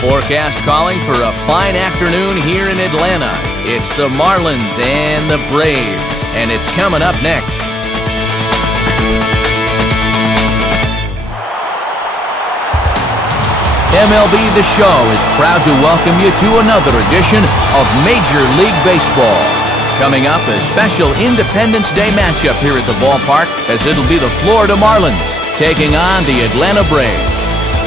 Forecast calling for a fine afternoon here in Atlanta. It's the Marlins and the Braves, and it's coming up next. MLB The Show is proud to welcome you to another edition of Major League Baseball. Coming up, a special Independence Day matchup here at the ballpark, as it'll be the Florida Marlins taking on the Atlanta Braves.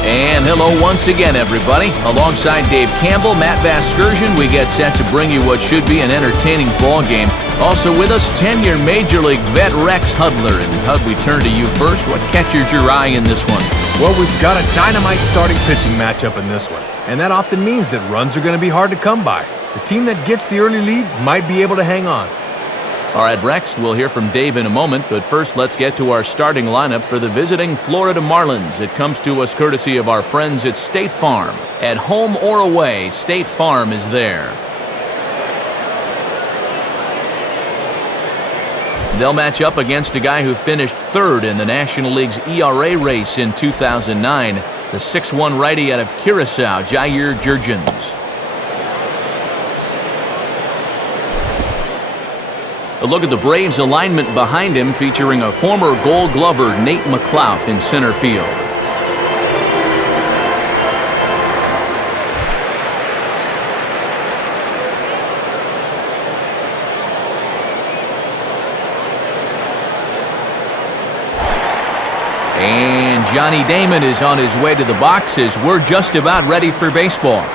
And hello once again, everybody. Alongside Dave Campbell, Matt Vasgersian, we get set to bring you what should be an entertaining ball game. Also with us, 10-year Major League vet Rex Hudler. And Hud, we turn to you first. What catches your eye in this one? Well, we've got a dynamite starting pitching matchup in this one, and that often means that runs are going to be hard to come by. The team that gets the early lead might be able to hang on. All right, Rex, we'll hear from Dave in a moment, but first let's get to our starting lineup for the visiting Florida Marlins. It comes to us courtesy of our friends at State Farm. At home or away, State Farm is there. They'll match up against a guy who finished third in the National League's ERA race in 2009, the 6'1" righty out of Curacao, Jair Jurgens. A look at the Braves' alignment behind him, featuring a former Gold Glover, Nate McLouth, in center field. And Johnny Damon is on his way to the boxes. We're just about ready for baseball.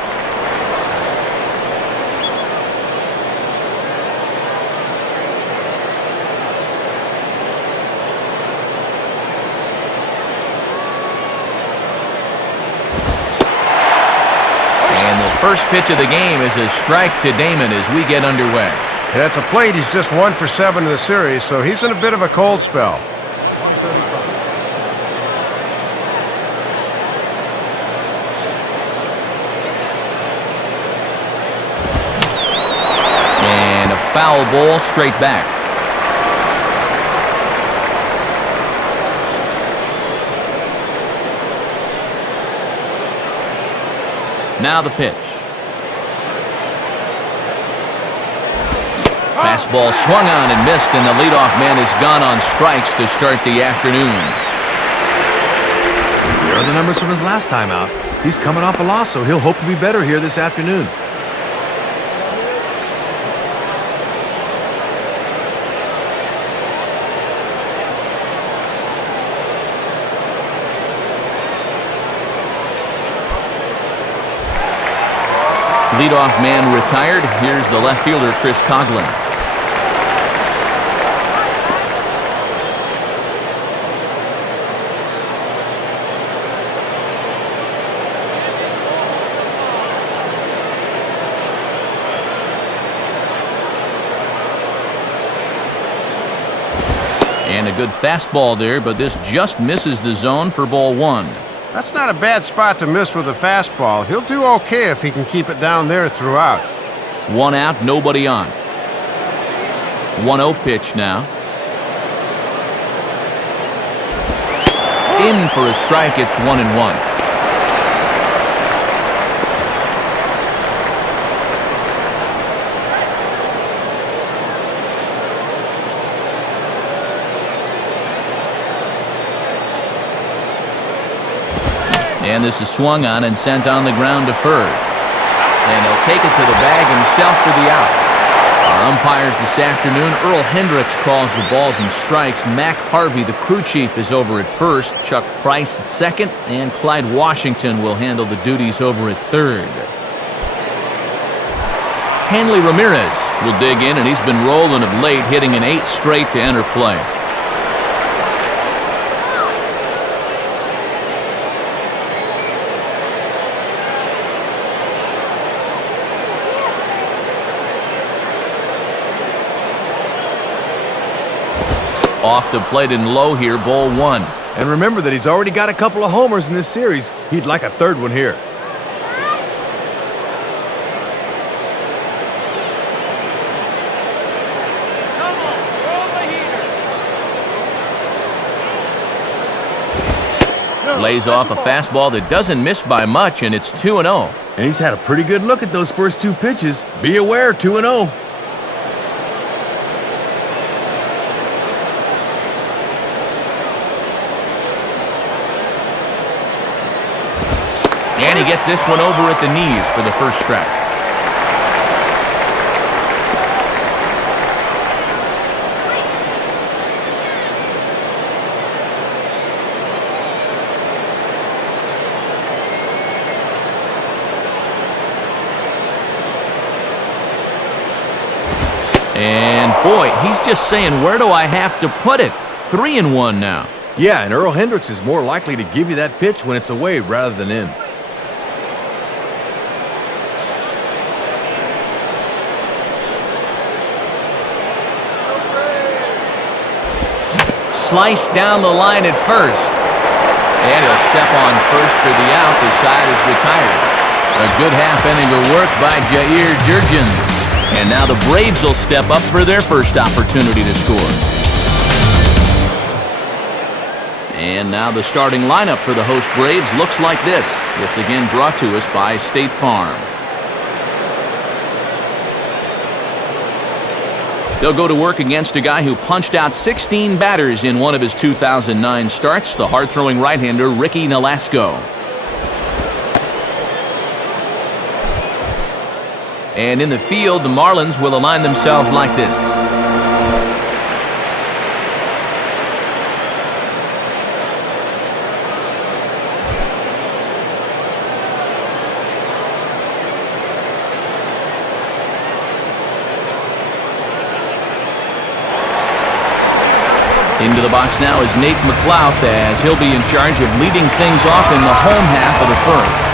First pitch of the game is a strike to Damon as we get underway. And at the plate, he's just 1 for 7 in the series, so he's in a bit of a cold spell. And a foul ball straight back. Now the pitch. Fastball swung on and missed, and the leadoff man is gone on strikes to start the afternoon. Here are the numbers from his last time out. He's coming off a loss, so he'll hope to be better here this afternoon. Leadoff man retired. Here's the left fielder, Chris Coughlin. And a good fastball there, but this just misses the zone for ball one. That's not a bad spot to miss with a fastball. He'll do okay if he can keep it down there throughout. 1 out, nobody on. 1-0 pitch now. In for a strike, it's 1-1. And this is swung on and sent on the ground to first. And he'll take it to the bag himself for the out. Our umpires this afternoon, Earl Hendricks calls the balls and strikes. Mac Harvey, the crew chief, is over at first. Chuck Price at second. And Clyde Washington will handle the duties over at third. Hanley Ramirez will dig in, and he's been rolling of late, hitting an 8 straight to enter play. Off the plate and low here, ball one. And remember that he's already got a couple of homers in this series. He'd like a third one here. Lays off a fastball that doesn't miss by much, and it's 2-0. And he's had a pretty good look at those first two pitches. Be aware, 2-0. And he gets this one over at the knees for the first strike. And boy, he's just saying, where do I have to put it? 3-1 now. Yeah, and Earl Hendricks is more likely to give you that pitch when it's away rather than in. Sliced down the line at first. And he'll step on first for the out. The side is retired. A good half inning of work by Jair Jurgens. And now the Braves will step up for their first opportunity to score. And now the starting lineup for the host Braves looks like this. It's again brought to us by State Farm. They'll go to work against a guy who punched out 16 batters in one of his 2009 starts, the hard-throwing right-hander Ricky Nolasco. And in the field, the Marlins will align themselves like this. Into the box now is Nate McLouth, as he'll be in charge of leading things off in the home half of the first.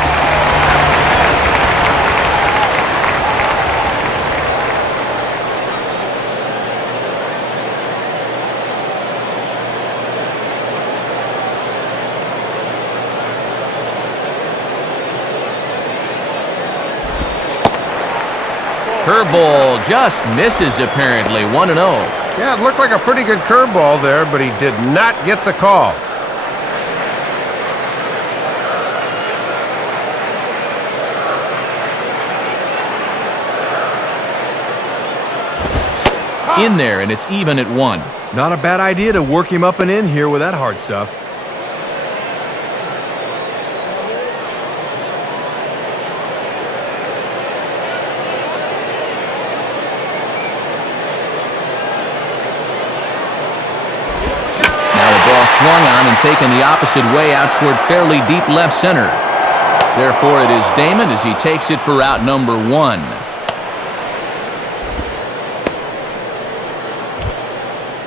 Curveball just misses apparently, 1-0. Yeah, it looked like a pretty good curveball there, but he did not get the call. In there, and it's even at 1. Not a bad idea to work him up and in here with that hard stuff. Swung on and taken the opposite way out toward fairly deep left center. Therefore, it is Damon as he takes it for out number 1.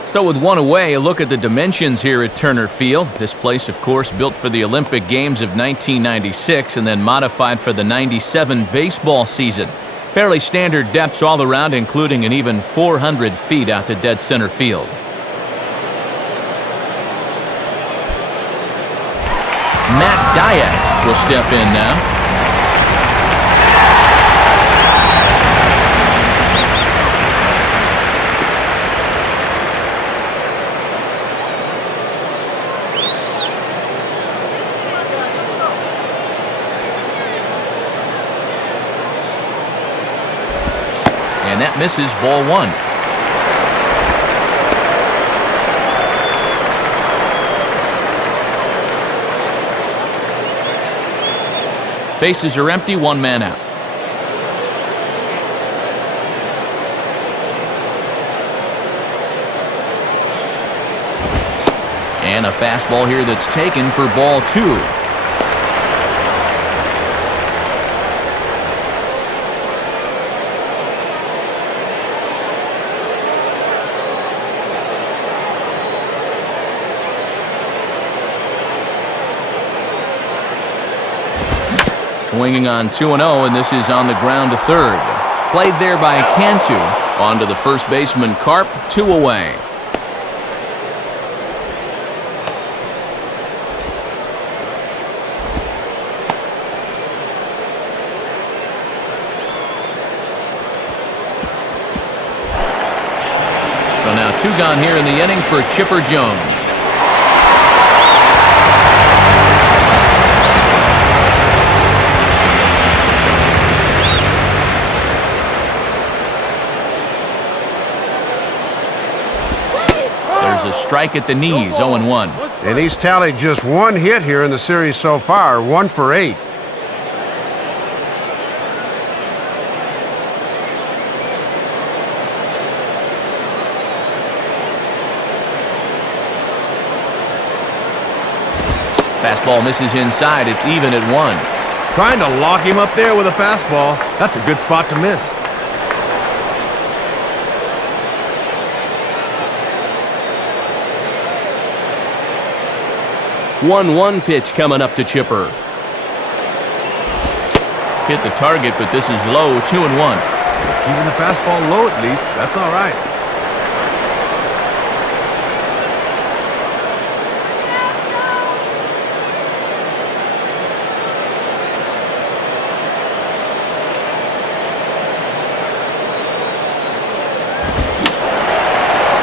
So with one away, a look at the dimensions here at Turner Field. This place, of course, built for the Olympic Games of 1996 and then modified for the 97 baseball season. Fairly standard depths all around, including an even 400 feet out to dead center field. Matt Diaz will step in now. And that misses, ball 1. Bases are empty, 1 man out. And a fastball here that's taken for ball 2. Swinging on 2-0, and this is on the ground to third. Played there by Cantu. On to the first baseman, Karp, 2 away. So now 2 gone here in the inning for Chipper Jones. a strike at the knees, 0-1. And he's tallied just one hit here in the series so far, 1 for 8. Fastball misses inside. It's even at 1. Trying to lock him up there with a fastball. That's a good spot to miss. 1-1 pitch coming up to Chipper. Hit the target, but this is low, 2-1. He's keeping the fastball low at least. That's all right.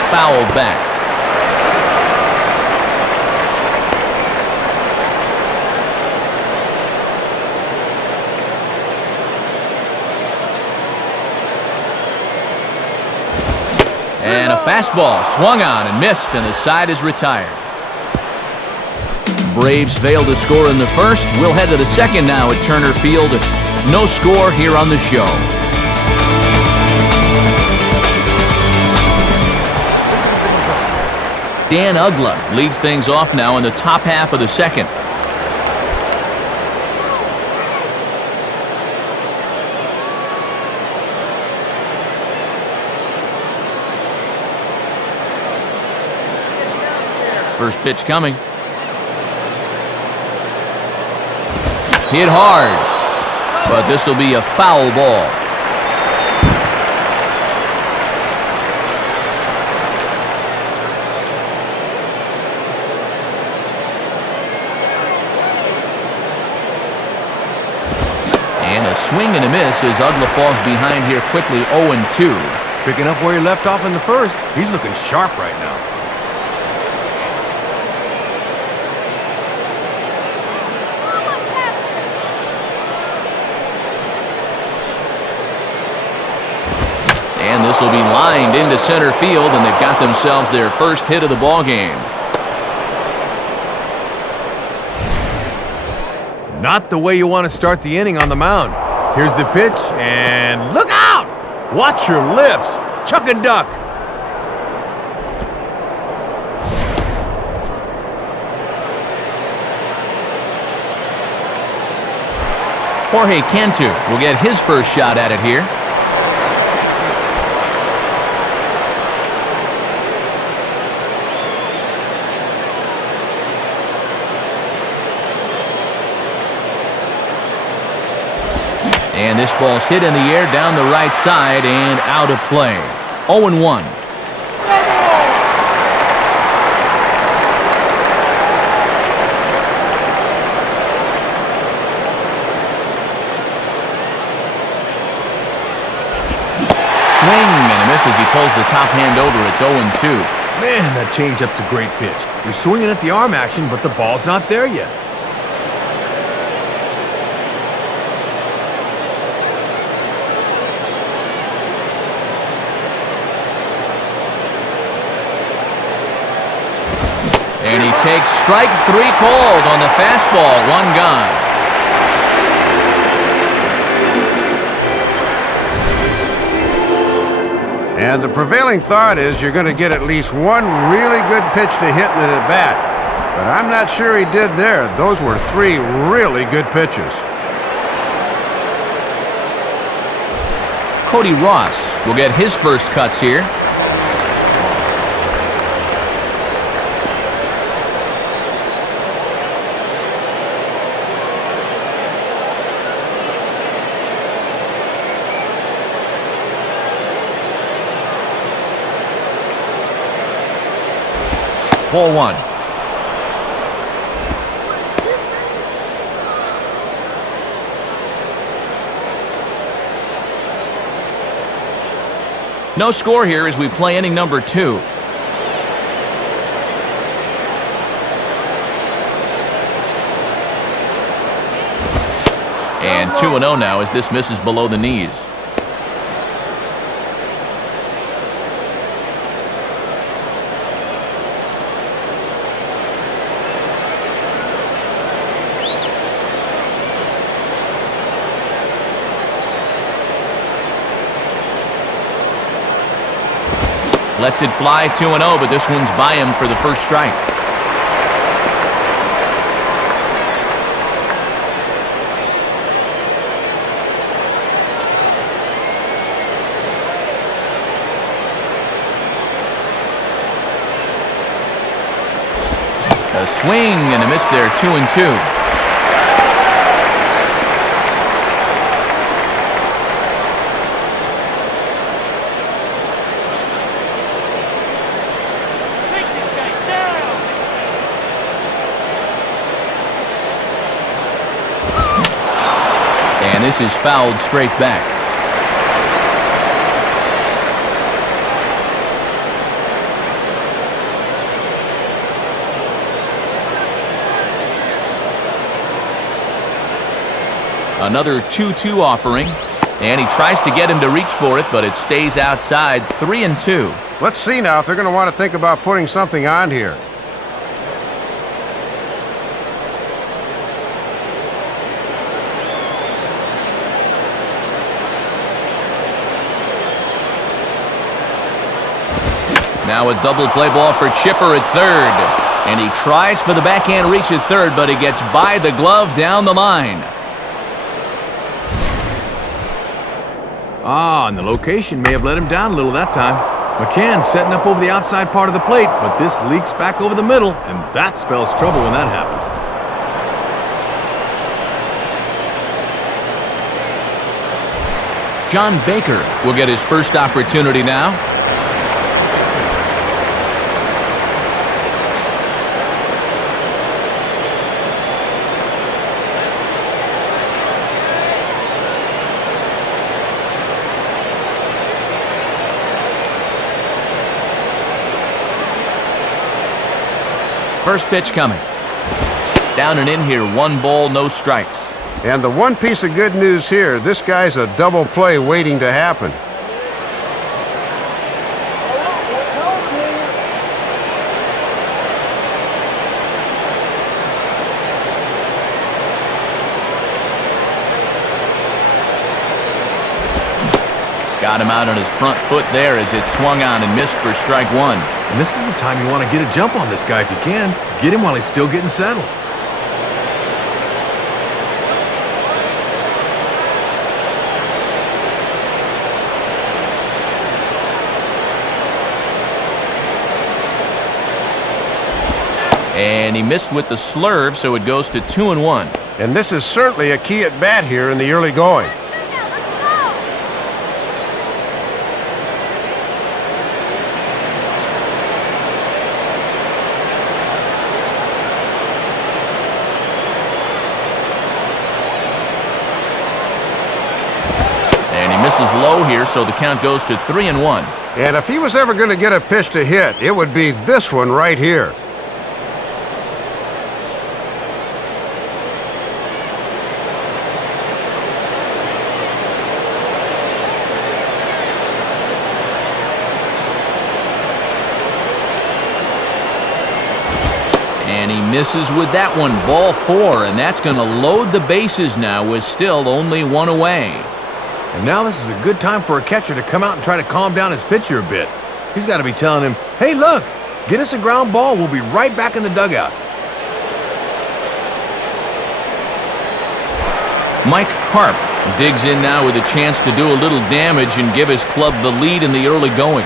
Foul back. And a fastball swung on and missed, and the side is retired. Braves failed to score in the first. We'll head to the second now at Turner Field. No score here on the show. Dan Ugla leads things off now in the top half of the second. First pitch coming. Hit hard, but this will be a foul ball. And a swing and a miss as Ugla falls behind here quickly, 0-2. Picking up where he left off in the first. He's looking sharp right now. And this will be lined into center field, and they've got themselves their first hit of the ball game. Not the way you want to start the inning on the mound. Here's the pitch, and look out! Watch your lips. Chuck and duck. Jorge Cantu will get his first shot at it here. And this ball's hit in the air down the right side and out of play. 0-1. Swing and a miss as he pulls the top hand over. It's 0-2. Man, that changeup's a great pitch. You're swinging at the arm action, but the ball's not there yet. And he takes strike 3 called on the fastball. 1 gone. And the prevailing thought is you're going to get at least one really good pitch to hit in an at-bat. But I'm not sure he did there. Those were 3 really good pitches. Cody Ross will get his first cuts here. Ball 1. No score here as we play inning number 2. And 2-0 now as this misses below the knees. Lets it fly 2-0, but this one's by him for the first strike. A swing and a miss there, 2-2. And this is fouled straight back. Another 2-2 offering, and he tries to get him to reach for it, but it stays outside, 3-2. Let's see now if they're going to want to think about putting something on here. Now a double play ball for Chipper at third, and he tries for the backhand reach at third, but he gets by the glove down the line. And the location may have let him down a little that time. McCann's setting up over the outside part of the plate, but this leaks back over the middle, and that spells trouble when that happens. John Baker will get his first opportunity now. First pitch coming. Down and in here, 1 ball, no strikes. And the one piece of good news here, this guy's a double play waiting to happen. Got him out on his front foot there as it swung on and missed for strike 1. And this is the time you want to get a jump on this guy if you can. Get him while he's still getting settled. And he missed with the slurve, so it goes to 2-1. And this is certainly a key at bat here in the early going. Misses low here, so the count goes to 3-1. And if he was ever going to get a pitch to hit, it would be this one right here. And he misses with that one, ball 4, and that's going to load the bases now with still only 1 away. And now this is a good time for a catcher to come out and try to calm down his pitcher a bit. He's got to be telling him, hey, look, get us a ground ball. We'll be right back in the dugout. Mike Karp digs in now with a chance to do a little damage and give his club the lead in the early going.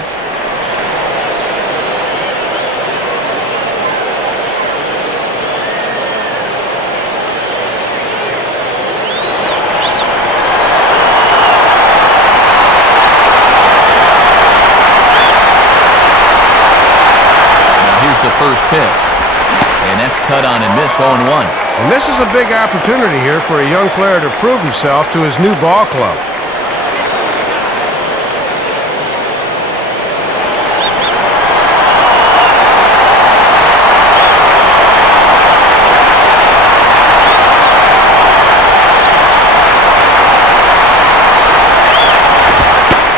First pitch, and that's cut on and missed, 0-1. And this is a big opportunity here for a young player to prove himself to his new ball club.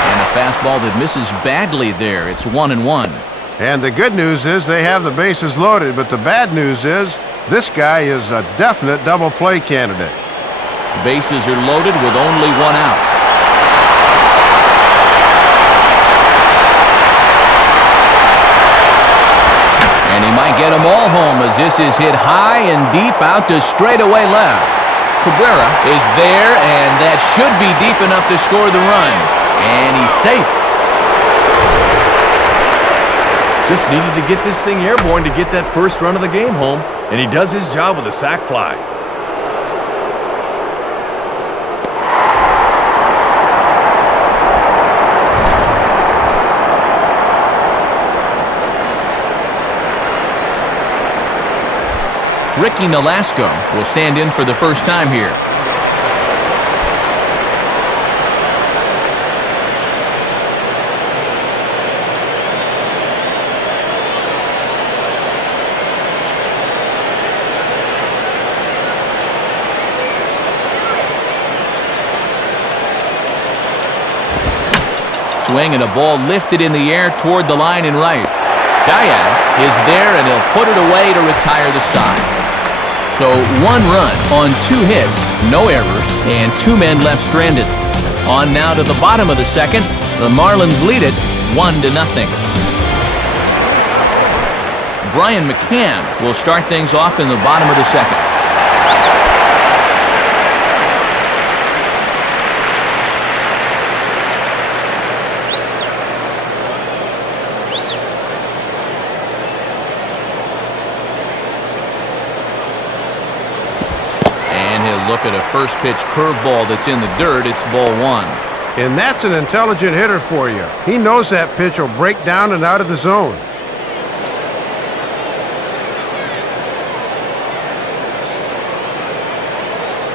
And a fastball that misses badly there. It's 1-1. And the good news is they have the bases loaded, but the bad news is this guy is a definite double play candidate. The bases are loaded with only 1 out. He might get them all home as this is hit high and deep out to straightaway left. Cabrera is there, and that should be deep enough to score the run. And he's safe. Just needed to get this thing airborne to get that first run of the game home, and he does his job with a sac fly. Ricky Nolasco will stand in for the first time here. Swing and a ball lifted in the air toward the line and right. Diaz is there, and he'll put it away to retire the side. So 1 run on 2 hits, no errors, and 2 men left stranded. On now to the bottom of the second. The Marlins lead it 1-0. Brian McCann will start things off in the bottom of the second. Look at a first pitch curveball that's in the dirt. It's ball 1. And that's an intelligent hitter for you. He knows that pitch will break down and out of the zone.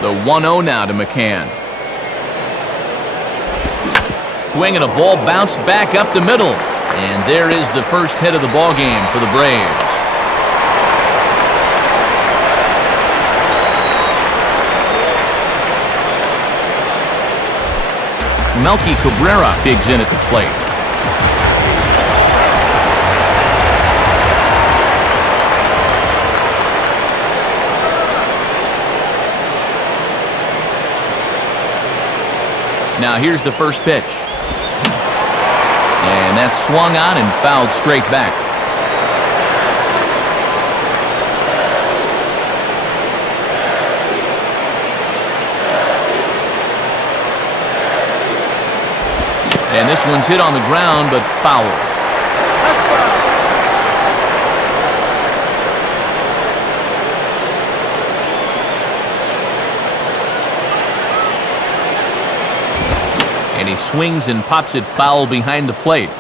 The 1-0 now to McCann. Swing and a ball bounced back up the middle. And there is the first hit of the ball game for the Braves. Melky Cabrera digs in at the plate. Now here's the first pitch. And that's swung on and fouled straight back. And this one's hit on the ground, but foul. And he swings and pops it foul behind the plate.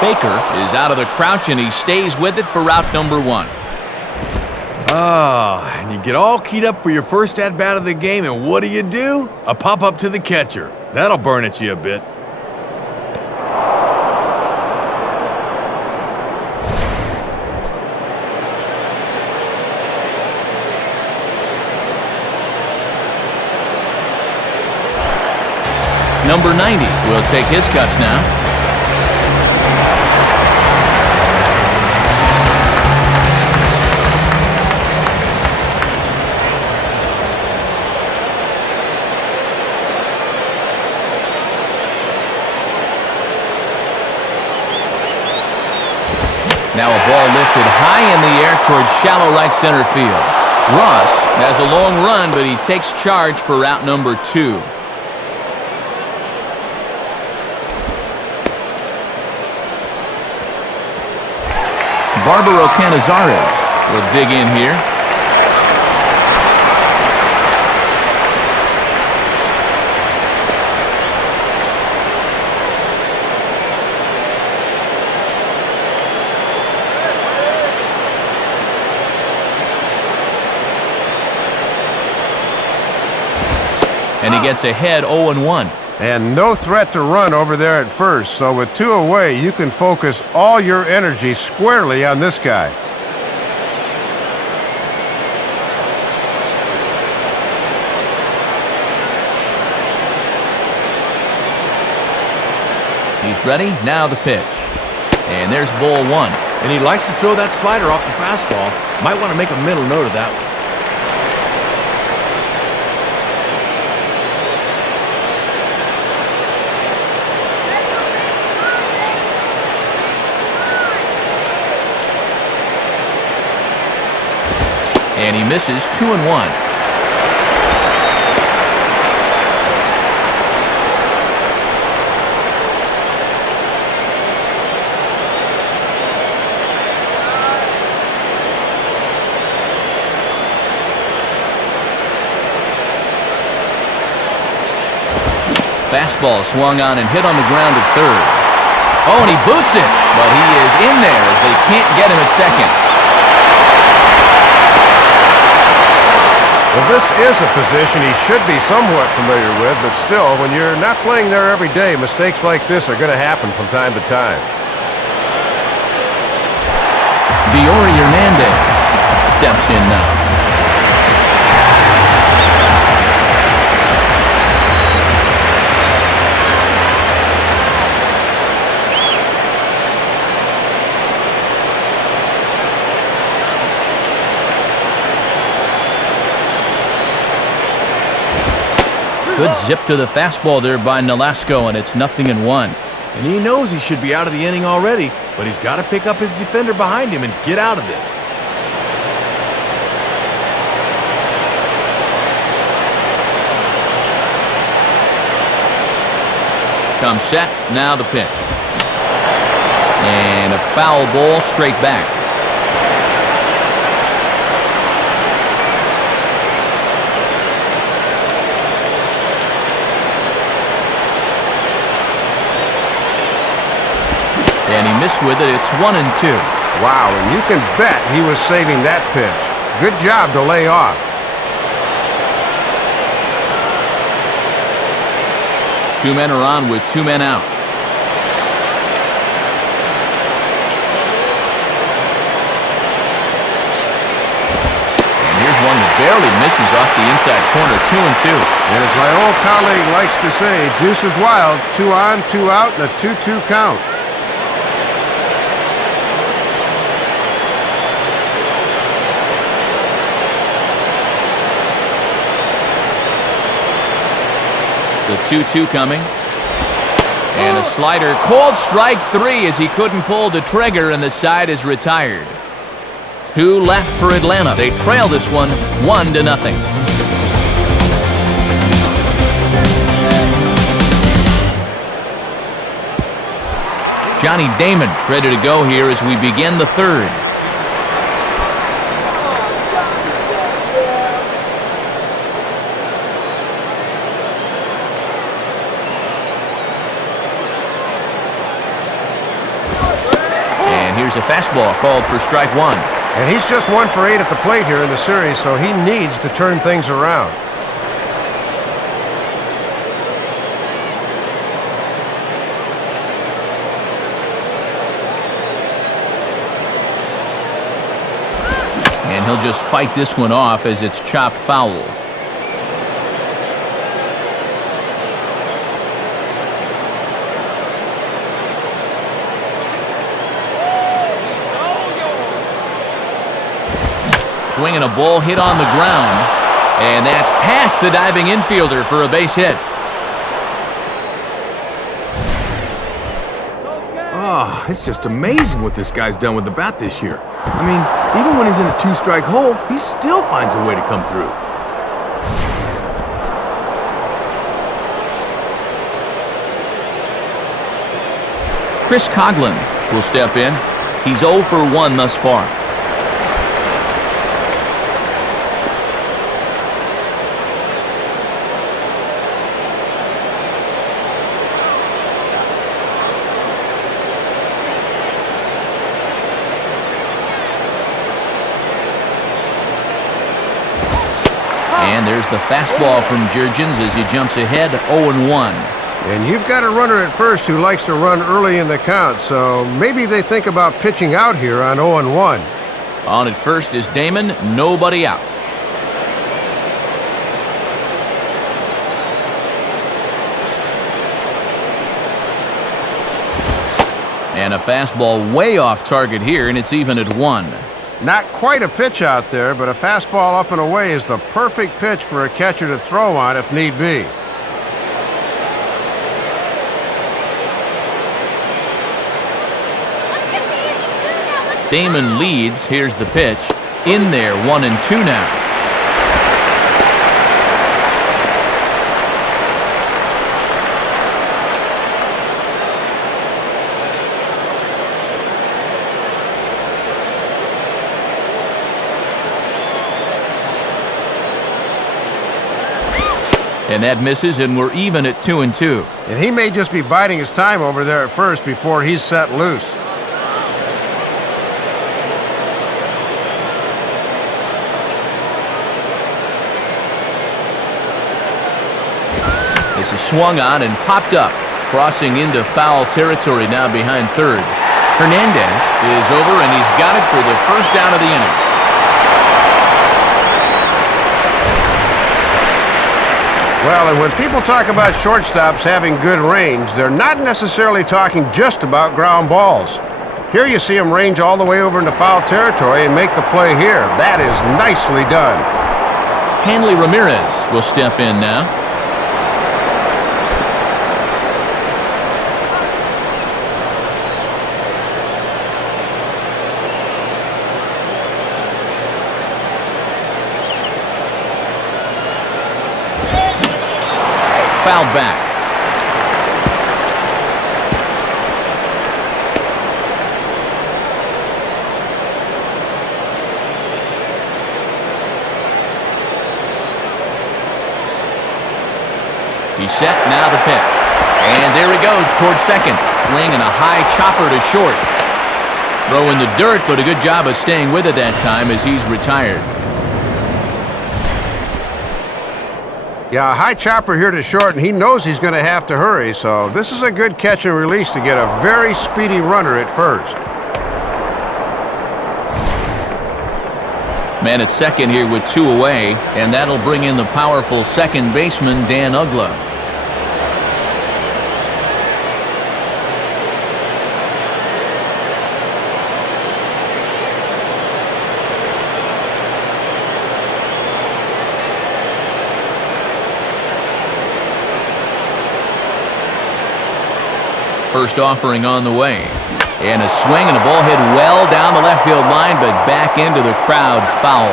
Baker is out of the crouch, and he stays with it for out number 1. And you get all keyed up for your first at-bat of the game, and what do? A pop-up to the catcher. That'll burn at you a bit. Number 90 will take his cuts now. Now a ball lifted high in the air towards shallow right center field. Ross has a long run, but he takes charge for route number 2. Barbaro Canizares will dig in here. And he gets ahead 0-1. And no threat to run over there at first, so with 2 away, you can focus all your energy squarely on this guy. He's ready. Now the pitch. And there's ball 1. And he likes to throw that slider off the fastball. Might want to make a mental note of that one. he misses 2-1. Fastball swung on and hit on the ground at third. Oh, and he boots it, but he is in there as they can't get him at second. Well, this is a position he should be somewhat familiar with, but still, when you're not playing there every day, mistakes like this are going to happen from time to time. Diori Hernandez steps in now. Good zip to the fastball there by Nolasco, and it's 0-1. And he knows he should be out of the inning already, but he's got to pick up his defender behind him and get out of this. Comes set, now the pitch. And a foul ball straight back. And he missed with it. It's 1-2. Wow, and you can bet he was saving that pitch. Good job to lay off. Two men are on with two men out. And here's one that barely misses off the inside corner. 2-2. And as my old colleague likes to say, deuce is wild. 2 on, 2 out, and a 2-2 count. The 2-2 coming. And a slider. Called strike 3 as he couldn't pull the trigger, and the side is retired. 2 left for Atlanta. They trail this one 1-0. Johnny Damon ready to go here as we begin the third. Here's a fastball called for strike 1. And he's just 1 for 8 at the plate here in the series, so he needs to turn things around. And he'll just fight this one off as it's chopped foul. Swinging a ball hit on the ground, and that's past the diving infielder for a base hit. Oh, it's just amazing what this guy's done with the bat this year. I mean, even when he's in a 2-strike hole, he still finds a way to come through. Chris Coghlan will step in. He's 0 for 1 thus far. And there's the fastball from Jurgens as he jumps ahead 0-1. And you've got a runner at first who likes to run early in the count, so maybe they think about pitching out here on 0-1. On at first is Damon, nobody out. And a fastball way off target here, and it's even at 1. Not quite a pitch out there, but a fastball up and away is the perfect pitch for a catcher to throw on if need be. Damon leads. Here's the pitch. In there, 1-2 now. And that misses, and we're even at 2-2. And he may just be biding his time over there at first before he's set loose. This is swung on and popped up, crossing into foul territory now behind third. Hernandez is over, and he's got it for the first out of the inning. Well, and when people talk about shortstops having good range, they're not necessarily talking just about ground balls. Here you see him range all the way over into foul territory and make the play here. That is nicely done. Hanley Ramirez will step in now. Fouled back. He's set, now the pitch. And there he goes towards second. Swing and a high chopper to short. Throw in the dirt, but a good job of staying with it that time as he's retired. Yeah, a high chopper here to short, and he knows he's going to have to hurry, so this is a good catch and release to get a very speedy runner at first. Man at second here with 2 away, and that'll bring in the powerful second baseman, Dan Uggla. First offering on the way. And a swing and a ball hit well down the left field line, but back into the crowd, foul.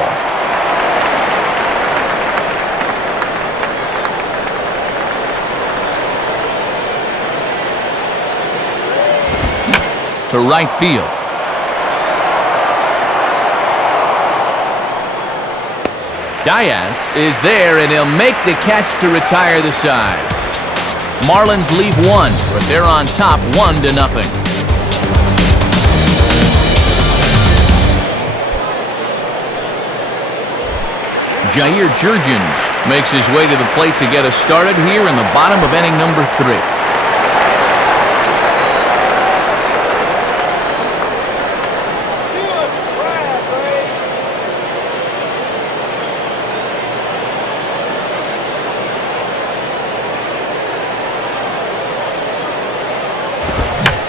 To right field. Diaz is there, and he'll make the catch to retire the side. Marlins leave 1, but they're on top 1-0. Jair Jurgens makes his way to the plate to get us started here in the bottom of inning number 3.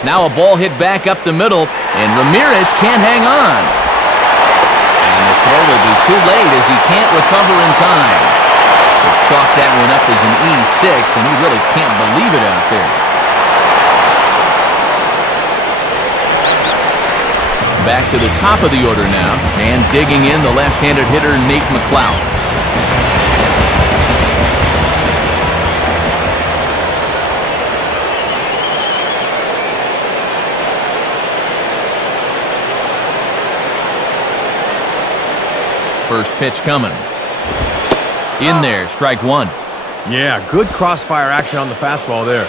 Now a ball hit back up the middle, and Ramirez can't hang on. And the throw will be too late as he can't recover in time. So chalk that one up as an E6, and he really can't believe it out there. Back to the top of the order now, and digging in the left-handed hitter, Nate McLeod. First pitch coming. In there, strike 1. Yeah, good crossfire action on the fastball there.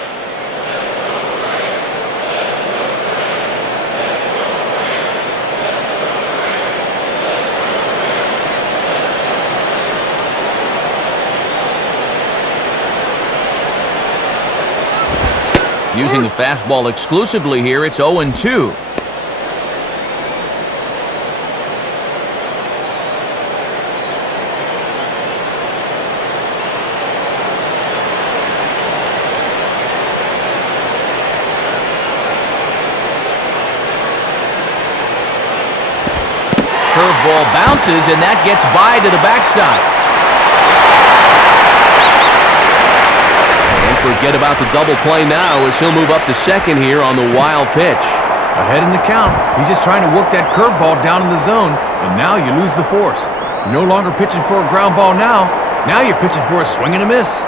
Using the fastball exclusively here, it's 0-2. Curveball bounces, and that gets by to the backstop. Don't forget about the double play now as he'll move up to second here on the wild pitch. Ahead in the count. He's just trying to work that curveball down in the zone and now you lose the force. You're no longer pitching for a ground ball now. Now you're pitching for a swing and a miss.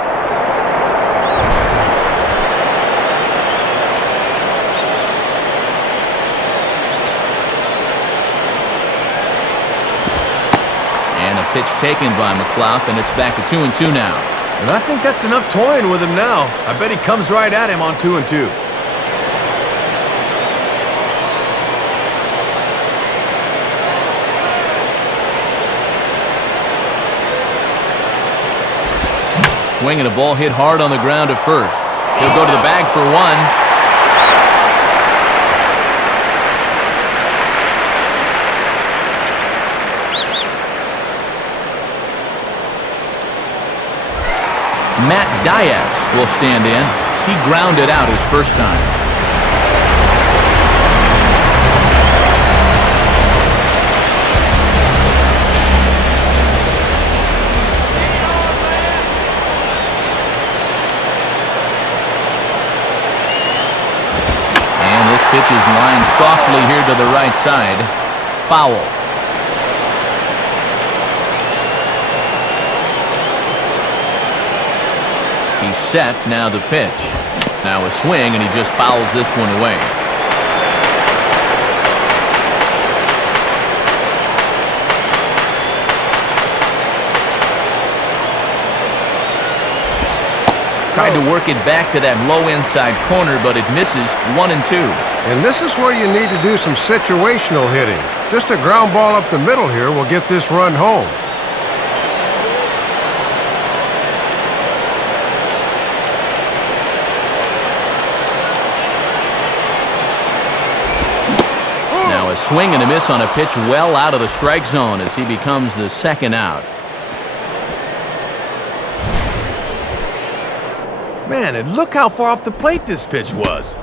And a pitch taken by McClough, and it's back to 2-2 now. And I think that's enough toying with him now. I bet he comes right at him on 2-2. Swinging a ball hit hard on the ground at first. He'll go to the bag for one. Matt Diaz will stand in. He grounded out his first time. And this pitch is lined softly here to the right side. Foul. He's set, now the pitch. Now a swing, and he just fouls this one away. Tried to work it back to that low inside corner, but it misses. 1-2. And this is where you need to do some situational hitting. Just a ground ball up the middle here will get this run home. Now a swing and a miss on a pitch well out of the strike zone as he becomes the second out. Man, and look how far off the plate this pitch was.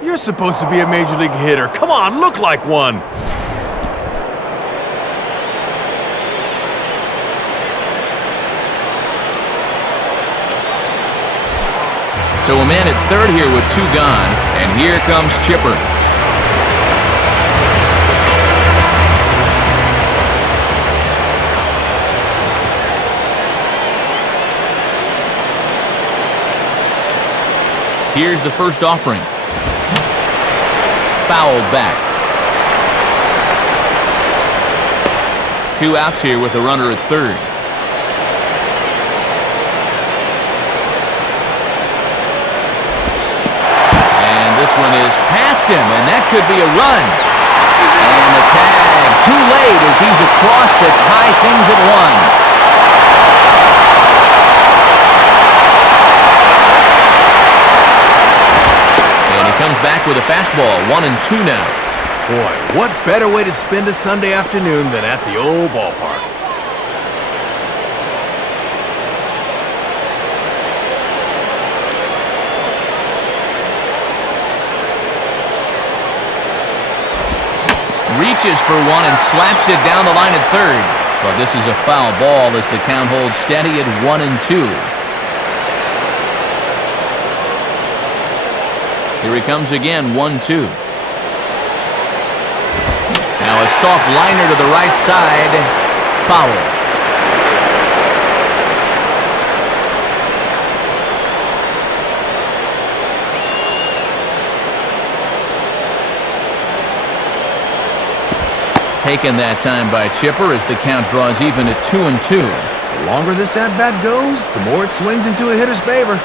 You're supposed to be a major league hitter. Come on, look like one. So a man at third here with two gone, and here comes Chipper. Here's the first offering. Fouled back. 2 outs here with a runner at third. And this one is past him, and that could be a run. And the tag too late as he's across to tie things at 1. Comes back with a fastball. 1-2 now. Boy, what better way to spend a Sunday afternoon than at the old ballpark? Reaches for one and slaps it down the line at third. But this is a foul ball as the count holds steady at 1-2. Here he comes again, 1-2. Now a soft liner to the right side. Foul. Taken that time by Chipper as the count draws even at 2-2. The longer this at-bat goes, the more it swings into a hitter's favor.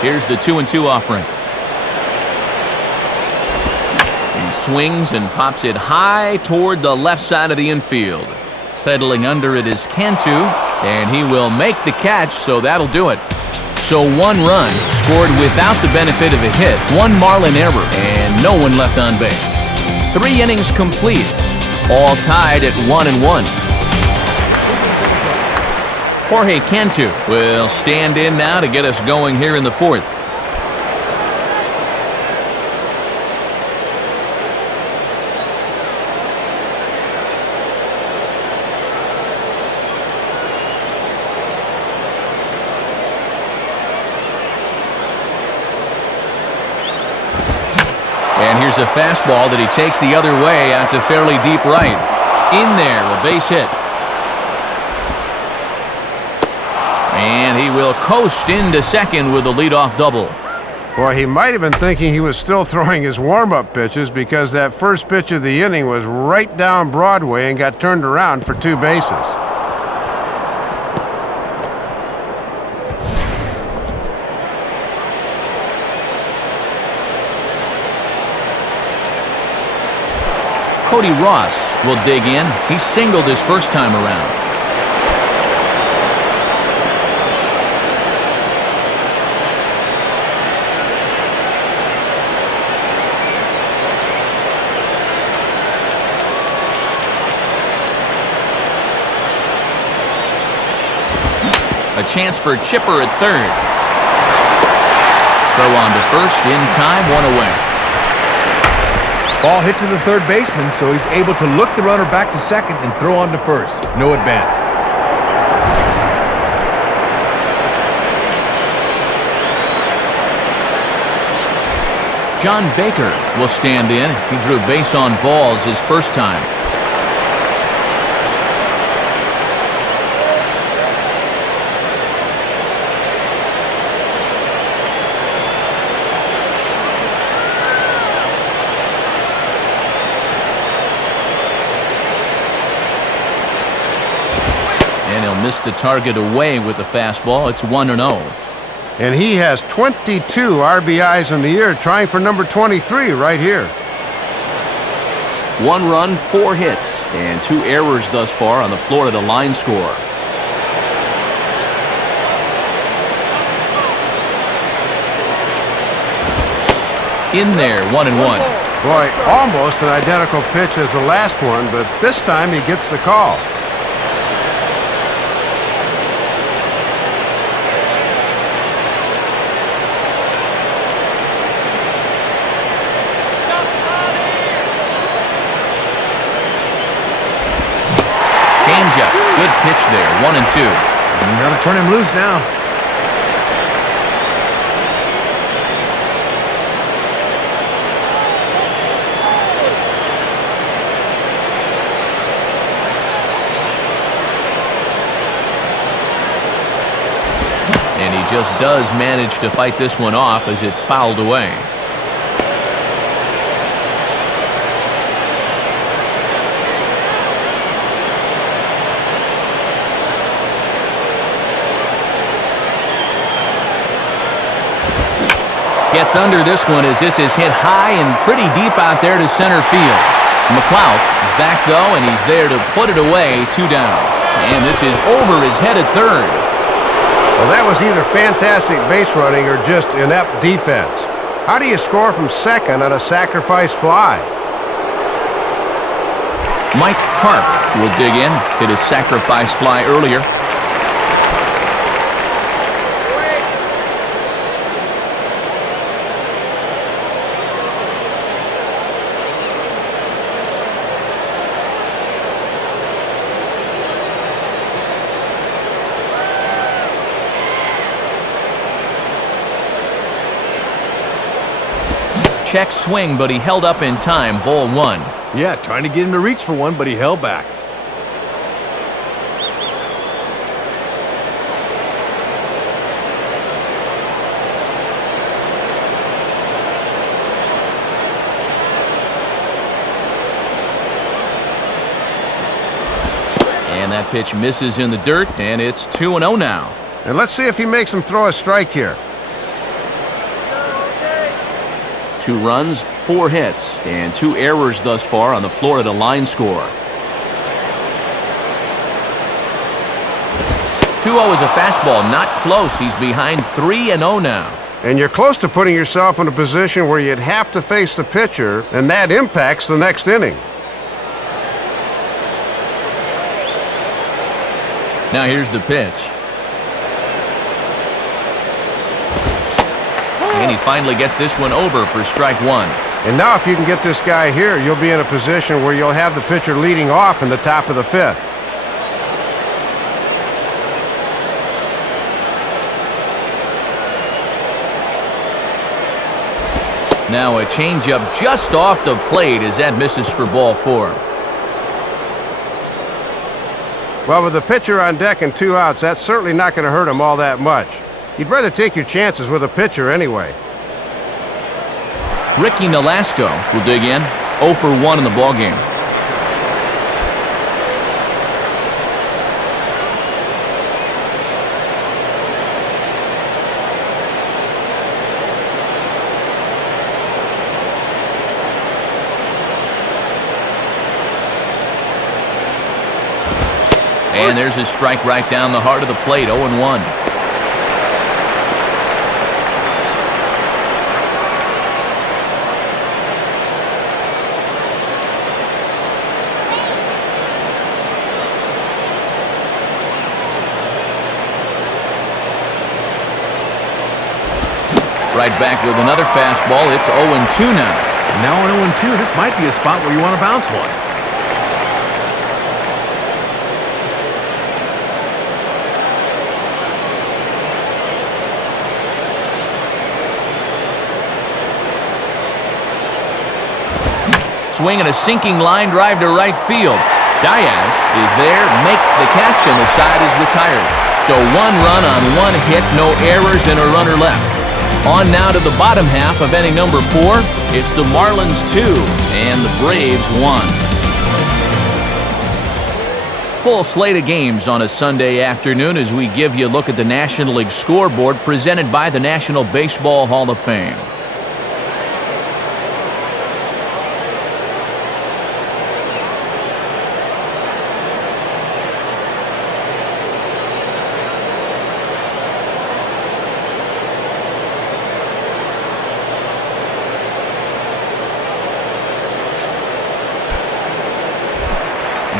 Here's the 2-2 offering. He swings and pops it high toward the left side of the infield. Settling under it is Cantu, and he will make the catch, so that'll do it. So 1 run scored without the benefit of a hit, 1 Marlin error, and no one left on base. 3 innings complete, all tied at 1-1. Jorge Cantu will stand in now to get us going here in the 4th. Here's a fastball that he takes the other way out to fairly deep right. In there, a base hit. And he will coast into second with a leadoff double. Boy, he might have been thinking he was still throwing his warm-up pitches because that first pitch of the inning was right down Broadway and got turned around for 2 bases. Cody Ross will dig in. He singled his first time around. A chance for Chipper at third. Throw on to first, in time, 1 away. Ball hit to the third baseman, so he's able to look the runner back to second and throw on to first. No advance. John Baker will stand in. He drew base on balls his first time. And he'll miss the target away with the fastball. It's 1-0. And he has 22 RBIs in the year, trying for number 23 right here. 1 run, 4 hits, and 2 errors thus far on the Florida line score. In there, 1-1. Boy, almost an identical pitch as the last one, but this time he gets the call. Changeup. Good pitch there. 1-2. You gotta turn him loose now. And he just does manage to fight this one off as it's fouled away. Gets under this one as this is hit high and pretty deep out there to center field. McLeod is back though, and he's there to put it away, 2 down. And this is over his head at third. Well, that was either fantastic base running or just inept defense. How do you score from second on a sacrifice fly? Mike Karp will dig in. Hit a sacrifice fly earlier. Check swing, but he held up in time. Ball 1. Yeah, trying to get him to reach for one, but he held back. And that pitch misses in the dirt, and it's 2-0 now. And let's see if he makes him throw a strike here. 2 runs, 4 hits, and 2 errors thus far on the Florida line score. 2-0 is a fastball, not close. He's behind 3-0 now. And you're close to putting yourself in a position where you'd have to face the pitcher, and that impacts the next inning. Now here's the pitch. And he finally gets this one over for strike 1. And now if you can get this guy here, you'll be in a position where you'll have the pitcher leading off in the top of the 5th. Now a changeup just off the plate as that misses for ball 4. Well, with the pitcher on deck and 2 outs, that's certainly not going to hurt him all that much. You'd rather take your chances with a pitcher anyway. Ricky Nolasco will dig in, 0 for 1 in the ballgame. And there's his strike right down the heart of the plate, 0-1. Right back with another fastball. It's 0-2 now. Now on 0-2, this might be a spot where you want to bounce one. Swing and a sinking line drive to right field. Diaz is there, makes the catch, and the side is retired. So 1 run on 1 hit, no errors, and a runner left. On now to the bottom half of inning number 4. It's the Marlins 2 and the Braves 1. Full slate of games on a Sunday afternoon as we give you a look at the National League scoreboard presented by the National Baseball Hall of Fame.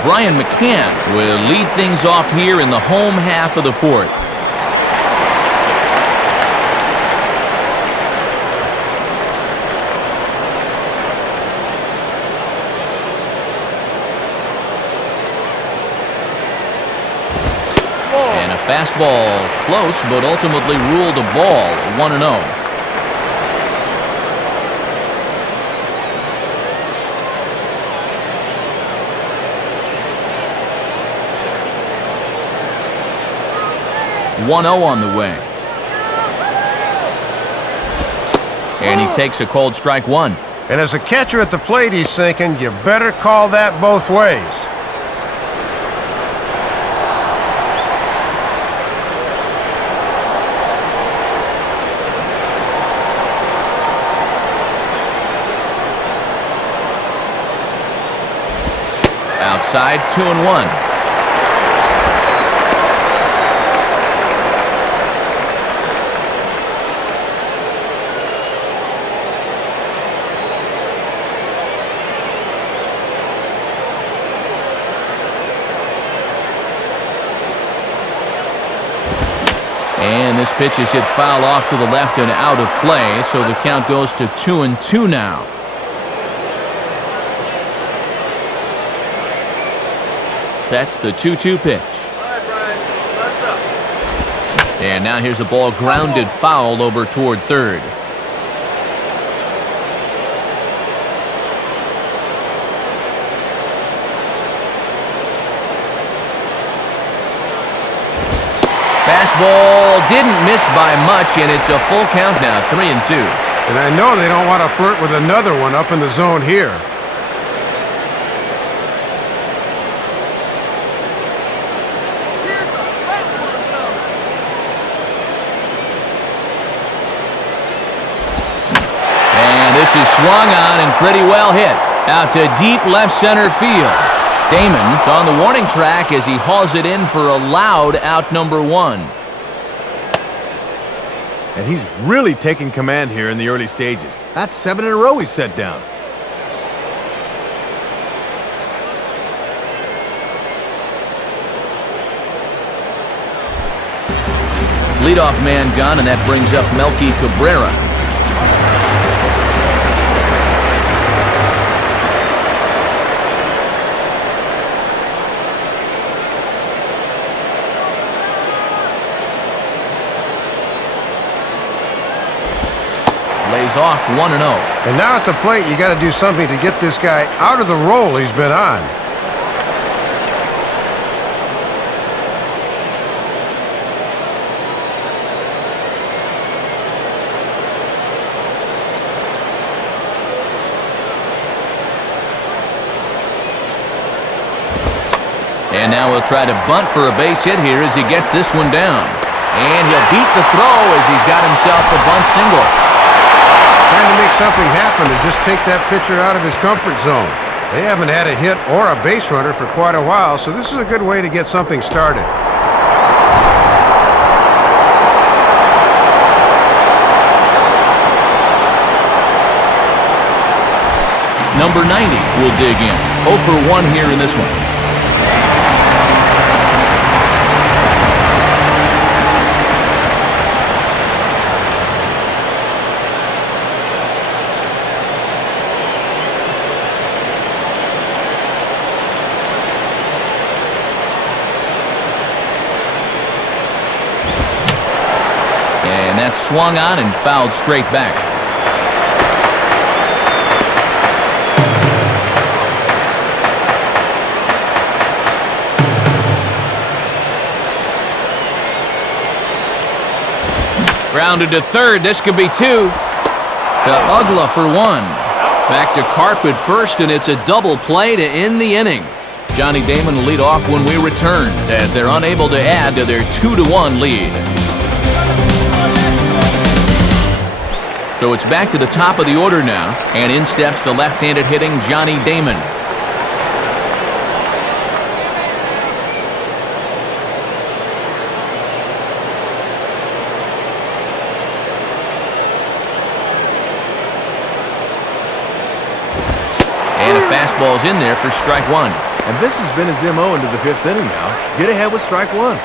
Brian McCann will lead things off here in the home half of the 4th. And a fastball close, but ultimately ruled a ball, 1-0. On the way. And he takes a cold strike 1. And as a catcher at the plate, he's thinking, you better call that both ways. Outside, 2-1. And this pitch is hit foul off to the left and out of play, so the count goes to 2-2 now. Sets the 2-2 pitch. And now here's a ball grounded foul over toward third. Fastball didn't miss by much, and it's a full count now, 3-2. And I know they don't want to flirt with another one up in the zone here. And this is swung on and pretty well hit. Out to deep left center field. Damon's on the warning track as he hauls it in for a loud out number 1. And he's really taking command here in the early stages. That's 7 in a row he's set down. Leadoff man gone, and that brings up Melky Cabrera. Lays off 1-0. And now at the plate, you got to do something to get this guy out of the role he's been on. And now he'll try to bunt for a base hit here as he gets this one down. And he'll beat the throw as he's got himself a bunt single. Trying to make something happen and just take that pitcher out of his comfort zone. They haven't had a hit or a base runner for quite a while, so this is a good way to get something started. Number 90 will dig in. 0 for 1 here in this one. And that's swung on and fouled straight back. Grounded to third. This could be 2. To Ugla for 1. Back to Carpet first, and it's a double play to end the inning. Johnny Damon will lead off when we return, as they're unable to add to their 2-1 lead. So it's back to the top of the order now, and in steps the left-handed hitting Johnny Damon. And a fastball's in there for strike 1. And this has been his MO into the 5th inning now. Get ahead with strike 1.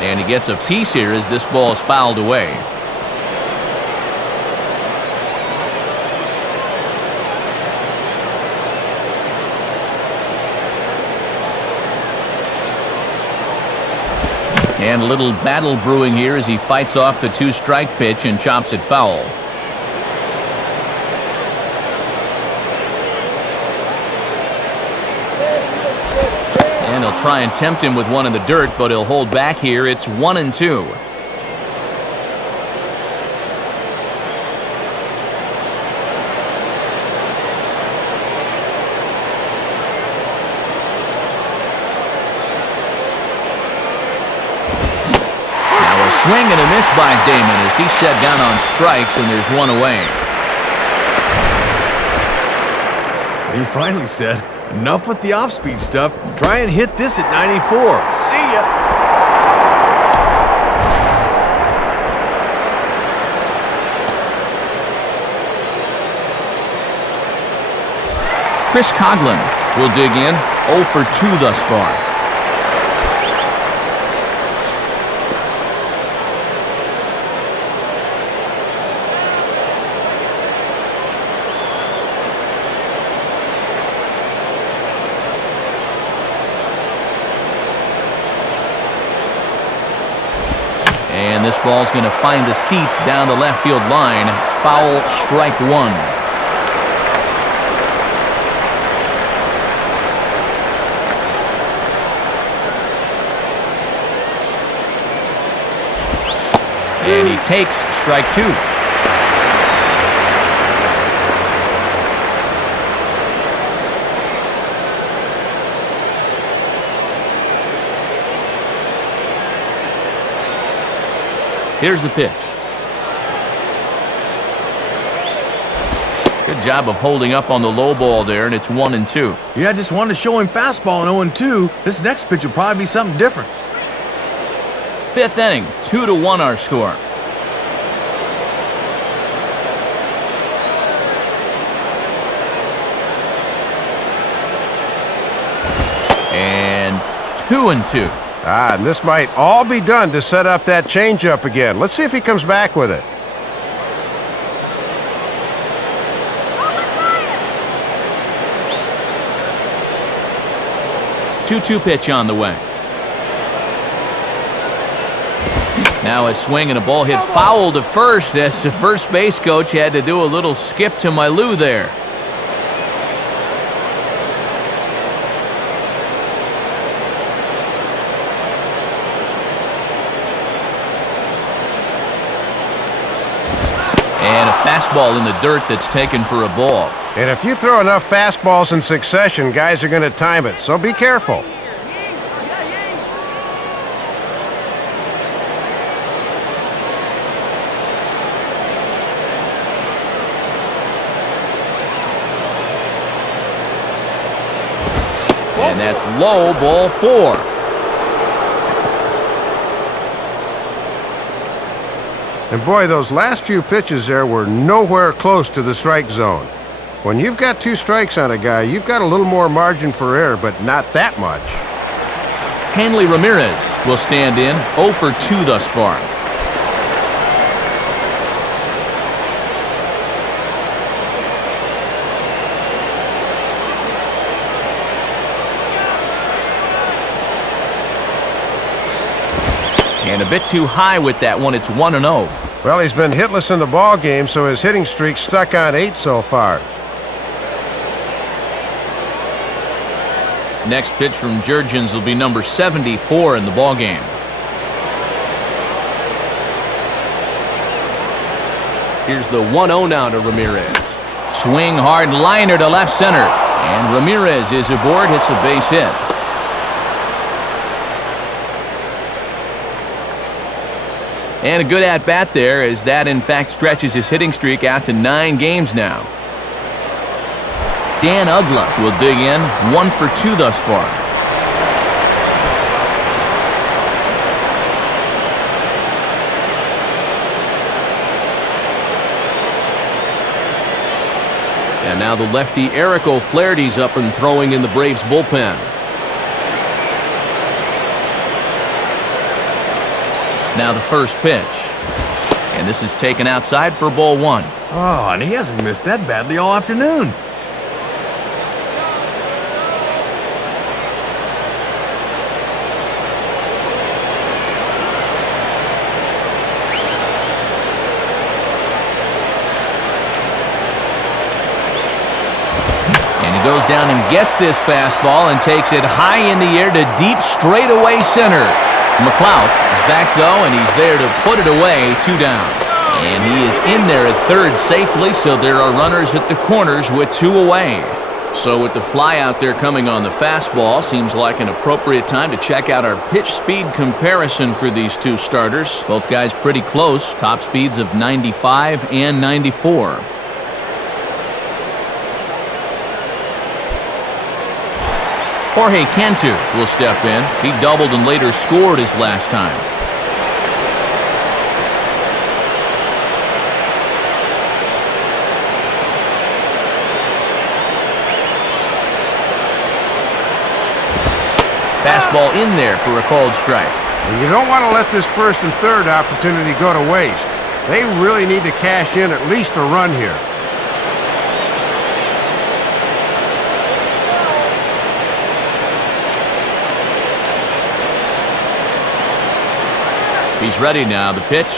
And he gets a piece here as this ball is fouled away. And a little battle brewing here as he fights off the 2-strike pitch and chops it foul. And he'll try and tempt him with one in the dirt, but he'll hold back here. It's 1-2. Swing and a miss by Damon as he's set down on strikes, and there's one away. He finally said, enough with the off-speed stuff. Try and hit this at 94. See ya! Chris Coughlin will dig in. 0 for 2 thus far. And this ball's going to find the seats down the left field line. Foul, strike 1. And he takes strike 2. Here's the pitch. Good job of holding up on the low ball there, and it's 1-2. Yeah, I just wanted to show him fastball in 0-2. This next pitch will probably be something different. 5th inning, 2-1 our score. And 2-2. And this might all be done to set up that changeup again. Let's see if he comes back with it. 2-2 pitch on the way. Now a swing and a ball hit foul to first as the first base coach had to do a little skip to my loo there. And a fastball in the dirt that's taken for a ball. And if you throw enough fastballs in succession, guys are going to time it, so be careful. And that's low, ball 4. And boy, those last few pitches there were nowhere close to the strike zone. When you've got 2 strikes on a guy, you've got a little more margin for error, but not that much. Hanley Ramirez will stand in, 0 for 2 thus far. And a bit too high with that one. It's 1-0. Well, he's been hitless in the ball game, so his hitting streak's stuck on 8 so far. Next pitch from Jurgens will be number 74 in the ball game. Here's the 1-0 now to Ramirez. Swing hard liner to left center. And Ramirez is aboard, hits a base hit. And a good at-bat there, as that in fact stretches his hitting streak out to 9 games now. Dan Uggla will dig in, 1 for 2 thus far. And now the lefty Eric O'Flaherty's up and throwing in the Braves bullpen. Now the first pitch. And this is taken outside for ball 1. Oh, and he hasn't missed that badly all afternoon. And he goes down and gets this fastball and takes it high in the air to deep straightaway center. McLeod is back, though, and he's there to put it away, 2 down. And he is in there at third safely, so there are runners at the corners with 2 away. So with the fly out there coming on the fastball, seems like an appropriate time to check out our pitch speed comparison for these 2 starters. Both guys pretty close, top speeds of 95 and 94. Jorge Cantu will step in. He doubled and later scored his last time. Fastball in there for a called strike. And you don't want to let this first and third opportunity go to waste. They really need to cash in at least a run here. He's ready now. The pitch.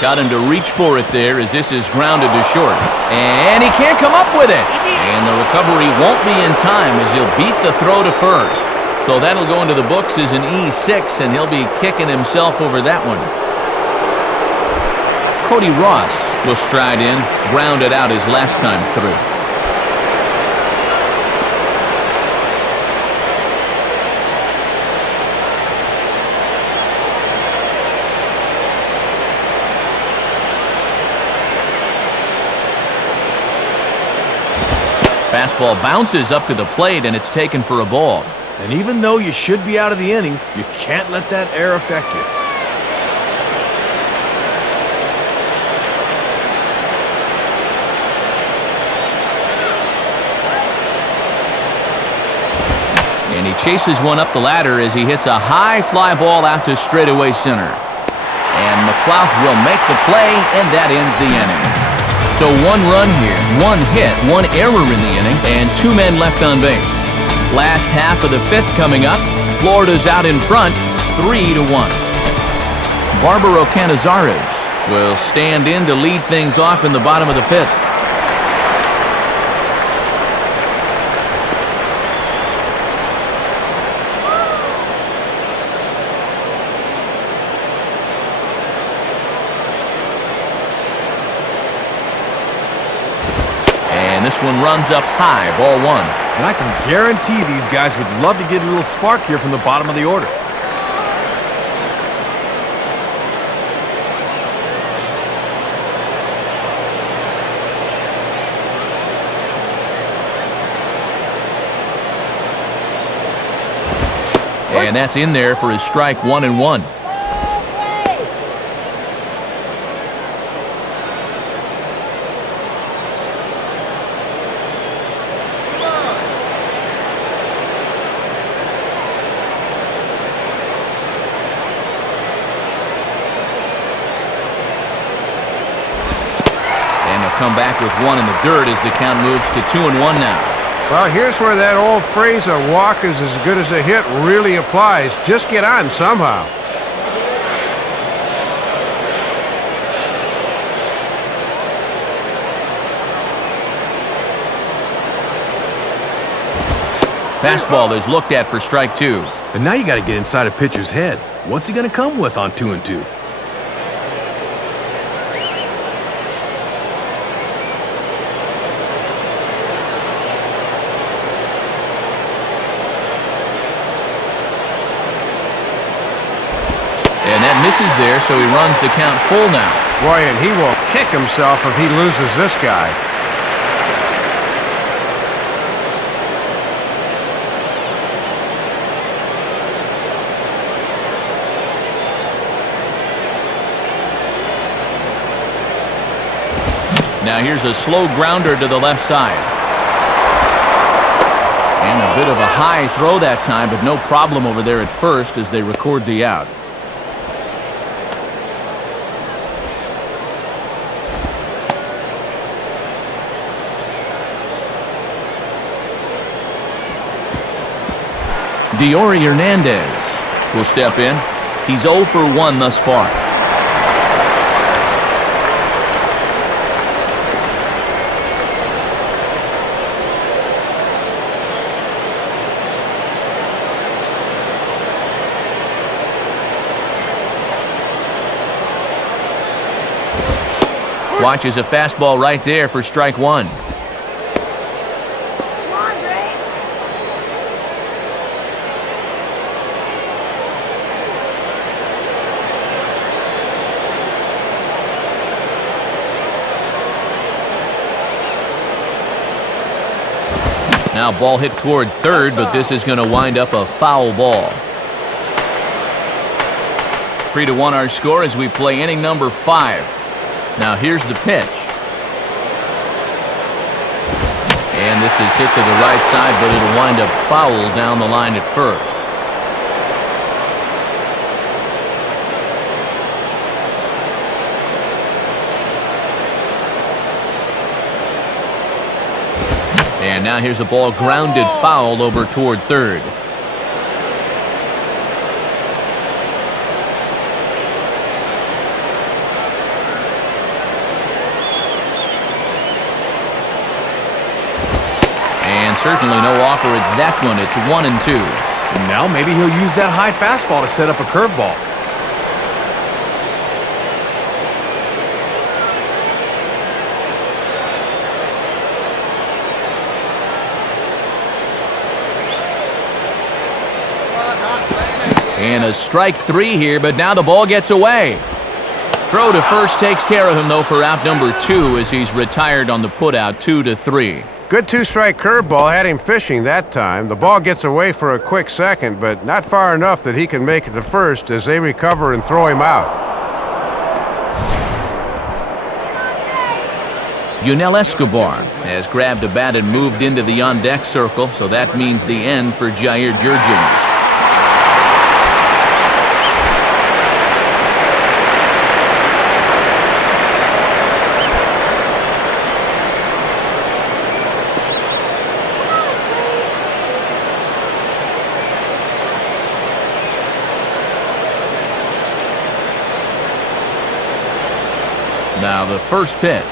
Got him to reach for it there as this is grounded to short. And he can't come up with it. And the recovery won't be in time as he'll beat the throw to first. So that'll go into the books as an E6, and he'll be kicking himself over that one. Cody Ross will stride in, grounded out his last time through. Fastball bounces up to the plate, and it's taken for a ball. And even though you should be out of the inning, you can't let that error affect you. And he chases one up the ladder as he hits a high fly ball out to straightaway center. And McLeod will make the play, and that ends the inning. So 1 run here, 1 hit, 1 error in the inning, and 2 men left on base. Last half of the fifth coming up. Florida's out in front, 3-1. Barbaro Canizares will stand in to lead things off in the bottom of the fifth. And this one runs up high, ball one. And I can guarantee these guys would love to get a little spark here from the bottom of the order. And that's in there for his strike 1-1. Come back with one in the dirt as the count moves to 2-1 now. Well, here's where that old phrase, a walk is as good as a hit, really applies. Just get on somehow. Fastball is looked at for strike two. And now you got to get inside a pitcher's head. What's he going to come with on 2-2? And that misses there, so he runs the count full now. Boy, and he will kick himself if he loses this guy. Now here's a slow grounder to the left side. And a bit of a high throw that time, but no problem over there at first as they record the out. Diori Hernandez will step in. He's 0 for 1 thus far. Watches a fastball right there for strike one. Now ball hit toward third, but this is going to wind up a foul ball. 3-1 our score as we play inning number 5. Now here's the pitch. And this is hit to the right side, but it'll wind up foul down the line at first. And now here's a ball grounded foul over toward third. And certainly no offer at that one. It's 1-2. And now maybe he'll use that high fastball to set up a curveball. And a strike 3 here, but now the ball gets away. Throw to first takes care of him, though, for out number 2 as he's retired on the putout, 2-3. Good two-strike curveball had him fishing that time. The ball gets away for a quick second, but not far enough that he can make it to first as they recover and throw him out. Yunel Escobar has grabbed a bat and moved into the on-deck circle, so that means the end for Jair Jurgens. Now the first pitch.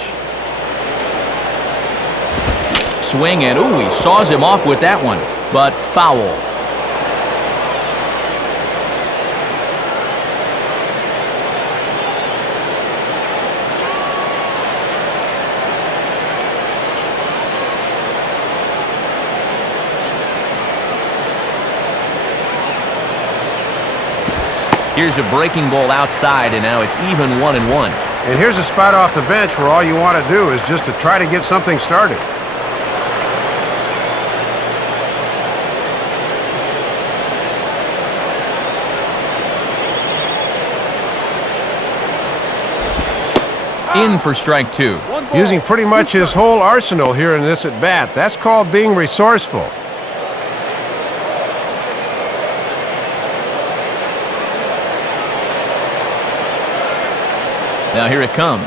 Swing and ooh, he saws him off with that one, but foul. Here's a breaking ball outside, and now it's even 1-1. And here's a spot off the bench where all you want to do is just to try to get something started. In for strike two. Using pretty much his whole arsenal here in this at-bat. That's called being resourceful. Now here it comes.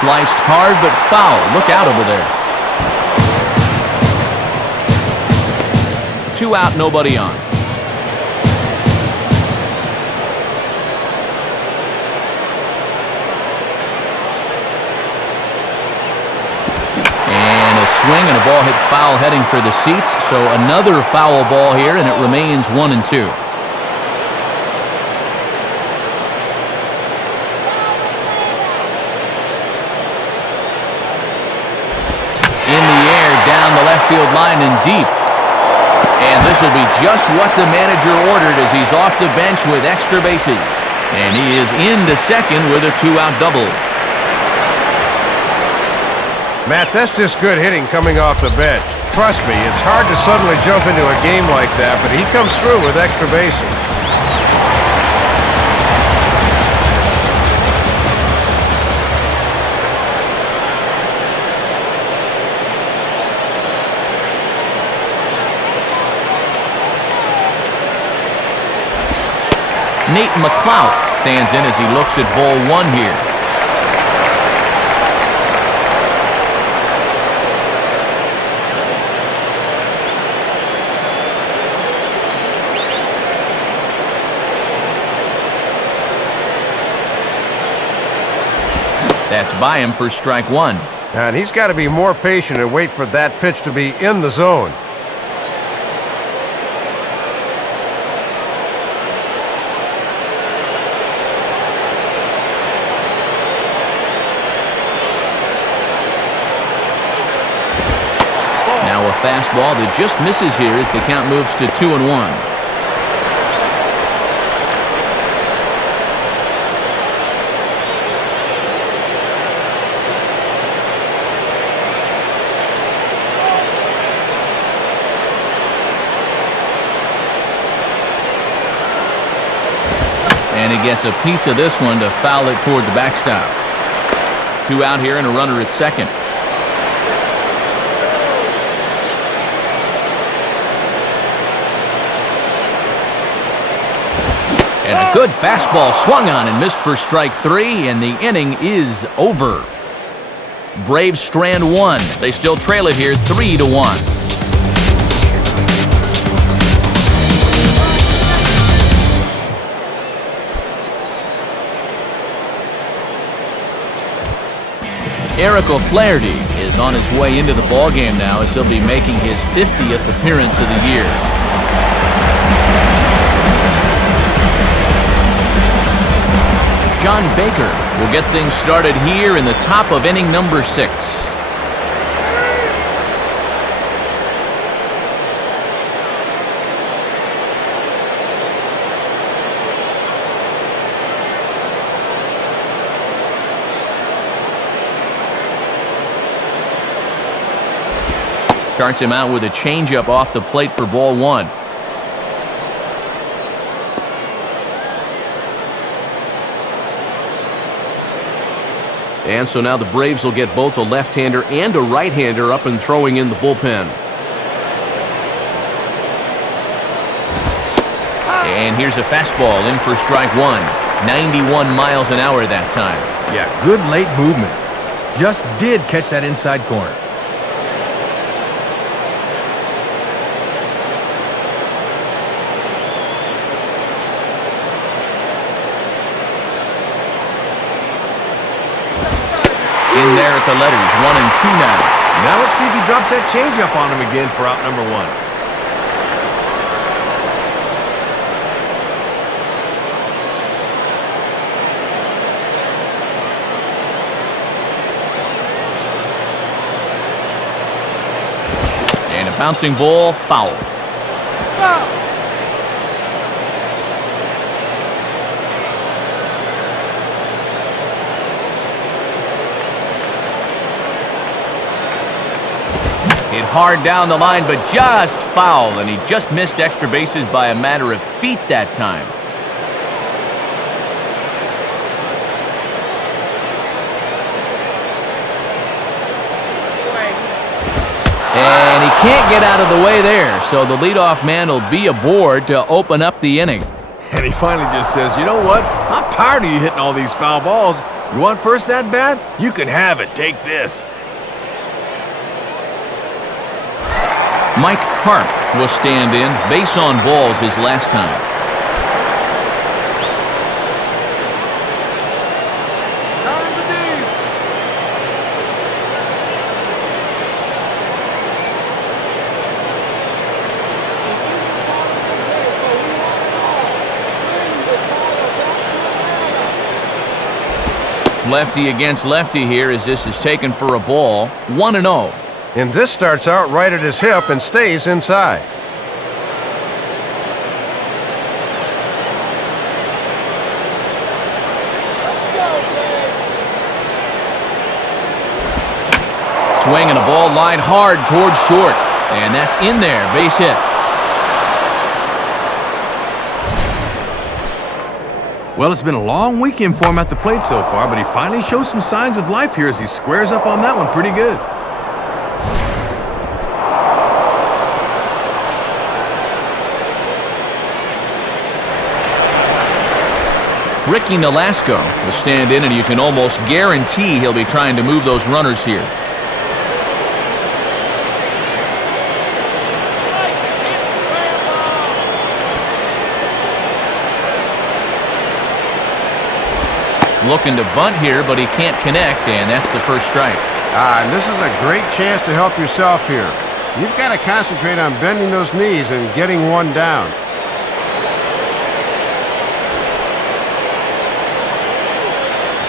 Sliced hard, but foul. Look out over there. 2 out, nobody on. And a swing and a ball hit foul heading for the seats. So another foul ball here, and it remains 1-2. Down the left field line and deep. And this will be just what the manager ordered as he's off the bench with extra bases. And he is into second with a 2-out double. Matt, that's just good hitting coming off the bench. Trust me, it's hard to suddenly jump into a game like that, but he comes through with extra bases. Nate McClout stands in as he looks at ball one here. That's by him for strike one. And he's got to be more patient and wait for that pitch to be in the zone. Now a fastball that just misses here as the count moves to 2-1. And he gets a piece of this one to foul it toward the backstop. 2 out here and a runner at second. And a good fastball swung on and missed for strike three, and the inning is over. Braves strand one. They still trail it here 3-1. Eric O'Flaherty is on his way into the ballgame now as he'll be making his 50th appearance of the year. John Baker will get things started here in the top of inning number 6. Starts him out with a changeup off the plate for ball one. And so now the Braves will get both a left-hander and a right-hander up and throwing in the bullpen. And here's a fastball in for strike one. 91 miles an hour that time. Yeah, good late movement. Just did catch that inside corner. there at the letters, 1-2 now. Now let's see if he drops that changeup on him again for out number 1. And a bouncing ball, foul. Hit hard down the line, but just foul, and he just missed extra bases by a matter of feet that time. And he can't get out of the way there, so the leadoff man will be aboard to open up the inning. And he finally just says, you know what? I'm tired of you hitting all these foul balls. You want first at bat? You can have it. Take this. Mike Karp will stand in. Base on balls his last time. Lefty against lefty here as this is taken for a ball. 1-0. And this starts out right at his hip and stays inside. Swing and a ball lined hard towards short. And that's in there. Base hit. Well, it's been a long weekend for him at the plate so far, but he finally shows some signs of life here as he squares up on that one pretty good. Ricky Nolasco will stand in, and you can almost guarantee he'll be trying to move those runners here. Looking to bunt here, but he can't connect, and that's the first strike. And this is a great chance to help yourself here. You've got to concentrate on bending those knees and getting one down.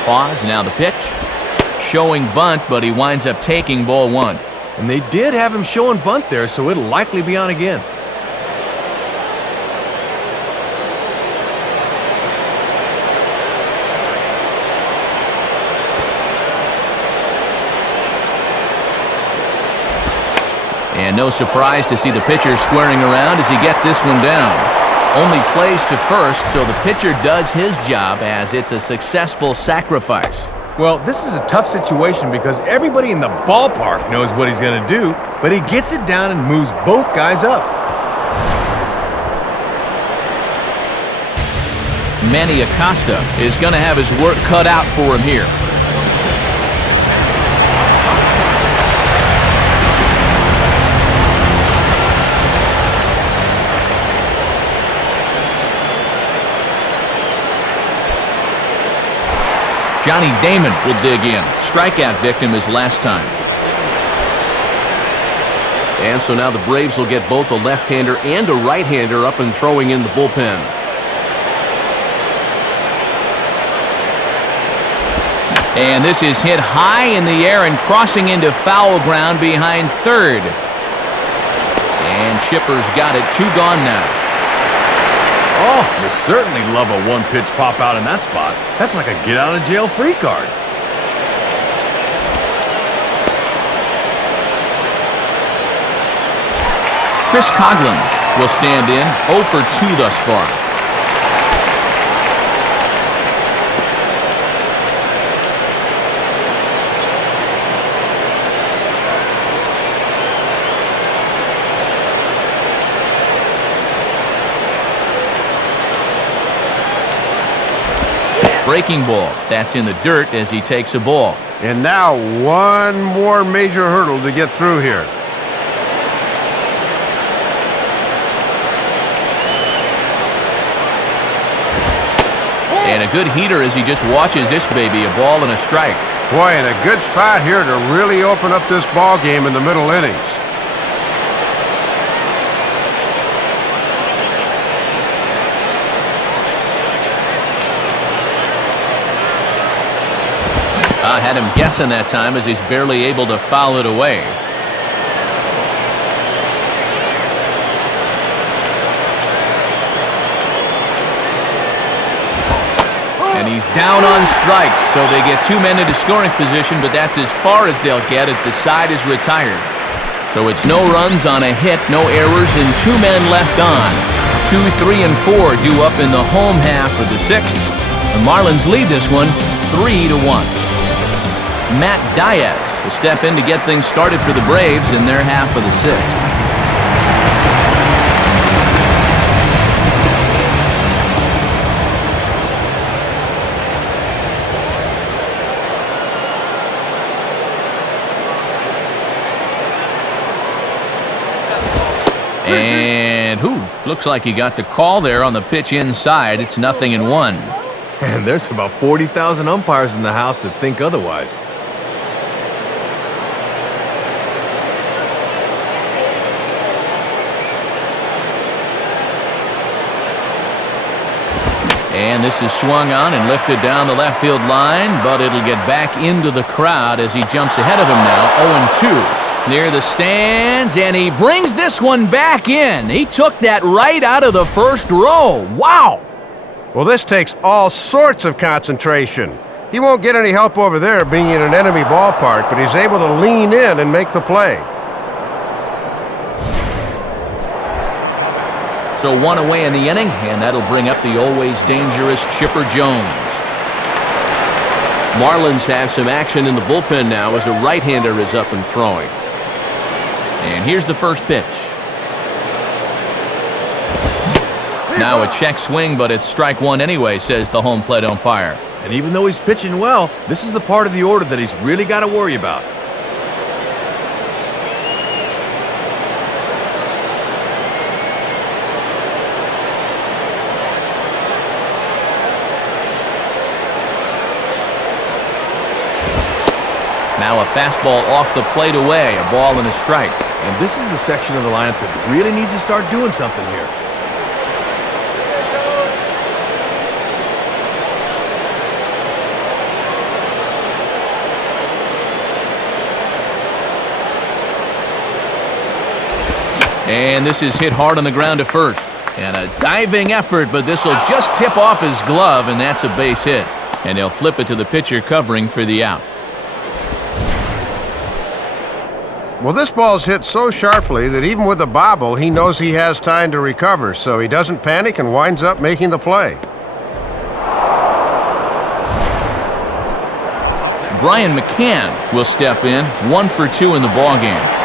Pause, now the pitch. Showing bunt, but he winds up taking ball 1. And they did have him showing bunt there, so it'll likely be on again. And no surprise to see the pitcher squaring around as he gets this one down. Only plays to first, so the pitcher does his job as it's a successful sacrifice. Well, this is a tough situation because everybody in the ballpark knows what he's going to do, but he gets it down and moves both guys up. Manny Acosta is going to have his work cut out for him here. Johnny Damon will dig in. Strikeout victim his last time. And so now the Braves will get both a left-hander and a right-hander up and throwing in the bullpen. And this is hit high in the air and crossing into foul ground behind third. And Chipper's got it. 2 gone now. Oh, you certainly love a one-pitch pop out in that spot. That's like a get-out-of-jail-free card. Chris Coghlan will stand in. 0 for 2 thus far. Breaking ball. That's in the dirt as he takes a ball. And now one more major hurdle to get through here. And a good heater as he just watches this baby, a ball and a strike. Boy, and a good spot here to really open up this ball game in the middle innings. I had him guessing that time as he's barely able to foul it away. And he's down on strikes, so they get 2 men into scoring position, but that's as far as they'll get as the side is retired. So it's no runs on a hit, no errors, and 2 men left on. 2, 3, and 4 due up in the home half of the 6th. The Marlins lead this one 3-1. Matt Diaz will step in to get things started for the Braves in their half of the 6th. And looks like he got the call there on the pitch inside. It's 0-1. And there's about 40,000 umpires in the house that think otherwise. And this is swung on and lifted down the left field line, but it'll get back into the crowd as he jumps ahead of him now, 0-2. Near the stands, and he brings this one back in. He took that right out of the first row. Wow! Well, this takes all sorts of concentration. He won't get any help over there being in an enemy ballpark, but he's able to lean in and make the play. So 1 away in the inning, and that'll bring up the always dangerous Chipper Jones. Marlins have some action in the bullpen now as a right-hander is up and throwing. And here's the first pitch. Now a check swing, but it's strike 1 anyway, says the home plate umpire. And even though he's pitching well, this is the part of the order that he's really got to worry about. Now a fastball off the plate away, a ball and a strike. And this is the section of the lineup that really needs to start doing something here. And this is hit hard on the ground to first. And a diving effort, but this will just tip off his glove, and that's a base hit. And he'll flip it to the pitcher covering for the out. Well, this ball's hit so sharply that even with a bobble, he knows he has time to recover, so he doesn't panic and winds up making the play. Brian McCann will step in, 1 for 2 in the ballgame.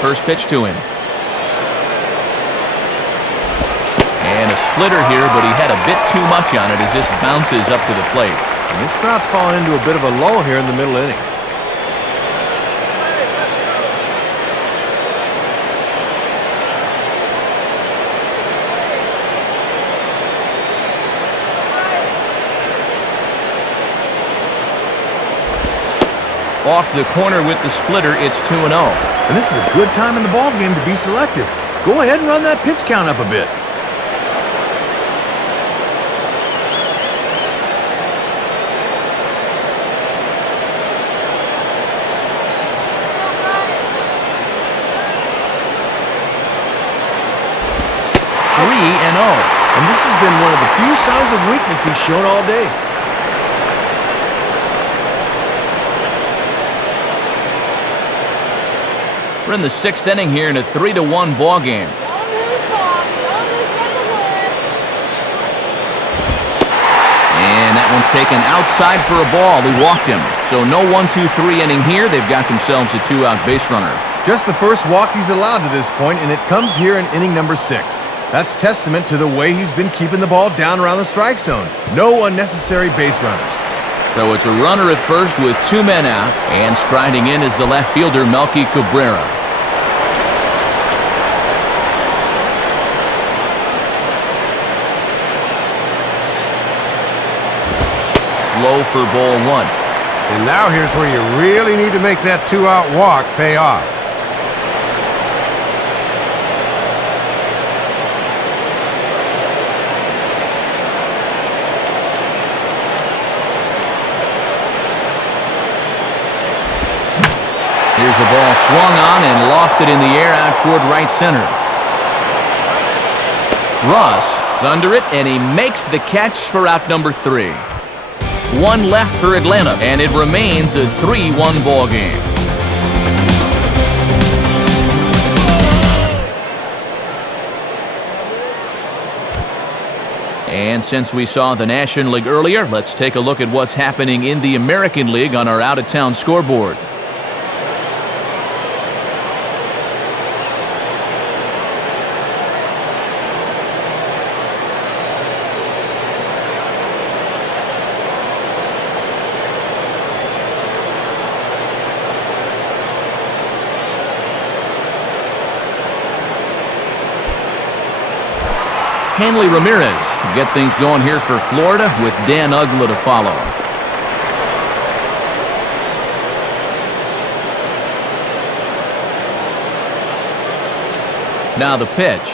First pitch to him. And a splitter here, but he had a bit too much on it as this bounces up to the plate. And this crowd's fallen into a bit of a lull here in the middle innings. Off the corner with the splitter, it's 2-0. And this is a good time in the ballgame to be selective. Go ahead and run that pitch count up a bit. And this has been one of the few signs of weakness he's shown all day. We're in the 6th inning here in a 3-1 ball game. And that one's taken outside for a ball. He walked him. So no 1-2-3 inning here. They've got themselves a 2-out base runner. Just the first walk he's allowed to this point, and it comes here in inning number 6. That's testament to the way he's been keeping the ball down around the strike zone. No unnecessary base runners. So it's a runner at first with 2 men out, and striding in is the left fielder, Melky Cabrera. low for ball one. And now here's where you really need to make that 2-out walk pay off. Here's a ball swung on and lofted in the air out toward right center. Russ is under it, and he makes the catch for out number 3. One left for Atlanta, and it remains a 3-1 ball game. And since we saw the National League earlier, let's take a look at what's happening in the American League on our out-of-town scoreboard. Hanley Ramirez to get things going here for Florida with Dan Uggla to follow. Now the pitch.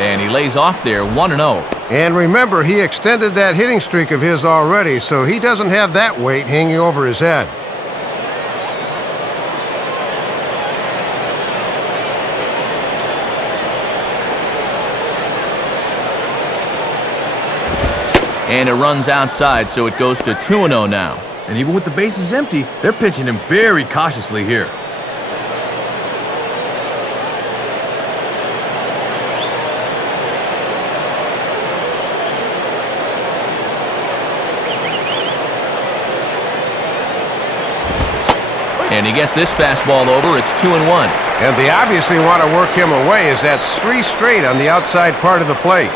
And he lays off there 1-0. And remember, he extended that hitting streak of his already, so he doesn't have that weight hanging over his head. And it runs outside, so it goes to 2-0 now. And even with the bases empty, they're pitching him very cautiously here. And he gets this fastball over. It's 2-1. And they obviously want to work him away, as that's 3 straight on the outside part of the plate.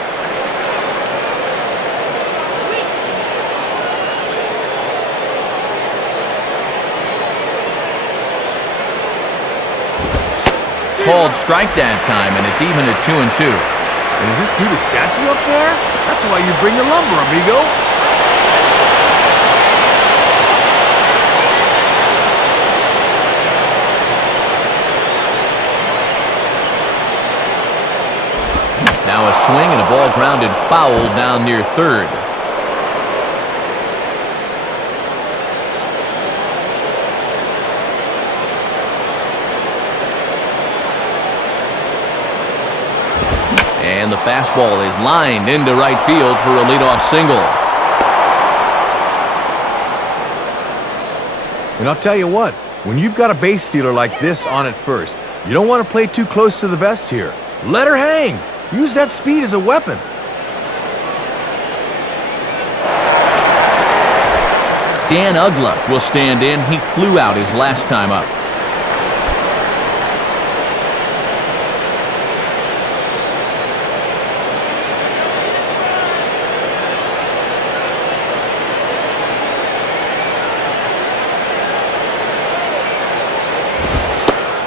Called strike that time, and it's even at 2-2. And is this dude a statue up there? That's why you bring the lumber, amigo. Now a swing and a ball grounded foul down near third. And the fastball is lined into right field for a leadoff single. And I'll tell you what, when you've got a base stealer like this on at first, you don't want to play too close to the vest here. Let her hang. Use that speed as a weapon. Dan Uggla will stand in. He flew out his last time up.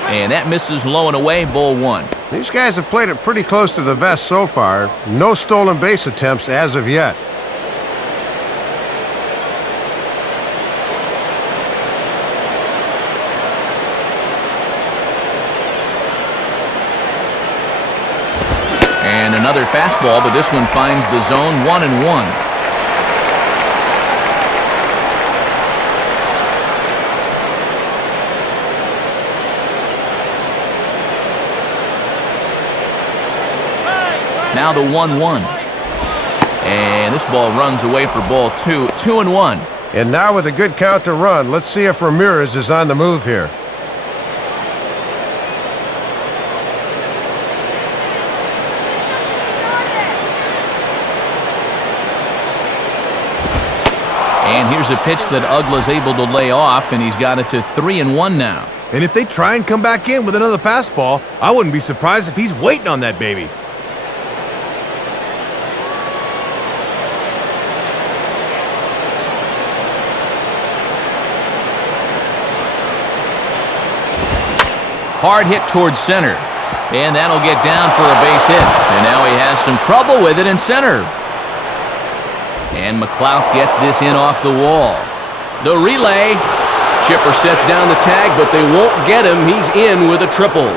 And that misses low and away, ball 1. These guys have played it pretty close to the vest so far. No stolen base attempts as of yet. And another fastball, but this one finds the zone. 1-1. Now the 1-1. And this ball runs away for ball 2. 2-1. And now with a good count to run, let's see if Ramirez is on the move here. And here's a pitch that Uggla's able to lay off, and he's got it to 3-1 now. And if they try and come back in with another fastball, I wouldn't be surprised if he's waiting on that baby. Hard hit towards center. And that'll get down for a base hit. And now he has some trouble with it in center. And McLeod gets this in off the wall. The relay. Chipper sets down the tag, but they won't get him. He's in with a triple.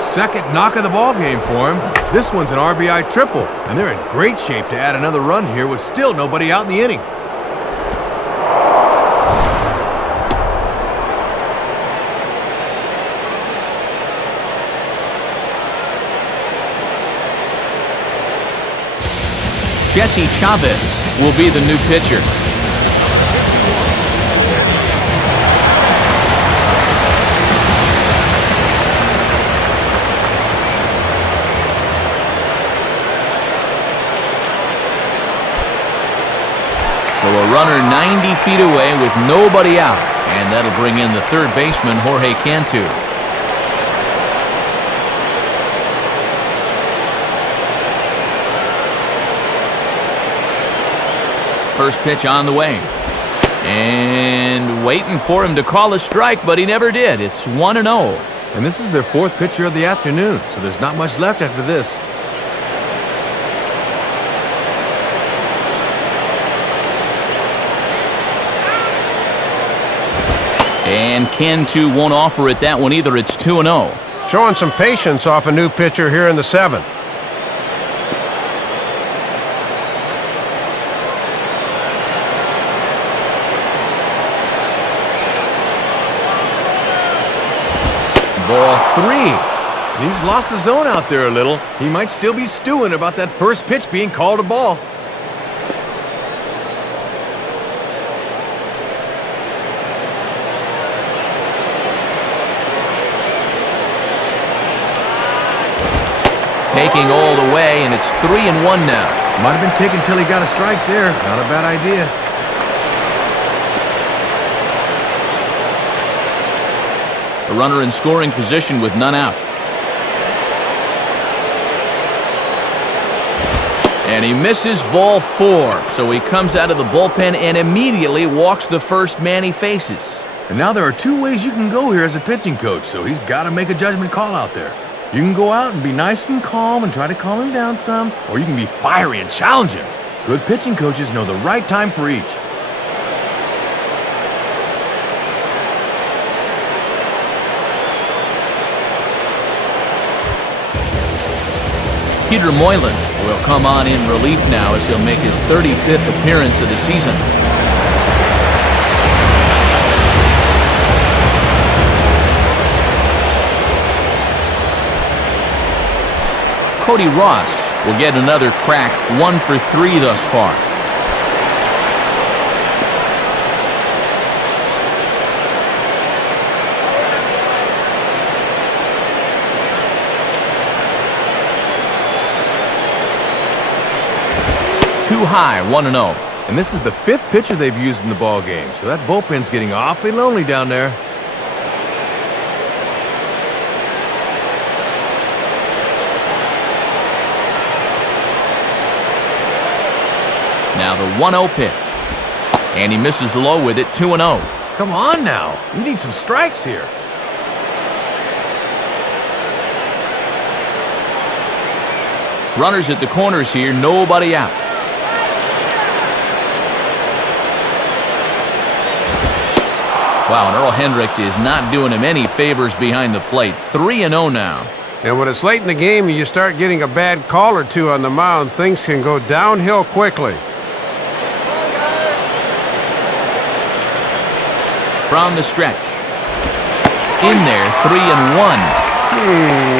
Second knock of the ball game for him. This one's an RBI triple, and they're in great shape to add another run here with still nobody out in the inning. Jesse Chavez will be the new pitcher. So a runner 90 feet away with nobody out, and that'll bring in the third baseman, Jorge Cantu. First pitch on the way. And waiting for him to call a strike, but he never did. It's 1-0. And this is their fourth pitcher of the afternoon, so there's not much left after this. And Cantu won't offer it that one either. It's 2-0. Showing some patience off a new pitcher here in the seventh. Ball 3. And he's lost the zone out there a little. He might still be stewing about that first pitch being called a ball. Taking all the way, and it's 3-1 now. Might have been taken till he got a strike there. Not a bad idea. A runner in scoring position with none out. And he misses ball 4, so he comes out of the bullpen and immediately walks the first man he faces. And now there are two ways you can go here as a pitching coach, so he's got to make a judgment call out there. You can go out and be nice and calm and try to calm him down some, or you can be fiery and challenge him. Good pitching coaches know the right time for each. Peter Moylan will come on in relief now as he'll make his 35th appearance of the season. Cody Ross will get another crack, 1 for 3 thus far. Too high, 1-0. And this is the 5th pitcher they've used in the ball game, so that bullpen's getting awfully lonely down there. Now the 1-0 pitch. And he misses low with it, 2-0. Come on now. You need some strikes here. Runners at the corners here, nobody out. Wow, and Earl Hendricks is not doing him any favors behind the plate. 3-0 now. And when it's late in the game and you start getting a bad call or two on the mound, things can go downhill quickly. From the stretch. In there, 3-1.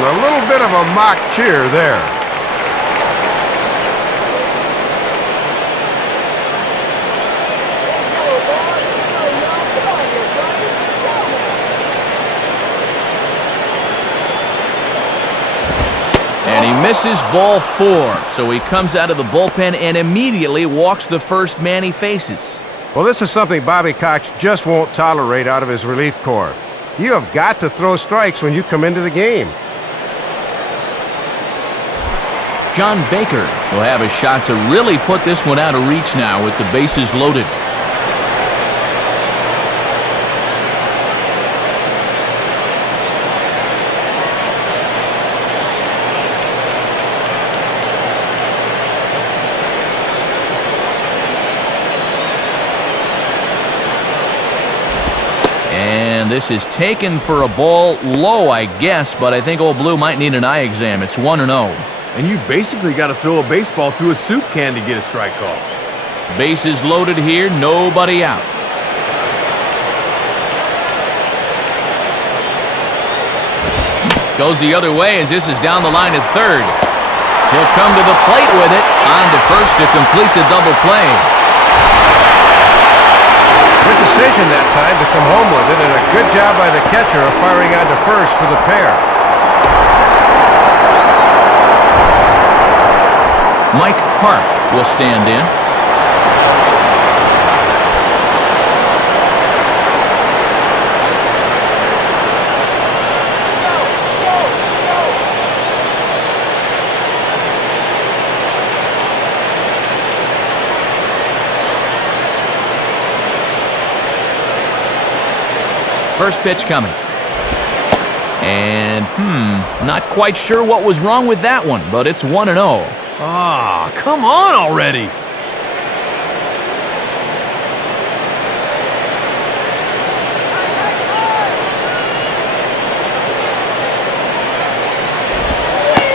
A little bit of a mock cheer there. And he misses ball 4, so he comes out of the bullpen and immediately walks the first man he faces. Well, this is something Bobby Cox just won't tolerate out of his relief corps. You have got to throw strikes when you come into the game. John Baker will have a shot to really put this one out of reach now with the bases loaded. And this is taken for a ball low, I guess, but I think Old Blue might need an eye exam. It's 1-0. And you basically got to throw a baseball through a soup can to get a strike call. Bases loaded here, nobody out. Goes the other way as this is down the line at third. He'll come to the plate with it, on to first to complete the double play. Good decision that time to come home with it, and a good job by the catcher of firing on to first for the pair. Mike Karp will stand in. First pitch coming. And, not quite sure what was wrong with that one, but it's 1-0. Ah, come on already.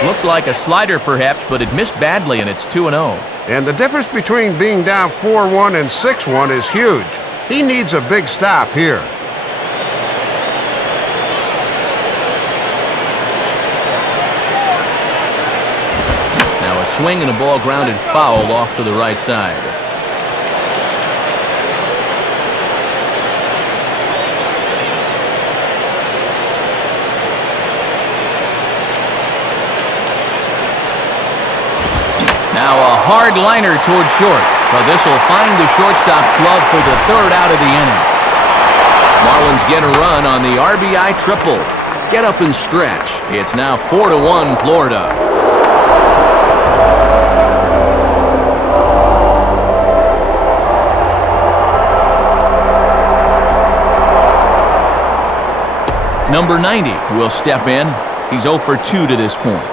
Looked like a slider perhaps, but it missed badly, and it's 2-0. And the difference between being down 4-1 and 6-1 is huge. He needs a big stop here. Swing and a ball grounded foul off to the right side. Now a hard liner towards short, but this will find the shortstop's glove for the third out of the inning. Marlins get a run on the RBI triple. Get up and stretch. It's now 4-1 Florida. Number 90 will step in. He's 0 for 2 to this point.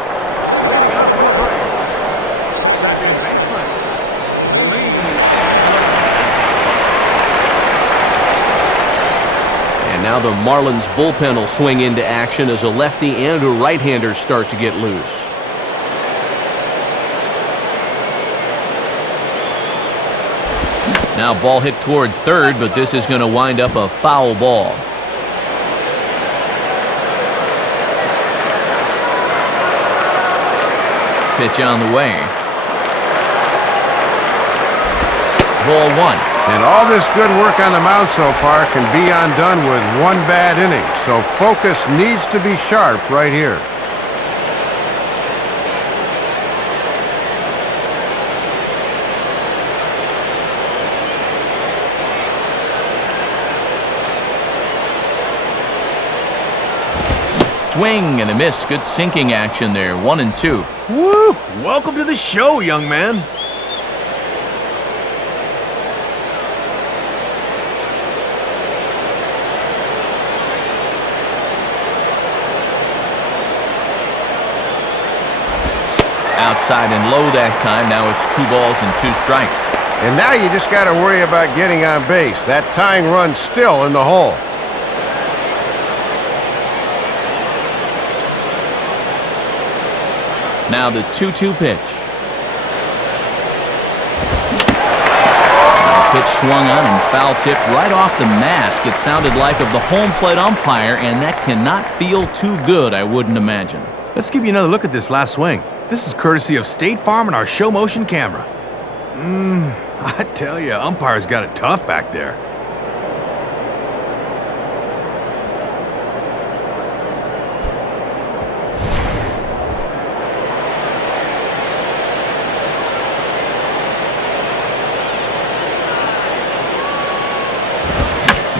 And now the Marlins bullpen will swing into action as a lefty and a right-hander start to get loose. Now ball hit toward third, but this is going to wind up a foul ball. Pitch on the way. Ball one. And all this good work on the mound so far can be undone with one bad inning. So focus needs to be sharp right here. Swing and a miss. Good sinking action there. 1-2. Woo! Welcome to the show, young man. Outside and low that time. Now it's 2 balls and 2 strikes. And now you just got to worry about getting on base. That tying run's still in the hole. Now the 2-2 pitch. Pitch swung on and foul tipped right off the mask. It sounded like of the home plate umpire, and that cannot feel too good, I wouldn't imagine. Let's give you another look at this last swing. This is courtesy of State Farm and our show motion camera. I tell you, umpire's got it tough back there.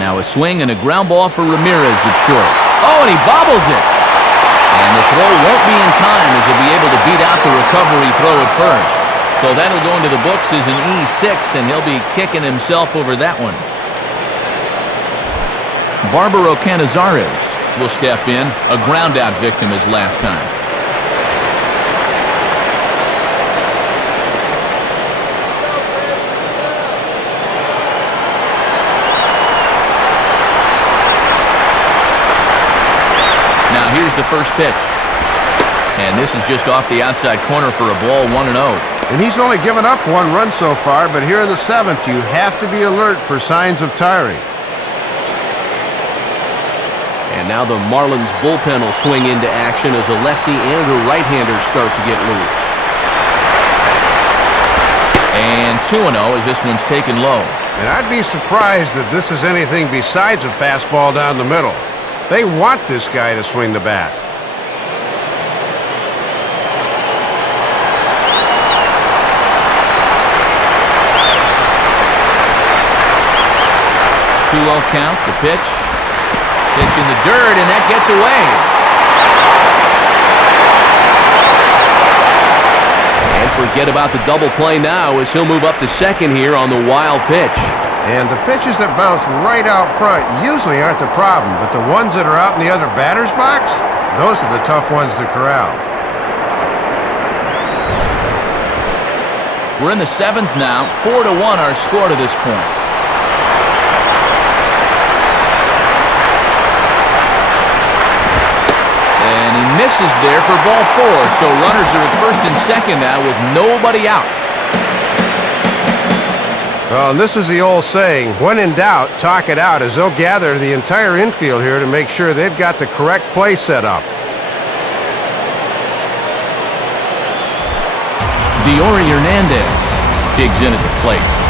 Now a swing and a ground ball for Ramirez at short. Oh, and he bobbles it. And the throw won't be in time as he'll be able to beat out the recovery throw at first. So that'll go into the books as an E6, and he'll be kicking himself over that one. Barbaro Canizares will step in, a ground-out victim as last time. the first pitch. And this is just off the outside corner for a ball, 1-0. And he's only given up 1 run so far, but here in the 7th, you have to be alert for signs of tiring. And now the Marlins bullpen will swing into action as a lefty and a right-hander start to get loose. And 2-0 as this one's taken low. And I'd be surprised if this is anything besides a fastball down the middle. They want this guy to swing the bat. 2-0 count, the pitch. Pitch in the dirt, and that gets away. And forget about the double play now as he'll move up to second here on the wild pitch. And the pitches that bounce right out front usually aren't the problem, but the ones that are out in the other batter's box, those are the tough ones to corral. We're in the 7th now, 4-1 our score to this point. And he misses there for ball 4, so runners are at first and second now with nobody out. Well, and this is the old saying, when in doubt, talk it out, as they'll gather the entire infield here to make sure they've got the correct play set up. Diori Hernandez digs in at the plate.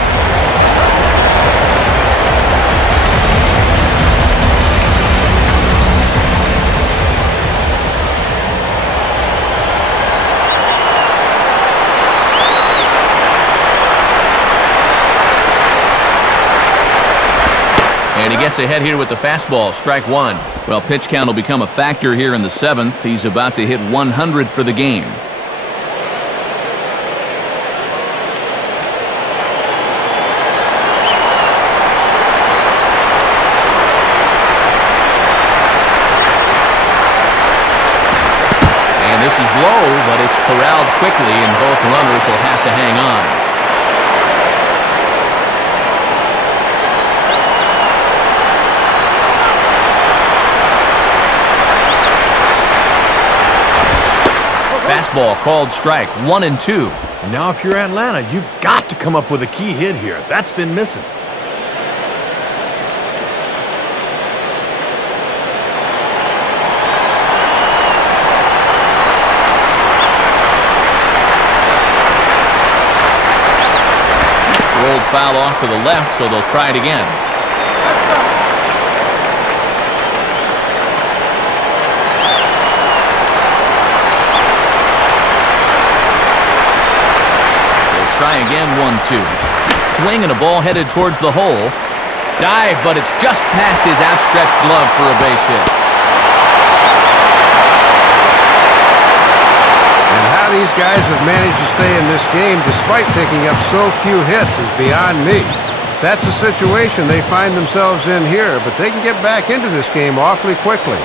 And he gets ahead here with the fastball, strike 1. Well, pitch count will become a factor here in the 7th. He's about to hit 100 for the game. And this is low, but it's corralled quickly, and both runners will have to hang on. Fastball called strike, 1-2. Now if you're Atlanta, you've got to come up with a key hit here. That's been missing. Rolled foul off to the left, so they'll try it again. Try again, 1-2. Swing and a ball headed towards the hole. Dive, but it's just past his outstretched glove for a base hit. And how these guys have managed to stay in this game despite picking up so few hits is beyond me. That's the situation they find themselves in here, but they can get back into this game awfully quickly.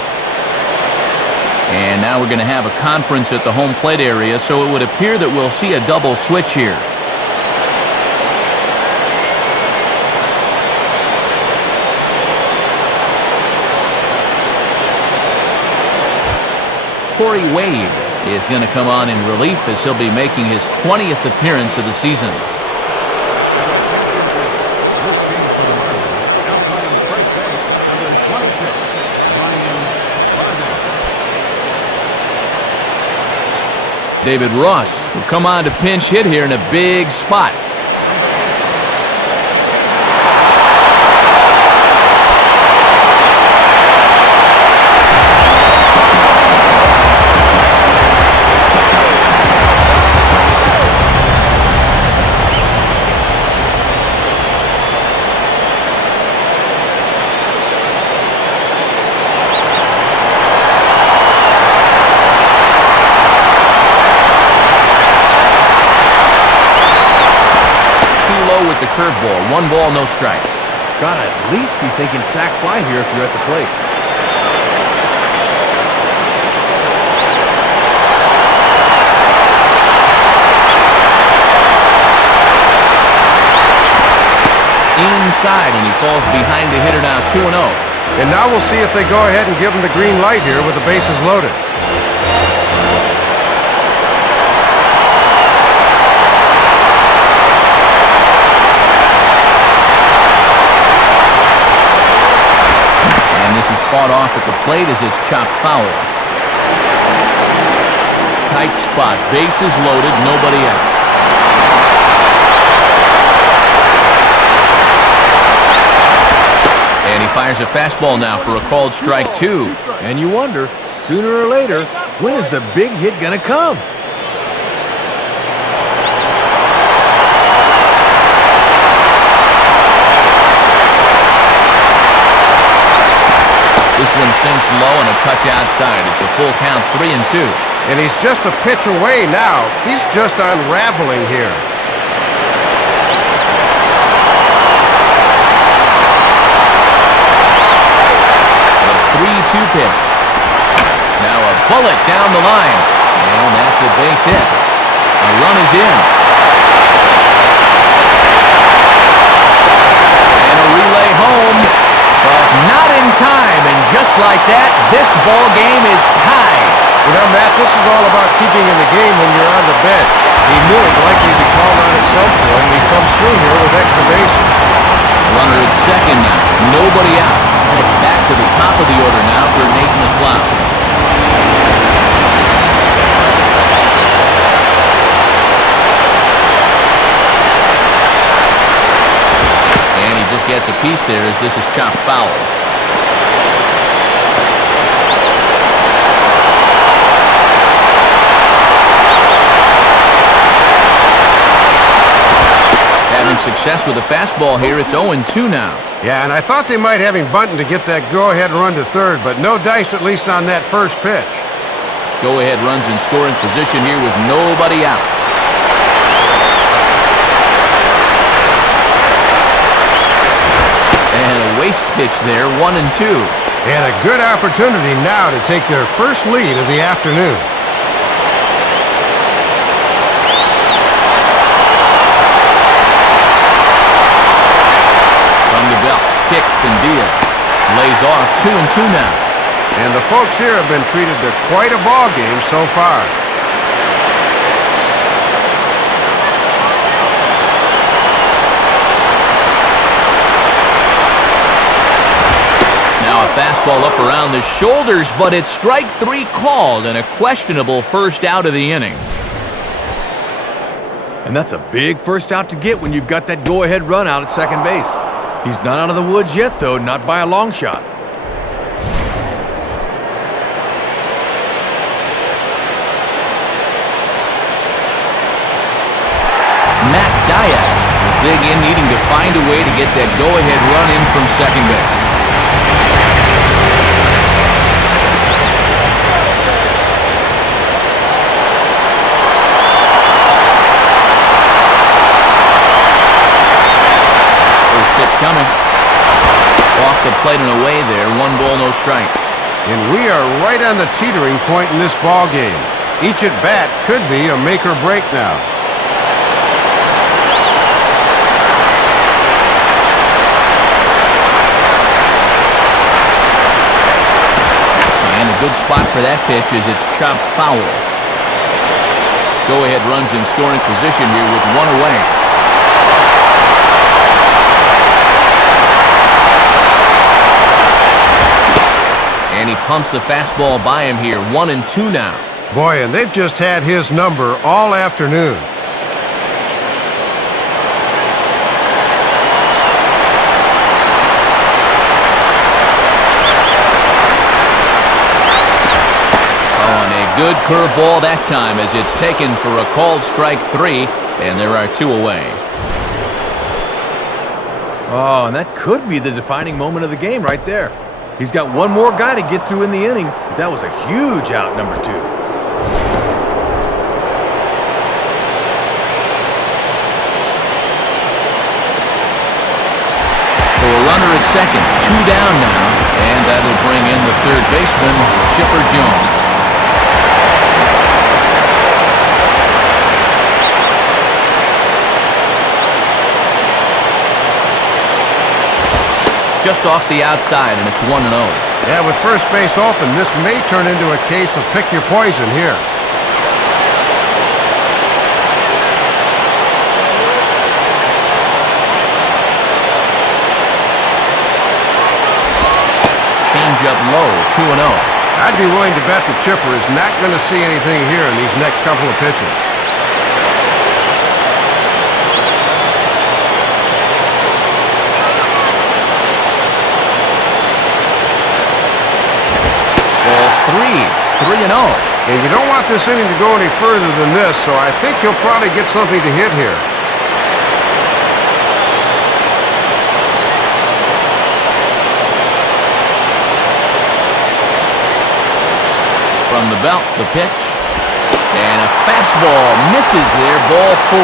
And now we're going to have a conference at the home plate area, so it would appear that we'll see a double switch here. Corey Wade is going to come on in relief as he'll be making his 20th appearance of the season. David Ross will come on to pinch hit here in a big spot. With the curveball, 1 ball, no strikes. Gotta at least be thinking sac fly here if you're at the plate. Inside, and he falls behind the hitter now, 2-0. And now we'll see if they go ahead and give him the green light here with the bases loaded. And this is fought off at the plate as it's chopped foul. Tight spot, bases loaded, nobody out. And he fires a fastball now for a called strike 2. And you wonder, sooner or later, when is the big hit gonna come? This one sinks low and a touch outside. It's a full count, 3-2. And he's just a pitch away now. He's just unraveling here. The 3-2 pitch. Now a bullet down the line. And that's a base hit. A run is in. And a relay home. But not in time. And just like that, this ball game is tied. You know, Matt, this is all about keeping in the game when you're on the bench. He knew it likely to be called on at some point, and he comes through here with extra bases. Runner at second now. Nobody out. It's back to the top of the order now for Nate McLeod. And he just gets a piece there as this is chopped foul. Having success with a fastball here, it's 0-2 now. Yeah, and I thought they might have him bunting to get that go-ahead run to third, but no dice at least on that first pitch. Go-ahead runs in scoring position here with nobody out. And a waste pitch there, 1-2. And a good opportunity now to take their first lead of the afternoon. Kicks and Diaz lays off 2-2 now. And the folks here have been treated to quite a ball game so far. Now a fastball up around the shoulders, but it's strike 3 called and a questionable first out of the inning. And that's a big first out to get when you've got that go-ahead run out at second base. He's not out of the woods yet, though, not by a long shot. Matt Diaz will dig in, needing to find a way to get that go-ahead run in from second base. Coming. Off the plate and away there. 1 ball, no strikes. And we are right on the teetering point in this ball game. Each at bat could be a make or break now. And a good spot for that pitch as it's chopped foul. Go-ahead runs in scoring position here with 1 away. And he pumps the fastball by him here. 1-2 now. Boy, and they've just had his number all afternoon. Oh, and a good curveball that time as it's taken for a called strike 3, and there are 2 away. Oh, and that could be the defining moment of the game right there. He's got 1 more guy to get through in the inning, but that was a huge out, number 2. So a runner at second, 2 down now, and that'll bring in the third baseman, Chipper Jones. just off the outside, and it's 1-0. Yeah, with first base open, this may turn into a case of pick your poison here. Change up low, 2-0. I'd be willing to bet the chipper is not going to see anything here in these next couple of pitches. Ball 3-0. And you don't want this inning to go any further than this, so I think he'll probably get something to hit here. From the belt, the pitch. And a fastball misses there, ball 4.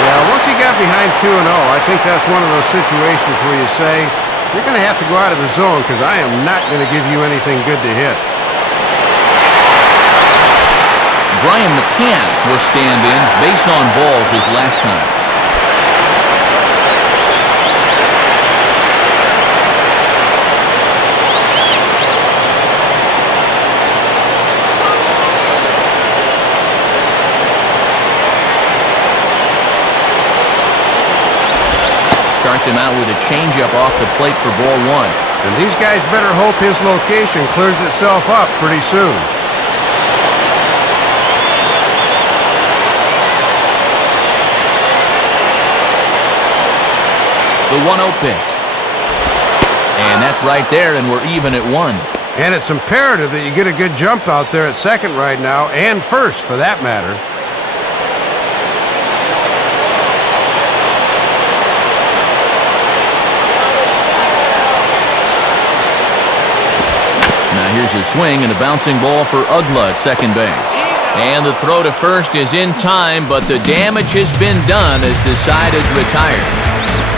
Yeah, once he got behind 2-0, I think that's one of those situations where you say, you're going to have to go out of the zone because I am not going to give you anything good to hit. Brian McCann will stand in. Base on balls his last time. Starts him out with a changeup off the plate for ball 1. And these guys better hope his location clears itself up pretty soon. The 1-0 pitch. And that's right there, and we're even at 1. And it's imperative that you get a good jump out there at second right now, and first for that matter. Now here's a swing and a bouncing ball for Ugla at second base. And the throw to first is in time, but the damage has been done as the side is retired.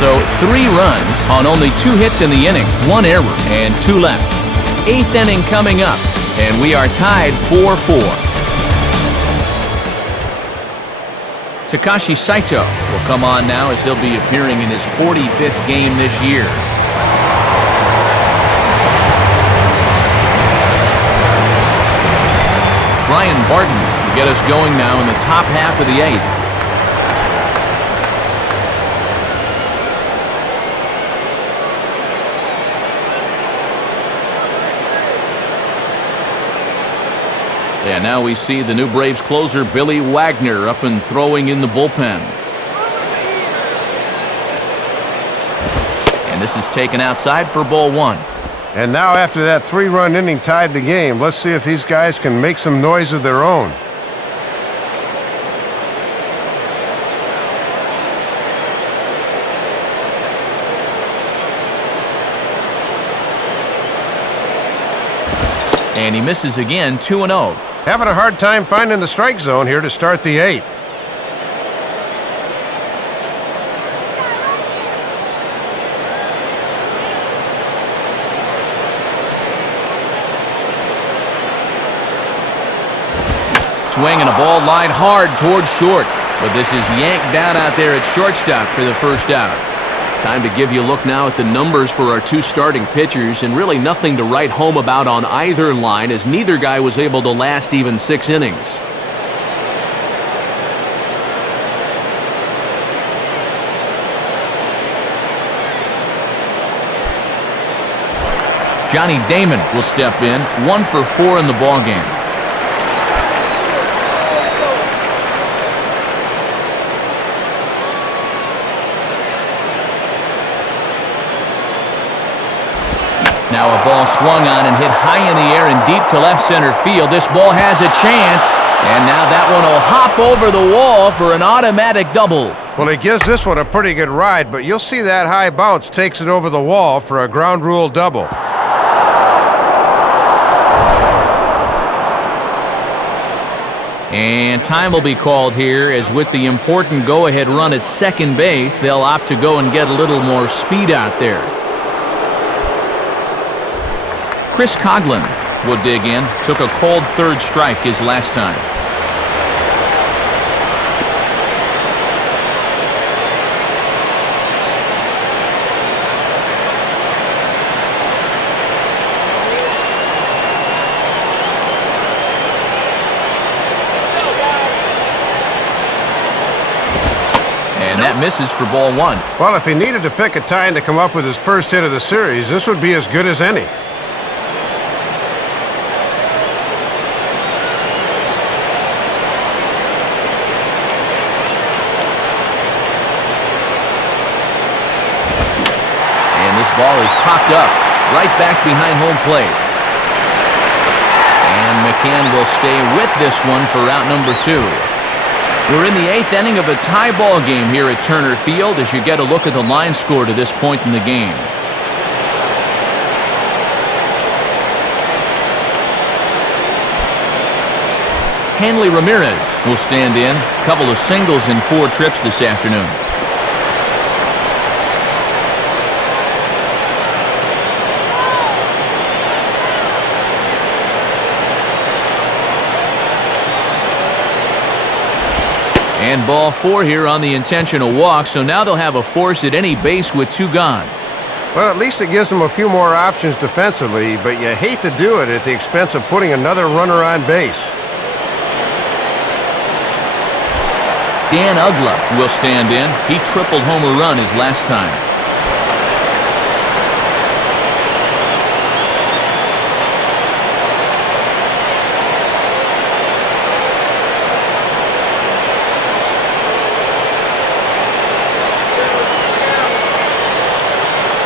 So 3 runs on only 2 hits in the inning, 1 error, and 2 left. 8th inning coming up, and we are tied 4-4. Takashi Saito will come on now as he'll be appearing in his 45th game this year. Brian Barton will get us going now in the top half of the 8th. And now we see the new Braves closer Billy Wagner up and throwing in the bullpen. And this is taken outside for ball 1. And now after that 3-run inning tied the game, let's see if these guys can make some noise of their own. And he misses again, 2-0. Having a hard time finding the strike zone here to start the 8th. Swing and a ball lined hard towards short. But this is yanked down out there at shortstop for the first out. Time to give you a look now at the numbers for our 2 starting pitchers, and really nothing to write home about on either line, as neither guy was able to last even 6 innings. Johnny Damon will step in, 1 for 4 in the ballgame. Now a ball swung on and hit high in the air and deep to left center field. This ball has a chance, and now that one will hop over the wall for an automatic double. Well, he gives this one a pretty good ride, but you'll see that high bounce takes it over the wall for a ground rule double. And time will be called here, as with the important go-ahead run at second base, they'll opt to go and get a little more speed out there. Chris Coughlin will dig in. Took a cold 3rd strike his last time. and that misses for ball one. Well, if he needed to pick a time to come up with his first hit of the series, this would be as good as any. And this ball is popped up right back behind home plate. And McCann will stay with this one for out number 2. We're in the 8th inning of a tie ball game here at Turner Field as you get a look at the line score to this point in the game. Hanley Ramirez will stand in. A couple of singles in 4 trips this afternoon. And ball 4 here on the intentional walk, so now they'll have a force at any base with 2 gone. Well, at least it gives them a few more options defensively, but you hate to do it at the expense of putting another runner on base. Dan Uggla will stand in. He tripled home run his last time.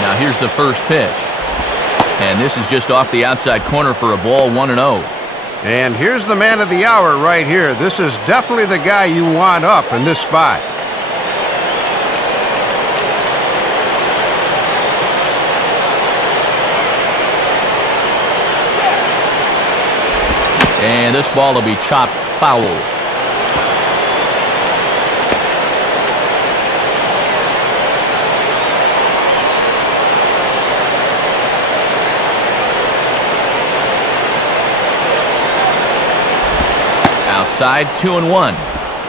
Now here's the first pitch. And this is just off the outside corner for a ball, 1-0. And here's the man of the hour right here. This is definitely the guy you want up in this spot. And this ball will be chopped foul. Outside, 2-1.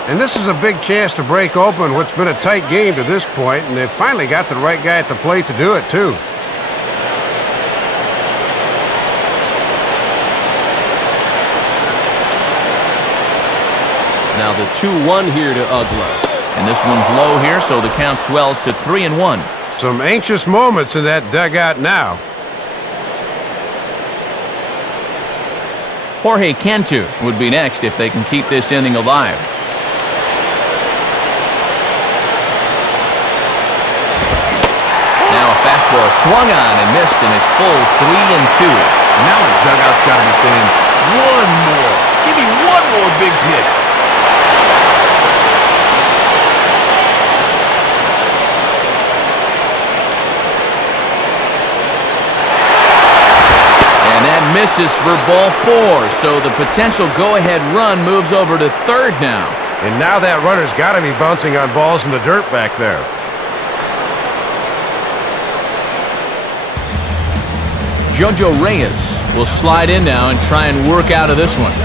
And this is a big chance to break open what's been a tight game to this point, and they've finally got the right guy at the plate to do it, too. Now the 2-1 here to Uggla. And this one's low here, so the count swells to 3-1. Some anxious moments in that dugout now. Jorge Cantu would be next if they can keep this inning alive. Now a fastball swung on and missed, and it's full 3-2. Now his dugout's got to be saying, one more. Give me one more big pitch. Misses for ball 4, so the potential go-ahead run moves over to third now. And now that runner's got to be bouncing on balls in the dirt back there. Jojo Reyes will slide in now and try and work out of this one.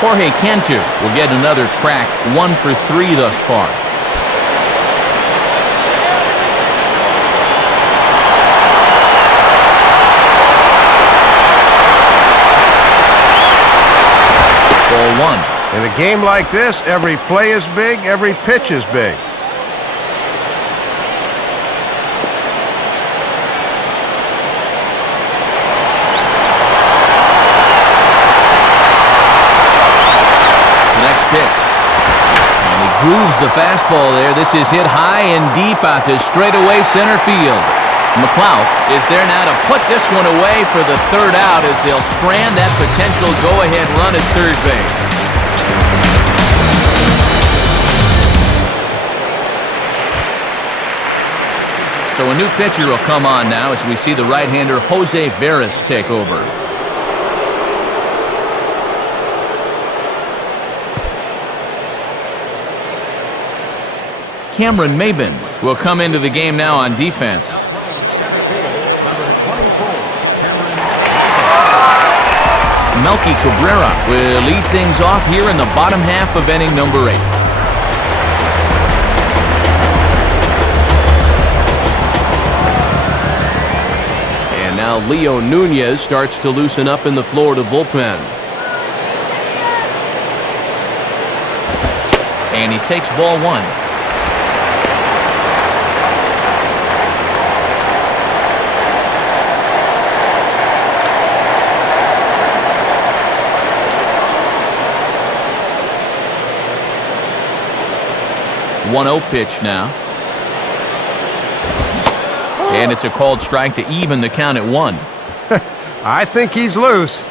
Jorge Cantu will get another crack, 1 for 3 thus far. Ball 1. In a game like this, every play is big, every pitch is big. And he grooves the fastball there. This is hit high and deep out to straightaway center field. McLeod is there now to put this one away for the third out as they'll strand that potential go-ahead run at third base. So a new pitcher will come on now as we see the right-hander Jose Veras take over. Cameron Maben will come into the game now on defense. Melky Cabrera will lead things off here in the bottom half of inning number 8. Leo Nunez starts to loosen up in the Florida bullpen. And he takes ball one. One 0 pitch now. And it's a called strike to even the count at 1. I think he's loose.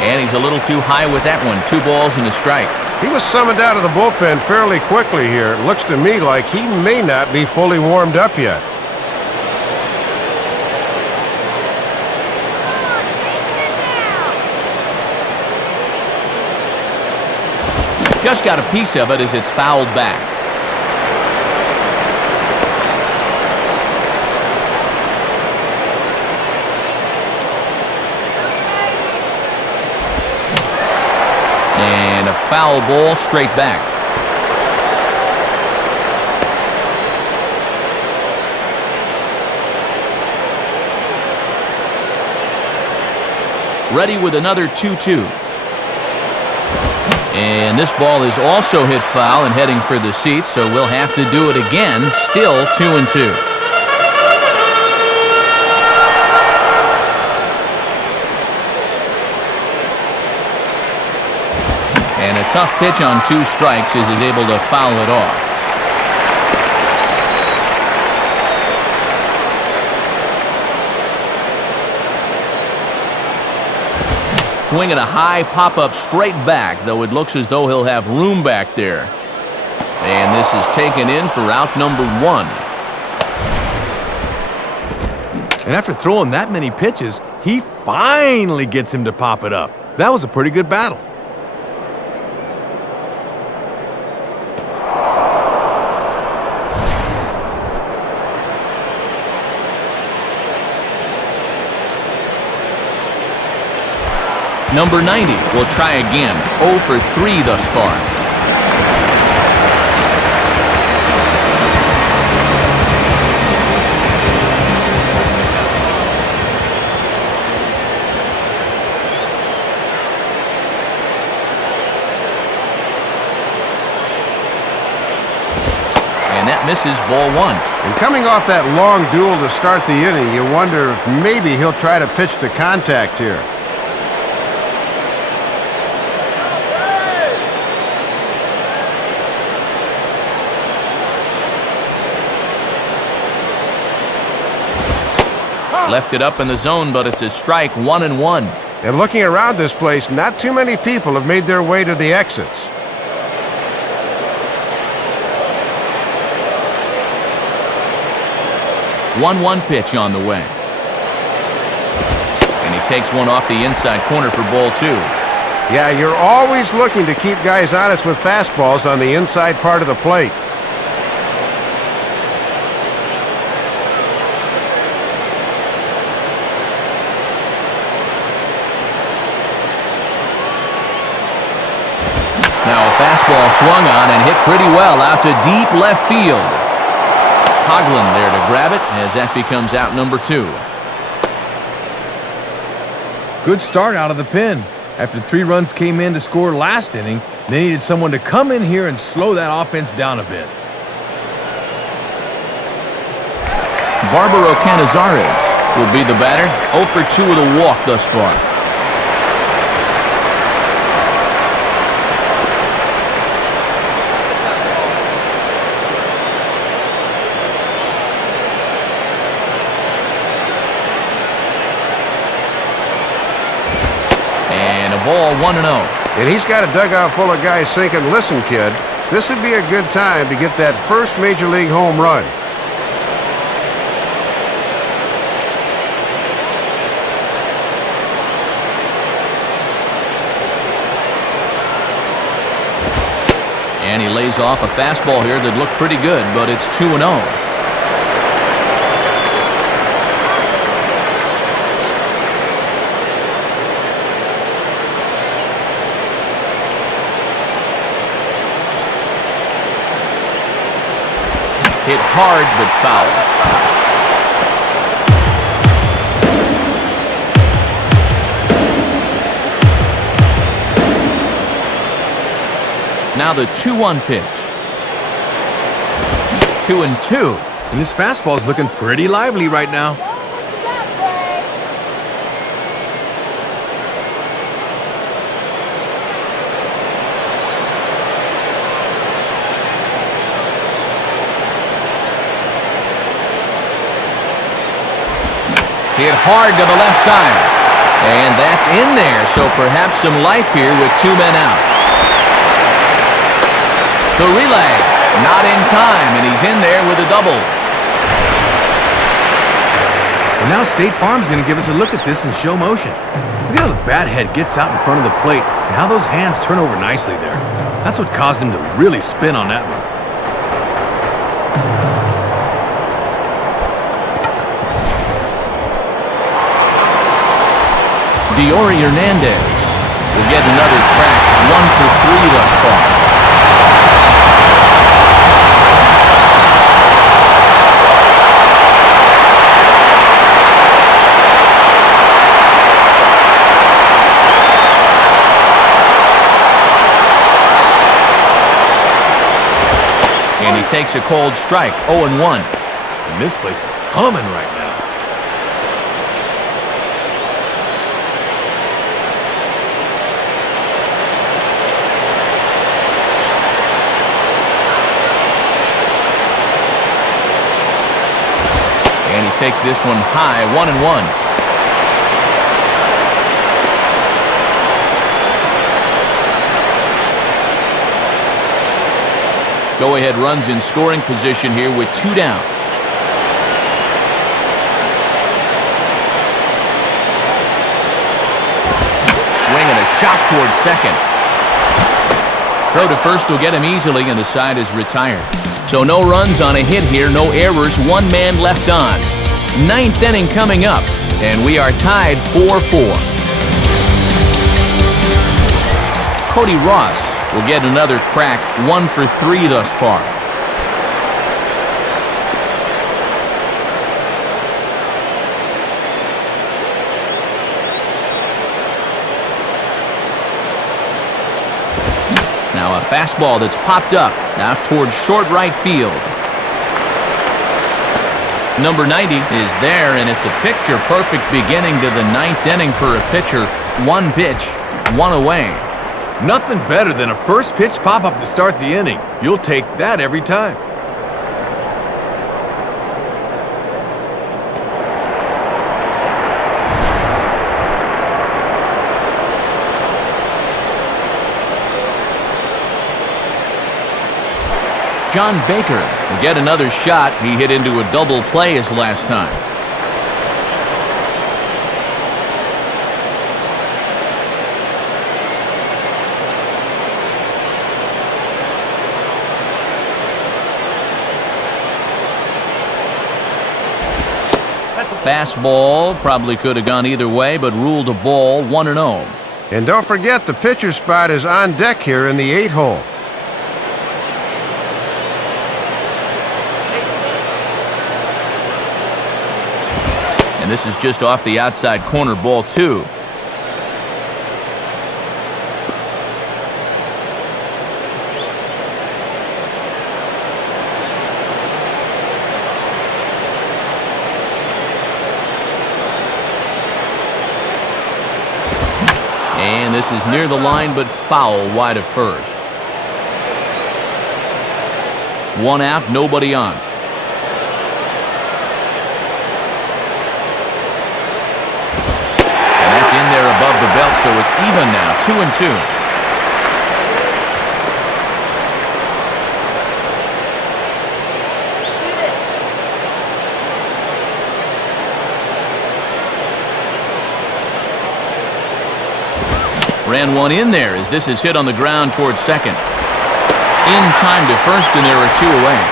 And he's a little too high with that one. 2 balls and a strike. He was summoned out of the bullpen fairly quickly here. It looks to me like he may not be fully warmed up yet. Just got a piece of it as it's fouled back. And a foul ball straight back. Ready with another 2-2. And this ball is also hit foul and heading for the seats, so we'll have to do it again. Still 2-2. And a tough pitch on 2 strikes as he's able to foul it off. Swinging a high pop-up straight back, though it looks as though he'll have room back there. And this is taken in for out number 1. And after throwing that many pitches, he finally gets him to pop it up. That was a pretty good battle. Number 90 will try again. 0 for 3 thus far. And that misses ball 1. And coming off that long duel to start the inning, you wonder if maybe he'll try to pitch to contact here. Left it up in the zone, but it's a strike. 1-1. And looking around this place, not too many people have made their way to the exits. One pitch on the way. And he takes one off the inside corner for ball 2. Yeah, you're always looking to keep guys honest with fastballs on the inside part of the plate. Now a fastball swung on and hit pretty well out to deep left field. Coughlin there to grab it as that becomes out number 2. Good start out of the pen. After 3 runs came in to score last inning, they needed someone to come in here and slow that offense down a bit. Barbaro Canizares will be the batter. 0 for 2 with a walk thus far. Ball 1-0. And he's got a dugout full of guys thinking, listen, kid, this would be a good time to get that first Major League home run. And he lays off a fastball here that looked pretty good, but it's 2-0. Hit hard but foul. Now the 2-1 pitch. 2-2. And this fastball's looking pretty lively right now. Hit hard to the left side. And that's in there, so perhaps some life here with 2 men out. The relay, not in time, and he's in there with a double. Well, now State Farm's going to give us a look at this in show motion. Look at how the bat head gets out in front of the plate and how those hands turn over nicely there. That's what caused him to really spin on that one. Diori Hernandez will get another crack, 1 for 3 thus far. And he takes a cold strike, 0-1. And this place is humming right now. And he takes this one high, 1-1. Go-ahead runs in scoring position here with 2 down. Swing and a shot towards second. Throw to first will get him easily, and the side is retired. So no runs on a hit here, no errors, 1 man left on. 9th inning coming up, and we are tied 4-4. Cody Ross will get another crack, 1 for 3 thus far. Now a fastball that's popped up, now towards short right field. Number 90 is there, and it's a picture-perfect beginning to the 9th inning for a pitcher. 1 pitch, 1 away. Nothing better than a first pitch pop-up to start the inning. You'll take that every time. John Baker will get another shot. He hit into a double play his last time. Fastball probably could have gone either way, but ruled a ball, 1-0. And don't forget, the pitcher spot is on deck here in the 8-hole. And this is just off the outside corner, ball 2. And this is near the line, but foul wide of first. 1 out, nobody on. And that's in there above the belt, so it's even now, 2-2. Ran one in there as this is hit on the ground towards second. In time to first, and there are 2 away.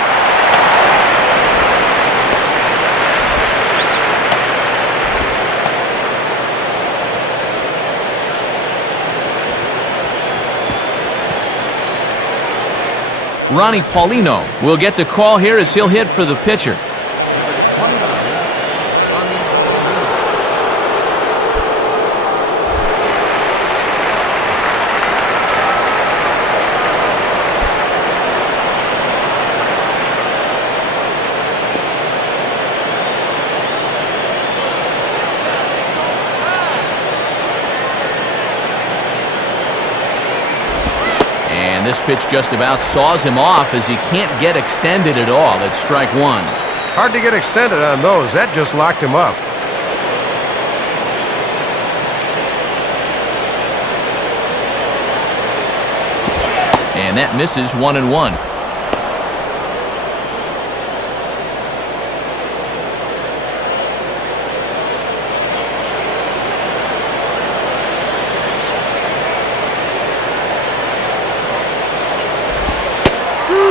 Ronnie Paulino will get the call here as he'll hit for the pitcher. This pitch just about saws him off as he can't get extended at all. It's strike one. Hard to get extended on those. That just locked him up. And that misses 1-1.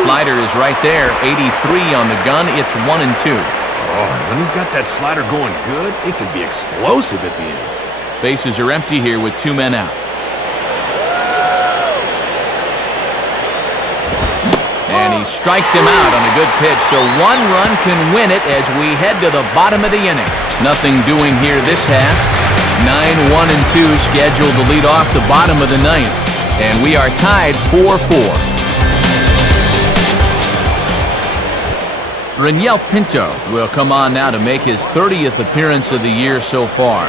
Slider is right there, 83 on the gun. It's 1-2. Oh, and when he's got that slider going good, it can be explosive at the end. Bases are empty here with 2 men out. And he strikes him out on a good pitch, so 1 run can win it as we head to the bottom of the inning. Nothing doing here this half. 9-1-2 scheduled to lead off the bottom of the ninth. And we are tied 4-4. Raniel Pinto will come on now to make his 30th appearance of the year so far.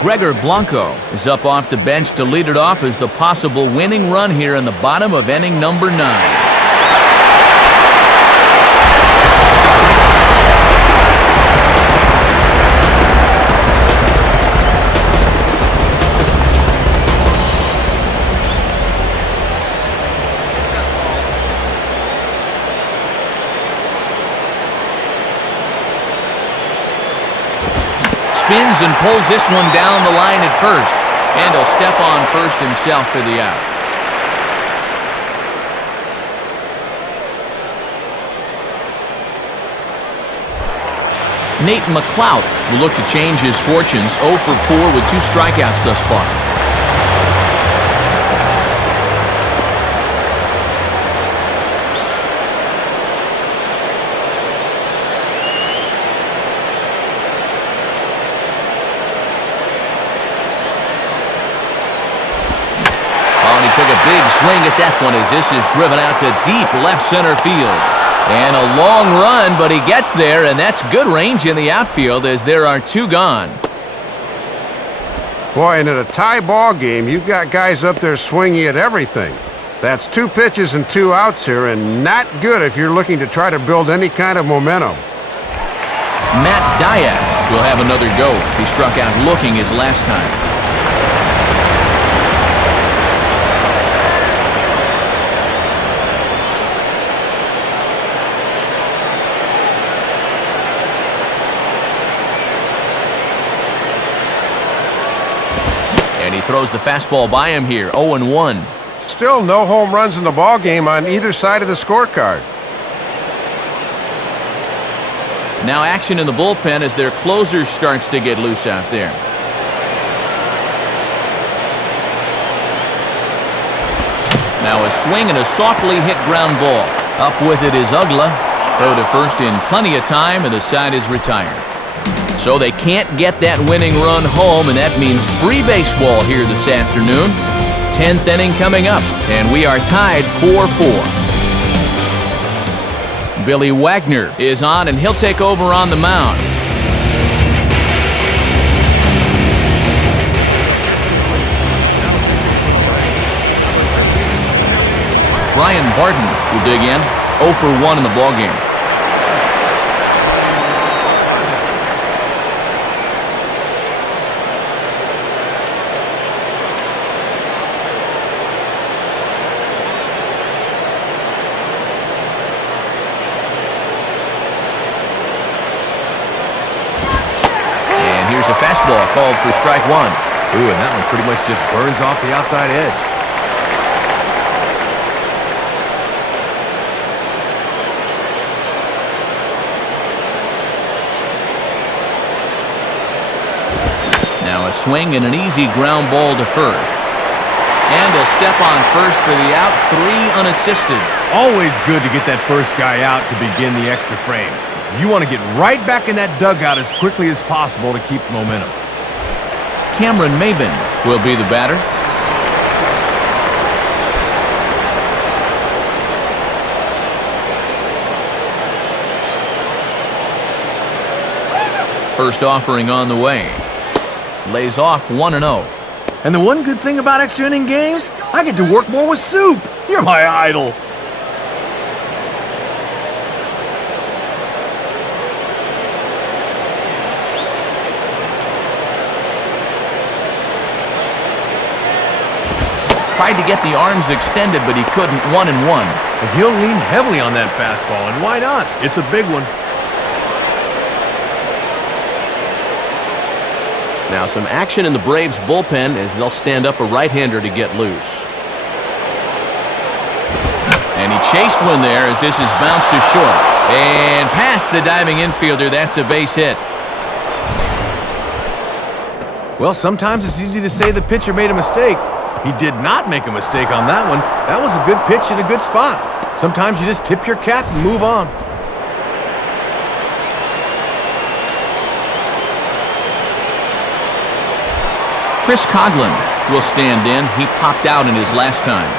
Gregor Blanco is up off the bench to lead it off as the possible winning run here in the bottom of inning number 9. Spins and pulls this one down the line at first. And he'll step on first himself for the out. Nate McLeod will look to change his fortunes. 0 for 4 with 2 strikeouts thus far. Took a big swing at that one as this is driven out to deep left center field. And a long run, but he gets there, and that's good range in the outfield as there are 2 gone. Boy, and in a tie ball game, you've got guys up there swinging at everything. That's 2 pitches and 2 outs here, and not good if you're looking to try to build any kind of momentum. Matt Diaz will have another go. He struck out looking his last time. And he throws the fastball by him here, 0-1. Still no home runs in the ball game on either side of the scorecard. Now action in the bullpen as their closer starts to get loose out there. Now a swing and a softly hit ground ball. Up with it is Ugla. Throw to first in plenty of time, and the side is retired. So they can't get that winning run home, and that means free baseball here this afternoon. 10th inning coming up, and we are tied 4-4. Billy Wagner is on, and he'll take over on the mound. Brian Barton will dig in, 0 for 1 in the ballgame. Here's a fastball called for strike 1. Ooh, and that one pretty much just burns off the outside edge. swing and an easy ground ball to first. And he'll step on first for the out, 3 unassisted. Always good to get that first guy out to begin the extra frames. You want to get right back in that dugout as quickly as possible to keep the momentum. Cameron Maben will be the batter. First offering on the way. Lays off 1-0. And the one good thing about extra inning games, I get to work more with Soup. You're my idol. Tried to get the arms extended, but he couldn't. 1-1. And he'll lean heavily on that fastball, and why not? It's a big one. Now some action in the Braves bullpen as they'll stand up a right-hander to get loose. And he chased one there as this is bounced to short. And past the diving infielder, that's a base hit. Well, sometimes it's easy to say the pitcher made a mistake. He did not make a mistake on that one. That was a good pitch in a good spot. Sometimes you just tip your cap and move on. Chris Coughlin will stand in. He popped out in his last time.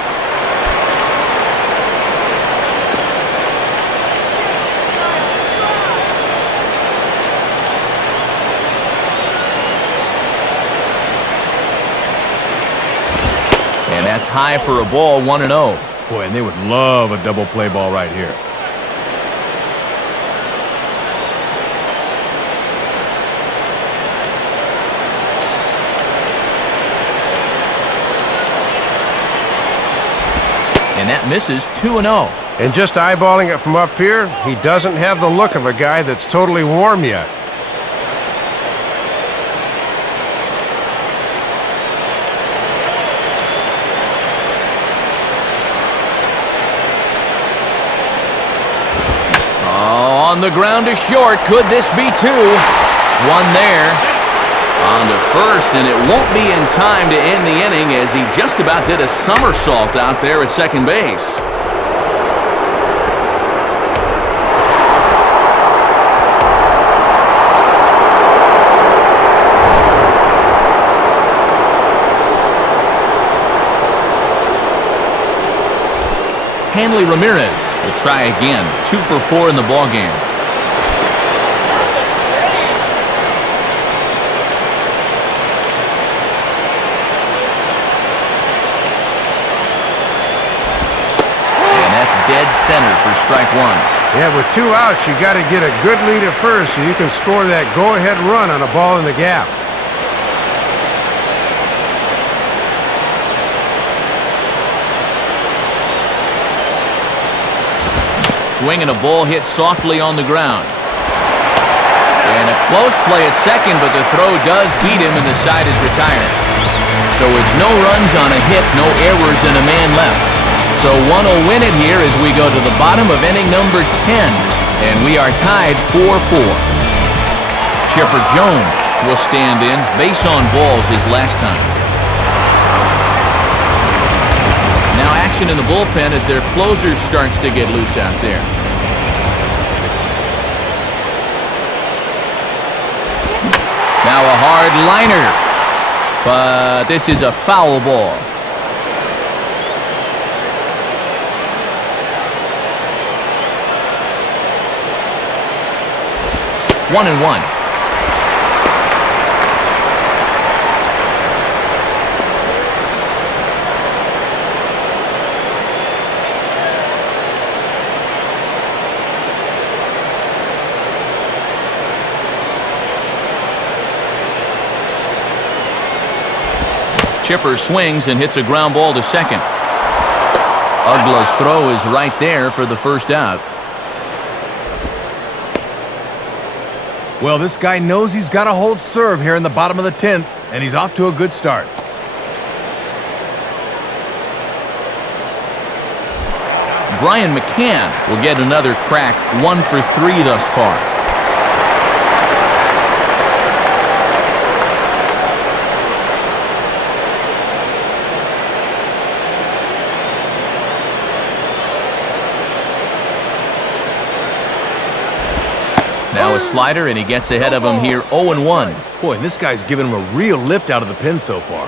And that's high for a ball, 1-0. Boy, and they would love a double play ball right here. And that misses, 2-0. And just eyeballing it from up here, he doesn't have the look of a guy that's totally warm yet. Oh, on the ground to short. Could this be 2? One there. On to first, and it won't be in time to end the inning as he just about did a somersault out there at second base. Hanley Ramirez will try again. 2 for 4 in the ballgame. Dead center for strike 1. Yeah, with 2 outs, you got to get a good lead at first so you can score that go-ahead run on a ball in the gap. Swinging a ball hit softly on the ground. And a close play at second, but the throw does beat him and the side is retired. So it's no runs on a hit, no errors, and a man left. So one will win it here as we go to the bottom of inning number 10. And we are tied 4-4. Chipper Jones will stand in. Base on balls his last time. Now action in the bullpen as their closer starts to get loose out there. Now a hard liner. But this is a foul ball. 1-1. Chipper swings and hits a ground ball to second. Ugla's throw is right there for the first out. Well, this guy knows he's got to hold serve here in the bottom of the 10th, and he's off to a good start. Brian McCann will get another crack, 1 for 3 thus far. a slider, and he gets ahead of him here 0-1. Boy, and this guy's giving him a real lift out of the pin so far.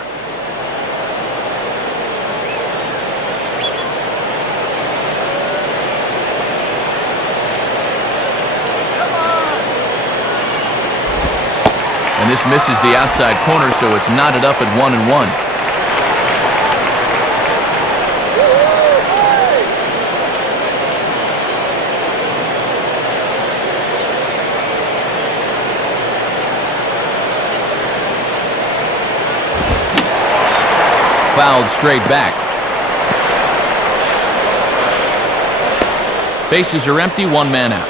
And this misses the outside corner, so it's knotted up at 1-1. Fouled straight back. Bases are empty, one man out.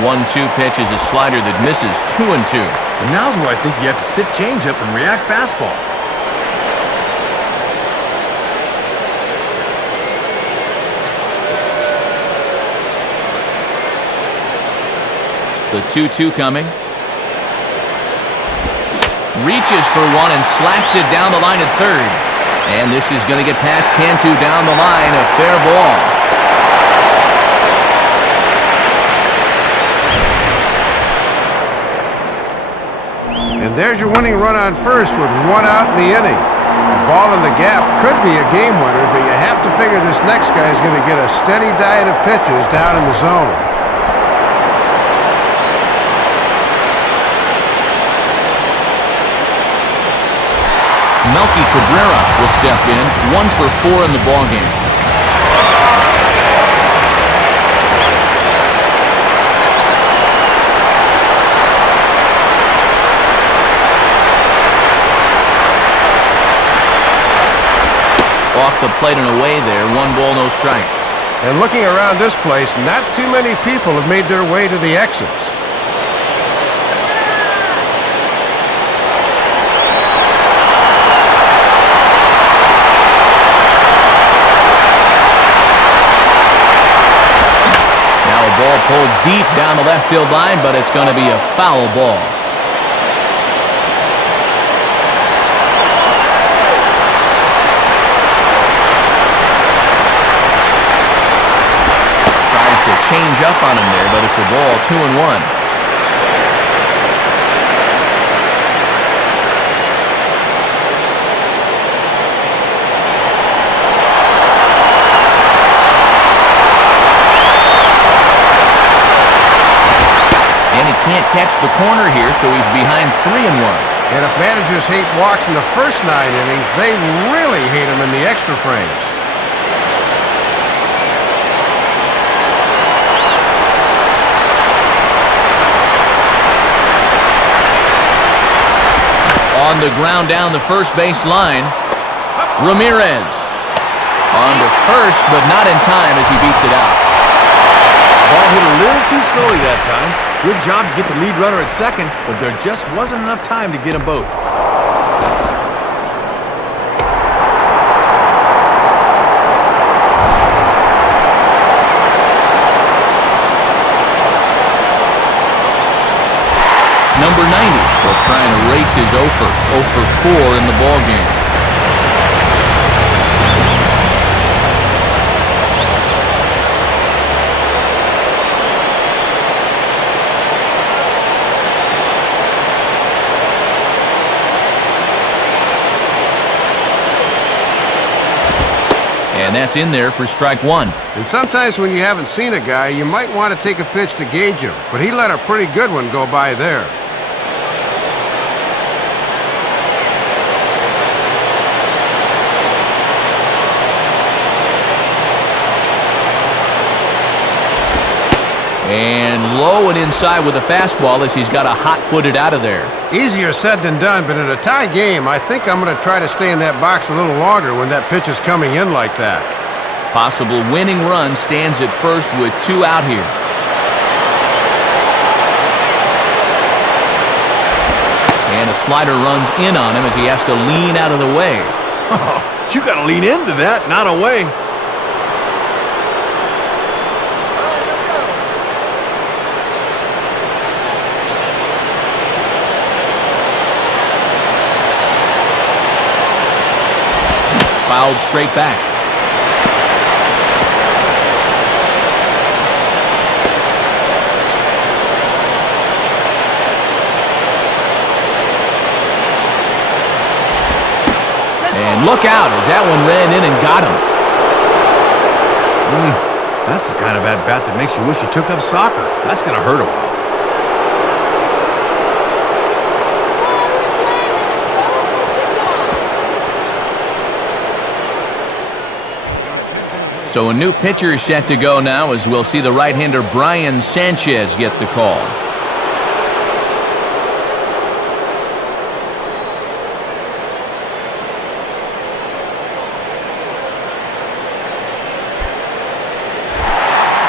1-2 pitch is a slider that misses 2-2. And now's where I think you have to sit changeup and react fastball. The 2-2 coming. Reaches for one and slaps it down the line at third. And this is going to get past Cantu down the line, a fair ball. And there's your winning run on first with one out in the inning. A ball in the gap could be a game winner, but you have to figure this next guy is going to get a steady diet of pitches down in the zone. Melky Cabrera will step in, 1 for 4 in the ballgame. Off the plate and away there, 1 ball, no strikes. And looking around this place, not too many people have made their way to the exits. Ball pulled deep down the left field line, but it's going to be a foul ball. Tries to change up on him there, but it's a ball, 2-1. Can't catch the corner here, so he's behind 3-1. And if managers hate walks in the first 9 innings, they really hate them in the extra frames. On the ground down the first base line, Ramirez. On to first, but not in time as he beats it out. Ball hit a little too slowly that time. Good job to get the lead runner at second, but there just wasn't enough time to get them both. Number 90 will try and erase his 0 for 4 in the ballgame. And that's in there for strike 1. And sometimes when you haven't seen a guy, you might want to take a pitch to gauge him. But he let a pretty good one go by there. And low and inside with a fastball as he's got a hot-footed out of there. Easier said than done, but in a tie game, I think I'm going to try to stay in that box a little longer when that pitch is coming in like that. Possible winning run stands at first with 2 out here. And a slider runs in on him as he has to lean out of the way. You got to lean into that, not away. Fouled it straight back. And look out as that one ran in and got him. That's the kind of at-bat that makes you wish you took up soccer. That's going to hurt a while. So a new pitcher is set to go now as we'll see the right-hander Brian Sanchez get the call.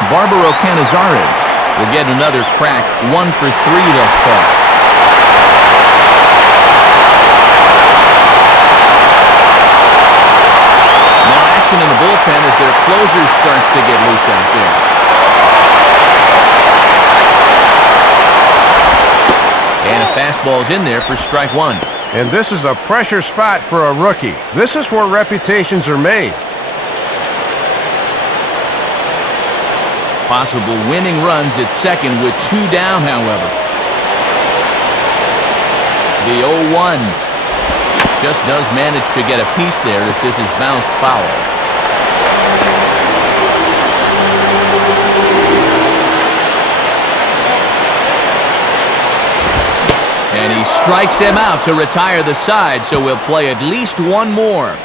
Barbaro Canizares will get another crack, 1 for 3 thus far. Now action in the bullpen as their closer starts to get loose out there. And a fastball's in there for strike 1. And this is a pressure spot for a rookie. This is where reputations are made. Possible winning runs at second with 2 down, however. The 0-1 just does manage to get a piece there as this is bounced foul. And he strikes him out to retire the side, so we'll play at least one more.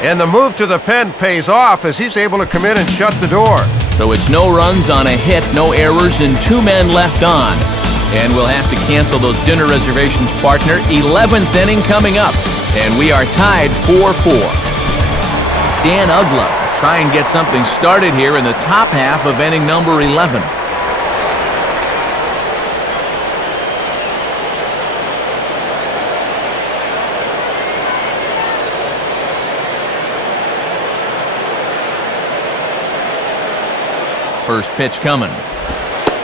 And the move to the pen pays off as he's able to come in and shut the door. So it's no runs on a hit, no errors, and 2 men left on. And we'll have to cancel those dinner reservations, partner. 11th inning coming up, and we are tied 4-4. Dan Ugla will try and get something started here in the top half of inning number 11. First pitch coming.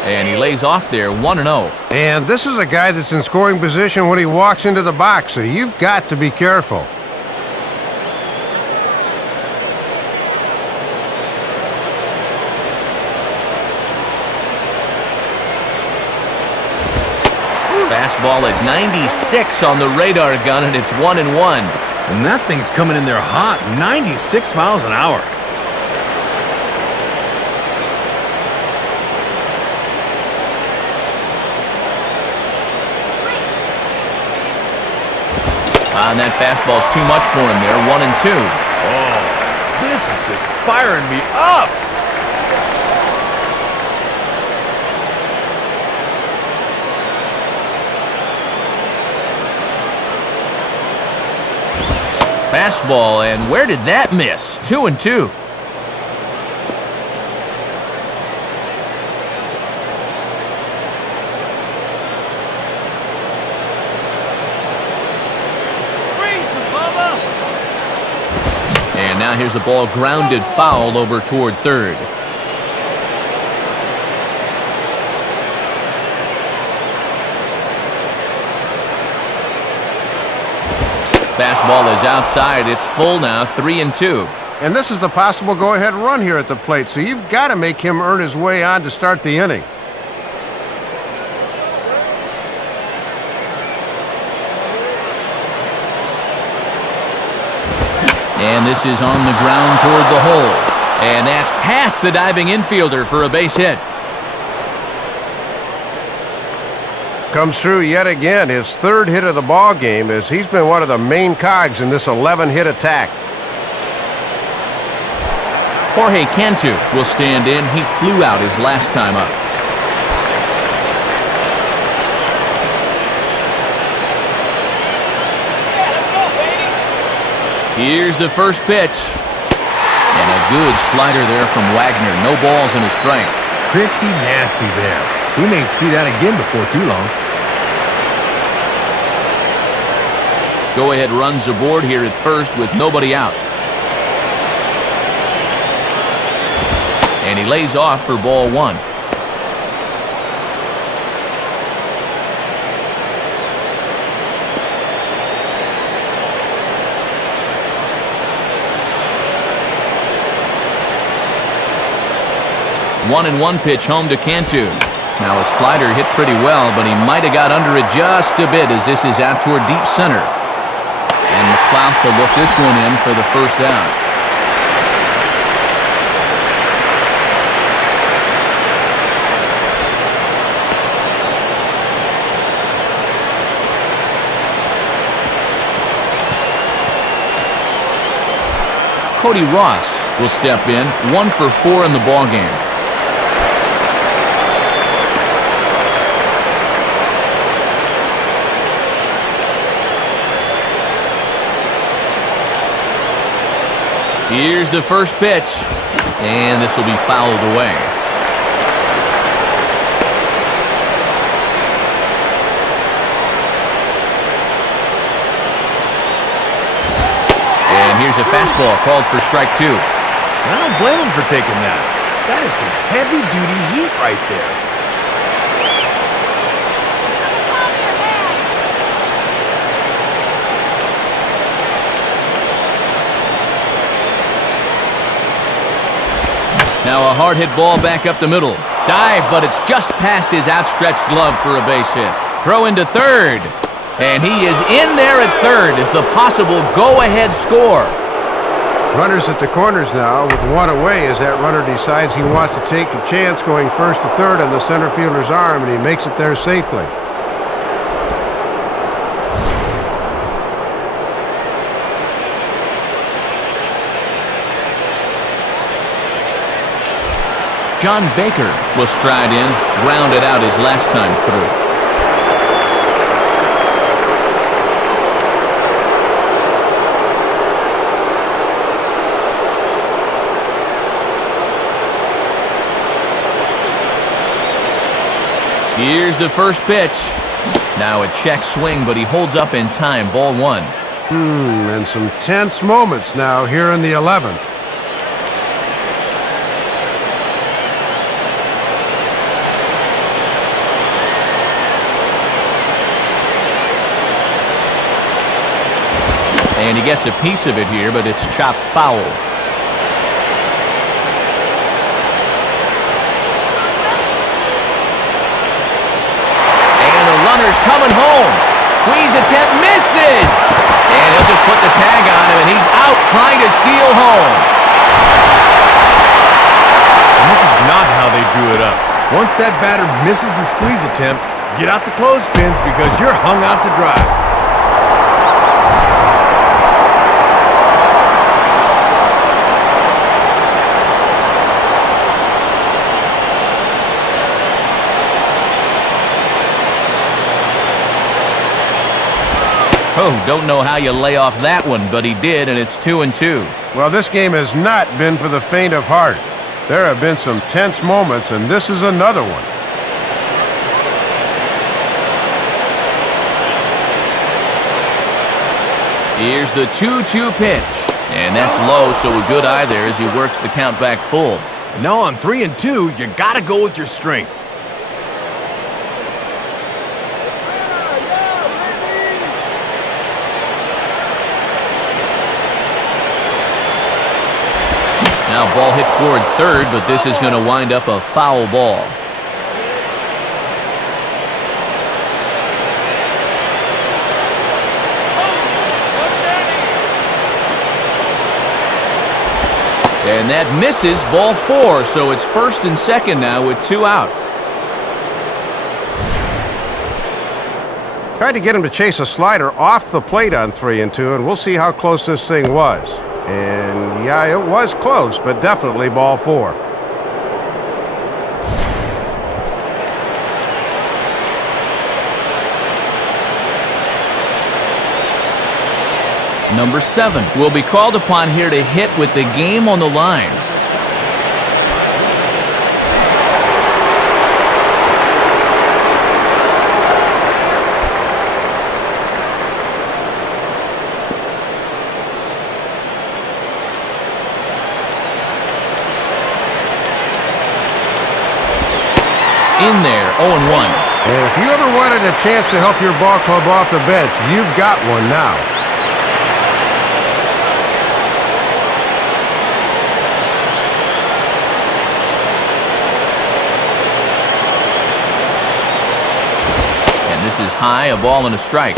And he lays off there, 1-0. And this is a guy that's in scoring position when he walks into the box, so you've got to be careful. Fastball at 96 on the radar gun, and it's 1-1. And that thing's coming in there hot, 96 miles an hour. And that fastball's too much for him there, 1-2. Oh, this is just firing me up. Fastball, and where did that miss? 2-2. And now here's a ball grounded foul over toward third. Fastball is outside. It's full now, 3-2. And this is the possible go-ahead run here at the plate, so you've got to make him earn his way on to start the inning. And this is on the ground toward the hole. And that's past the diving infielder for a base hit. Comes through yet again, his third hit of the ball game, as he's been one of the main cogs in this 11-hit attack. Jorge Cantu will stand in. He flew out his last time up. Here's the first pitch. And a good slider there from Wagner. No balls and a strike. Pretty nasty there. We may see that again before too long. Go-ahead runs aboard here at first with nobody out. And he lays off for ball 1. 1-1 pitch home to Cantu. Now his slider hit pretty well, but he might have got under it just a bit as this is out toward deep center. And McLeod will look this one in for the first out. Cody Ross will step in, 1 for 4 in the ballgame. Here's the first pitch, and this will be fouled away. And here's a fastball called for strike 2. I don't blame him for taking that. That is some heavy-duty heat right there. Now a hard hit ball back up the middle. Dive, but it's just past his outstretched glove for a base hit. Throw into third. And he is in there at third as the possible go-ahead score. Runners at the corners now with 1 away as that runner decides he wants to take a chance going first to third on the center fielder's arm, and he makes it there safely. John Baker will stride in, grounded out his last time through. Here's the first pitch. Now a check swing, but he holds up in time. Ball 1. And some tense moments now here in the 11th. And he gets a piece of it here, but it's chopped foul. And the runner's coming home. Squeeze attempt misses. And he'll just put the tag on him, and he's out trying to steal home. And this is not how they drew it up. Once that batter misses the squeeze attempt, get out the clothespins because you're hung out to dry. Oh, don't know how you lay off that one, but he did, and it's 2-2. Well, this game has not been for the faint of heart. There have been some tense moments, and this is another one. Here's the 2-2 pitch, and that's low, so a good eye there as he works the count back full. And now on 3-2, you gotta go with your strength. Now ball hit toward third, but this is going to wind up a foul ball. And that misses, ball 4, so it's first and second now with 2 out. Tried to get him to chase a slider off the plate on 3-2, and we'll see how close this thing was. And yeah, it was close, but definitely ball 4. Number 7 will be called upon here to hit with the game on the line. In there, 0-1. And if you ever wanted a chance to help your ball club off the bench, you've got one now. This is high, a ball and a strike.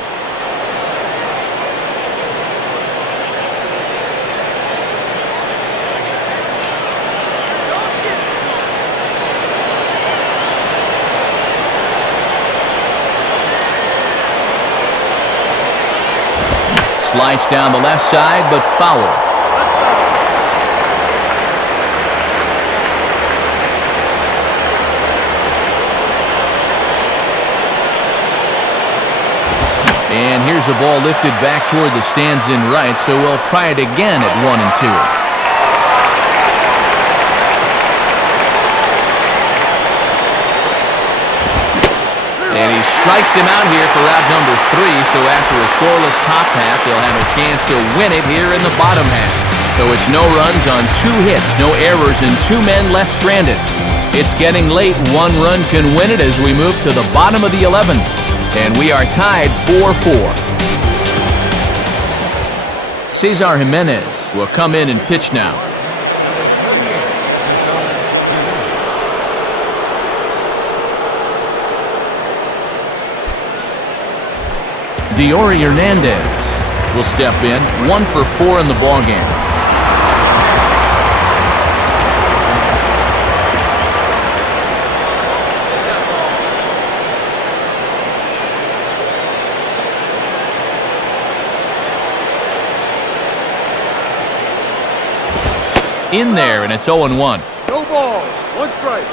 Slice down the left side, but foul. And here's a ball lifted back toward the stands in right, so we'll try it again at 1 and 2. And he strikes him out here for out number 3, so after a scoreless top half, they'll have a chance to win it here in the bottom half. So it's no runs on 2 hits, no errors, and 2 men left stranded. It's getting late. 1 run can win it as we move to the bottom of the 11th. And we are tied 4-4. Cesar Jimenez will come in and pitch now. Diori Hernandez will step in, 1 for 4 in the ballgame. In there, and it's 0-1. No ball, 1 strike.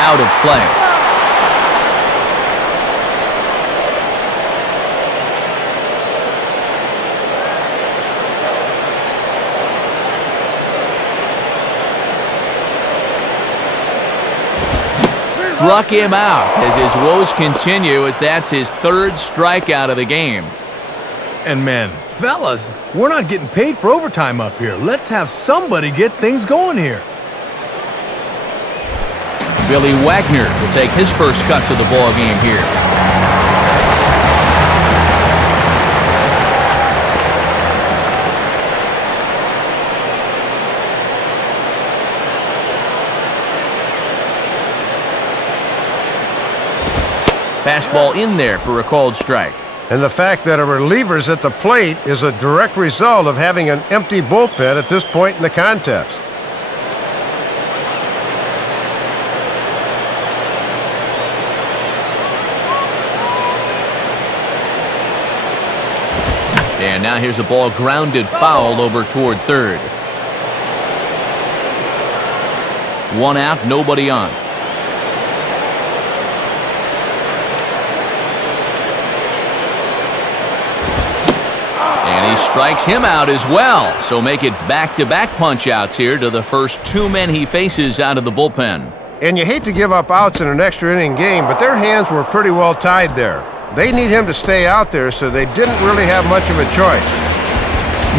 Out of play. Struck him out as his woes continue, as that's his 3rd strikeout of the game. And man, fellas, we're not getting paid for overtime up here. Let's have somebody get things going here. Billy Wagner will take his first cuts of the ball game here. Fastball in there for a called strike. And the fact that a reliever's at the plate is a direct result of having an empty bullpen at this point in the contest. And now here's a ball grounded foul over toward 3rd. 1 out, nobody on. And he strikes him out as well. So make it back-to-back punch-outs here to the first 2 men he faces out of the bullpen. And you hate to give up outs in an extra inning game, but their hands were pretty well tied there. They need him to stay out there, so they didn't really have much of a choice.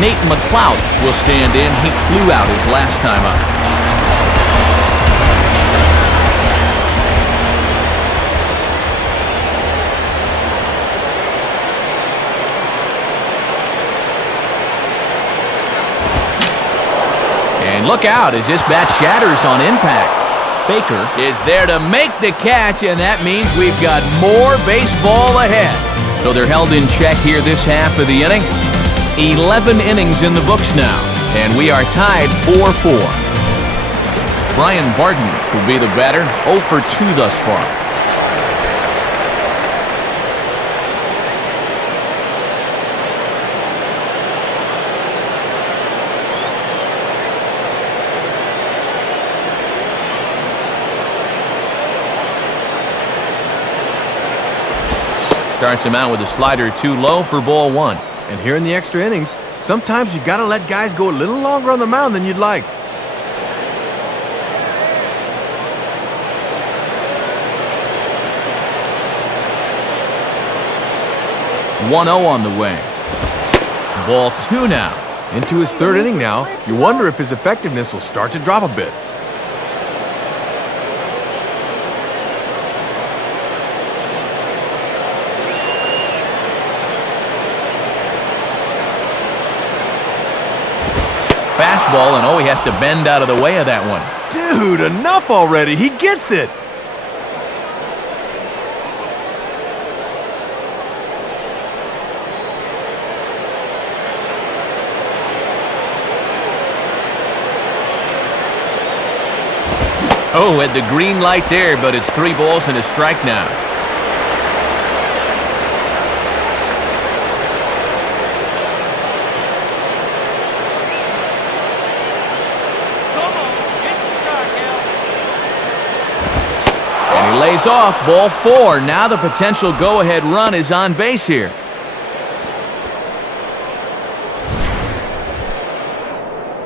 Nate McLeod will stand in. He flew out his last time up. And look out as this bat shatters on impact. Baker is there to make the catch, and that means we've got more baseball ahead. So they're held in check here this half of the inning. 11 innings in the books now, and we are tied 4-4. Brian Barton will be the batter, 0 for 2 thus far. Starts him out with a slider too low for ball 1. And here in the extra innings, sometimes you gotta let guys go a little longer on the mound than you'd like. (1-0) on the way. Ball 2 now. Into his 3rd inning now, you wonder if his effectiveness will start to drop a bit. fastball, and he has to bend out of the way of that one. Dude, enough already. He gets it. Oh, at the green light there, but it's 3 balls and a strike now. And he lays off, ball 4. Now the potential go-ahead run is on base here.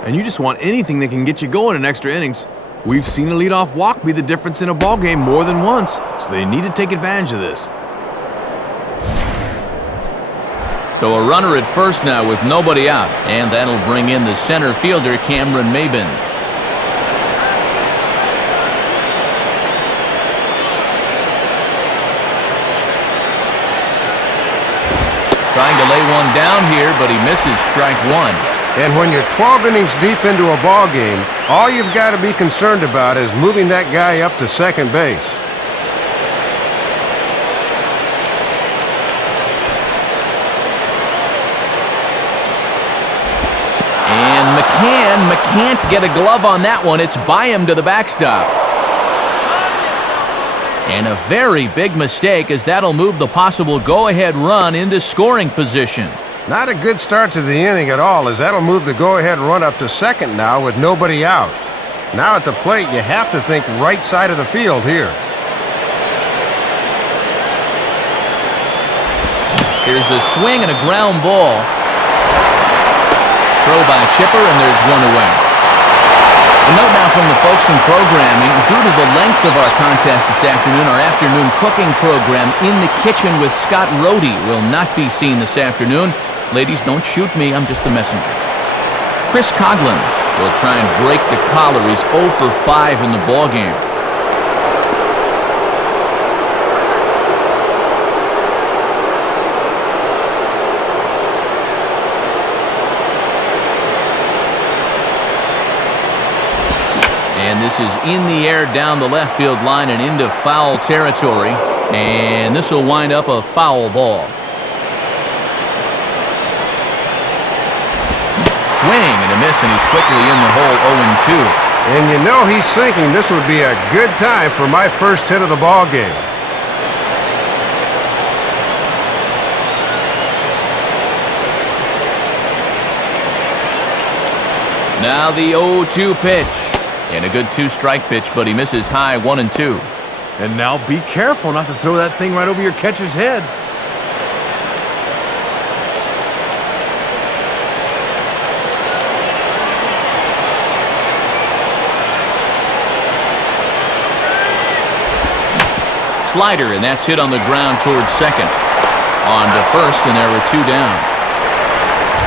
And you just want anything that can get you going in extra innings. We've seen a leadoff walk be the difference in a ballgame more than once, so they need to take advantage of this. So a runner at first now with nobody out, and that'll bring in the center fielder, Cameron Maben. Trying to lay one down here, but he misses strike 1. And when you're 12 innings deep into a ball game, all you've got to be concerned about is moving that guy up to second base. And McCann can't get a glove on that one. It's by him to the backstop. And a very big mistake, as that'll move the possible go-ahead run into scoring position. Not a good start to the inning at all, as that'll move the go-ahead run up to second now with nobody out. Now at the plate, you have to think right side of the field here. Here's a swing and a ground ball. Throw by Chipper, and there's one away. A note now from the folks in programming. Due to the length of our contest this afternoon, our afternoon cooking program, In the Kitchen with Scott Rohde, will not be seen this afternoon. Ladies, don't shoot me. I'm just the messenger. Chris Coughlin will try and break the collar. He's 0 for 5 in the ballgame. And this is in the air down the left field line and into foul territory. And this will wind up a foul ball. Swing and a miss, and he's quickly in the hole, 0-2. And you know he's thinking this would be a good time for my first hit of the ball game. Now the 0-2 pitch. And a good 2-strike pitch, but he misses high, 1-2. And now be careful not to throw that thing right over your catcher's head. Slider, and that's hit on the ground towards second. On to first, and there were 2 down.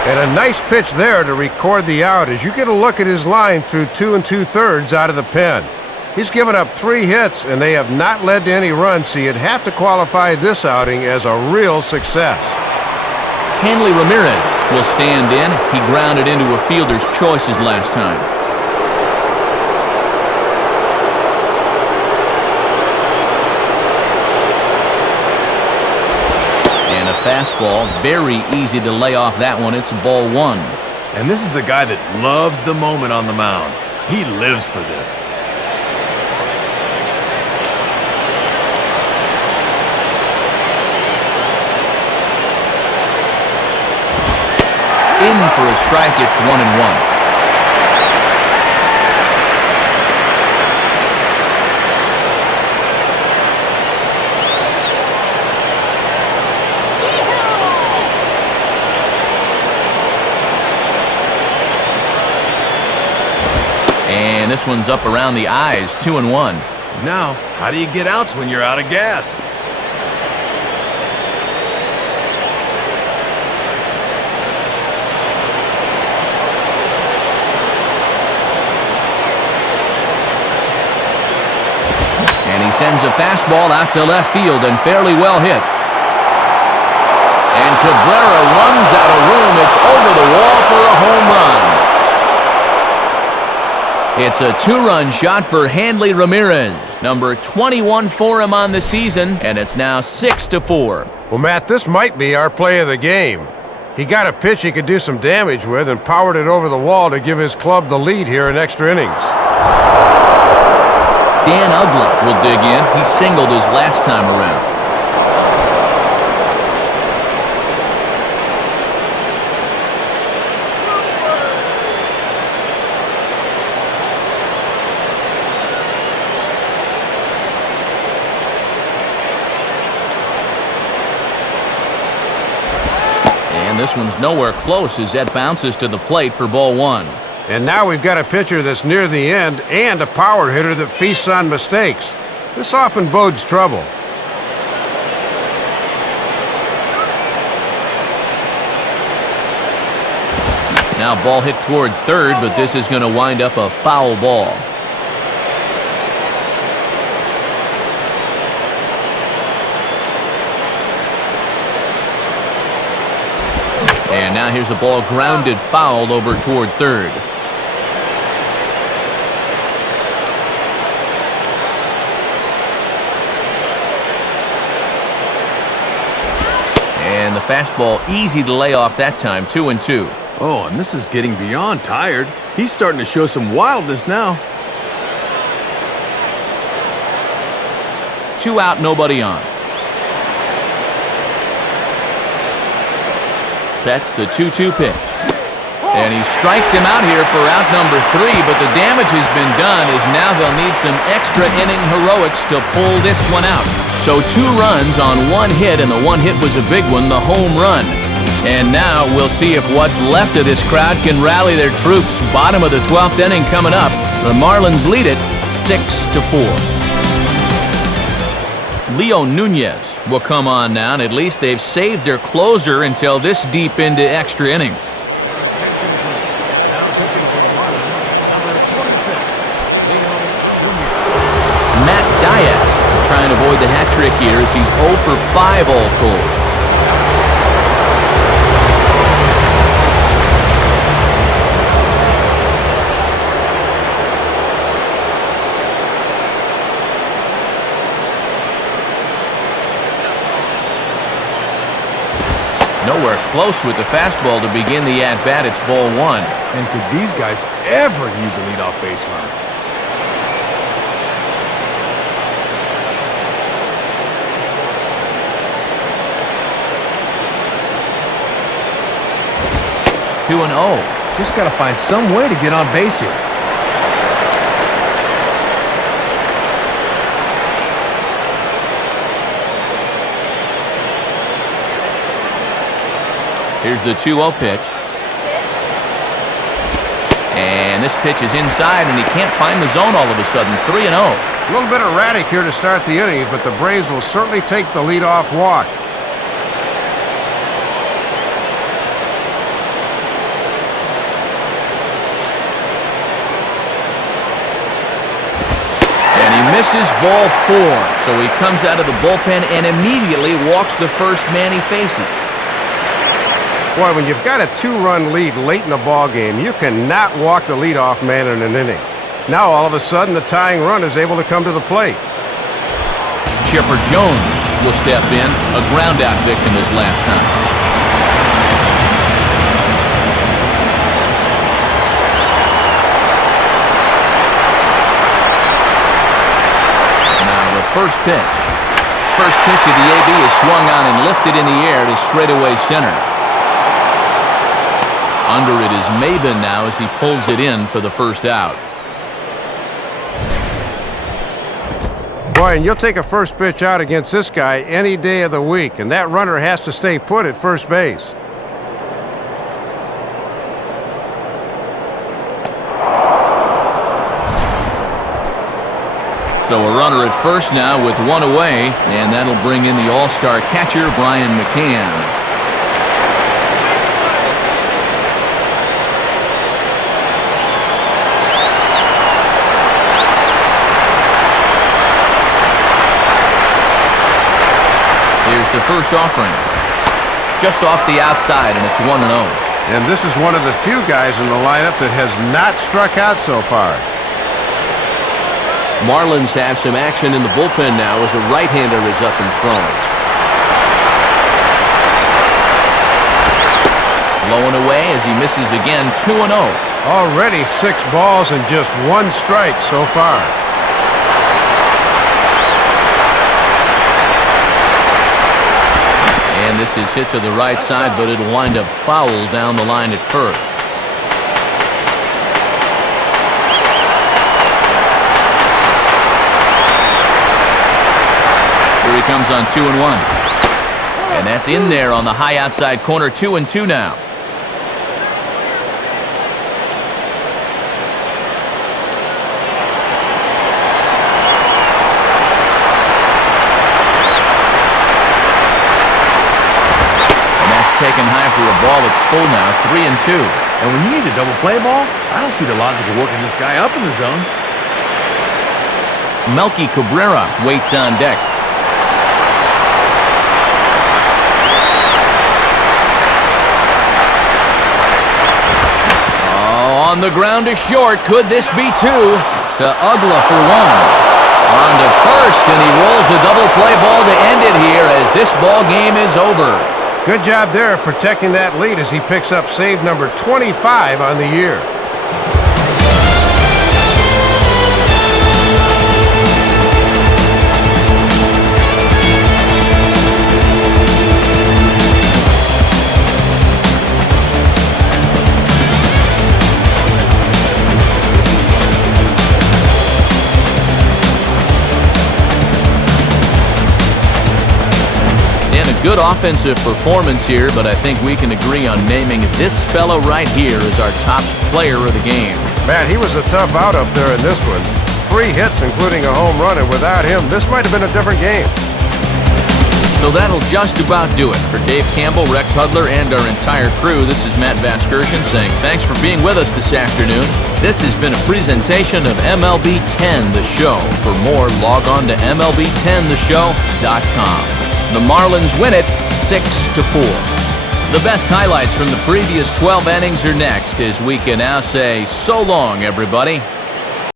And a nice pitch there to record the out as you get a look at his line through 2 2/3 out of the pen. He's given up 3 hits, and they have not led to any runs, so you'd have to qualify this outing as a real success. Hanley Ramirez will stand in. He grounded into a fielder's choices last time. Fastball, very easy to lay off that one. It's ball 1. And this is a guy that loves the moment on the mound. He lives for this. In for a strike, it's 1-1. And this one's up around the eyes, 2-1. Now, how do you get outs when you're out of gas? And he sends a fastball out to left field and fairly well hit. And Cabrera runs out of room. It's over the wall for a home run. It's a two-run shot for Hanley Ramirez, number 21 for him on the season, and it's now 6-4. Well, Matt, this might be our play of the game. He got a pitch he could do some damage with and powered it over the wall to give his club the lead here in extra innings. Dan Ugla will dig in. He singled his last time around. This one's nowhere close as that bounces to the plate for ball one. And now we've got a pitcher that's near the end and a power hitter that feasts on mistakes. This often bodes trouble. Now ball hit toward third, but this is going to wind up a foul ball. And now here's a ball grounded foul over toward third. And the fastball easy to lay off that time, 2-2. Oh, and this is getting beyond tired. He's starting to show some wildness now. 2 out, nobody on. Sets the 2-2 pitch. And he strikes him out here for out number 3, but the damage has been done as now they'll need some extra inning heroics to pull this one out. So 2 runs on 1 hit, and the 1 hit was a big one, the home run. And now we'll see if what's left of this crowd can rally their troops. Bottom of the 12th inning coming up. The Marlins lead it 6-4. Leo Nunez will come on now, and at least they've saved their closer until this deep into extra innings. Matt Diaz trying to avoid the hat trick here as he's 0 for 5 all told. Nowhere close with the fastball to begin the at-bat. It's ball 1. And could these guys ever use a leadoff base runner? Two and 0. Just got to find some way to get on base here. Here's the 2-0 pitch. And this pitch is inside, and he can't find the zone all of a sudden. 3-0. A little bit erratic here to start the innings, but the Braves will certainly take the leadoff walk. And he misses ball 4, so he comes out of the bullpen and immediately walks the first man he faces. Boy, when you've got a 2-run lead late in the ball game, you cannot walk the leadoff man in an inning. Now, all of a sudden, the tying run is able to come to the plate. Chipper Jones will step in, a ground-out victim his last time. Now, the first pitch. First pitch of the AB is swung on and lifted in the air to straightaway center. Under it is Maben now as he pulls it in for the first out. Boy, and you'll take a first pitch out against this guy any day of the week, and that runner has to stay put at first base. So a runner at first now with 1 away, and that'll bring in the all-star catcher, Brian McCann. Here's the first offering. Just off the outside, and it's 1-0. And this is one of the few guys in the lineup that has not struck out so far. Marlins have some action in the bullpen now as a right-hander is up and throwing. Blowing away as he misses again, 2-0. Already 6 balls and just 1 strike so far. And this is hit to the right side, but it'll wind up foul down the line at first. Here he comes on 2-1. And that's in there on the high outside corner, 2-2 now. Taken high for a ball. It's full now, 3-2. And when you need a double play ball, I don't see the logic of working this guy up in the zone. Melky Cabrera waits on deck. Oh, on the ground to short. Could this be 2? To Ugla for 1. On to first, and he rolls the double play ball to end it here as this ball game is over. Good job there of protecting that lead as he picks up save number 25 on the year. Good offensive performance here, but I think we can agree on naming this fella right here as our top player of the game. Man, he was a tough out up there in this one. 3 hits, including a home run, and without him, this might have been a different game. So that'll just about do it. For Dave Campbell, Rex Hudler, and our entire crew, this is Matt Vasgersian saying thanks for being with us this afternoon. This has been a presentation of MLB 10 The Show. For more, log on to MLB10theshow.com. The Marlins win it 6-4. The best highlights from the previous 12 innings are next as we can now say so long, everybody.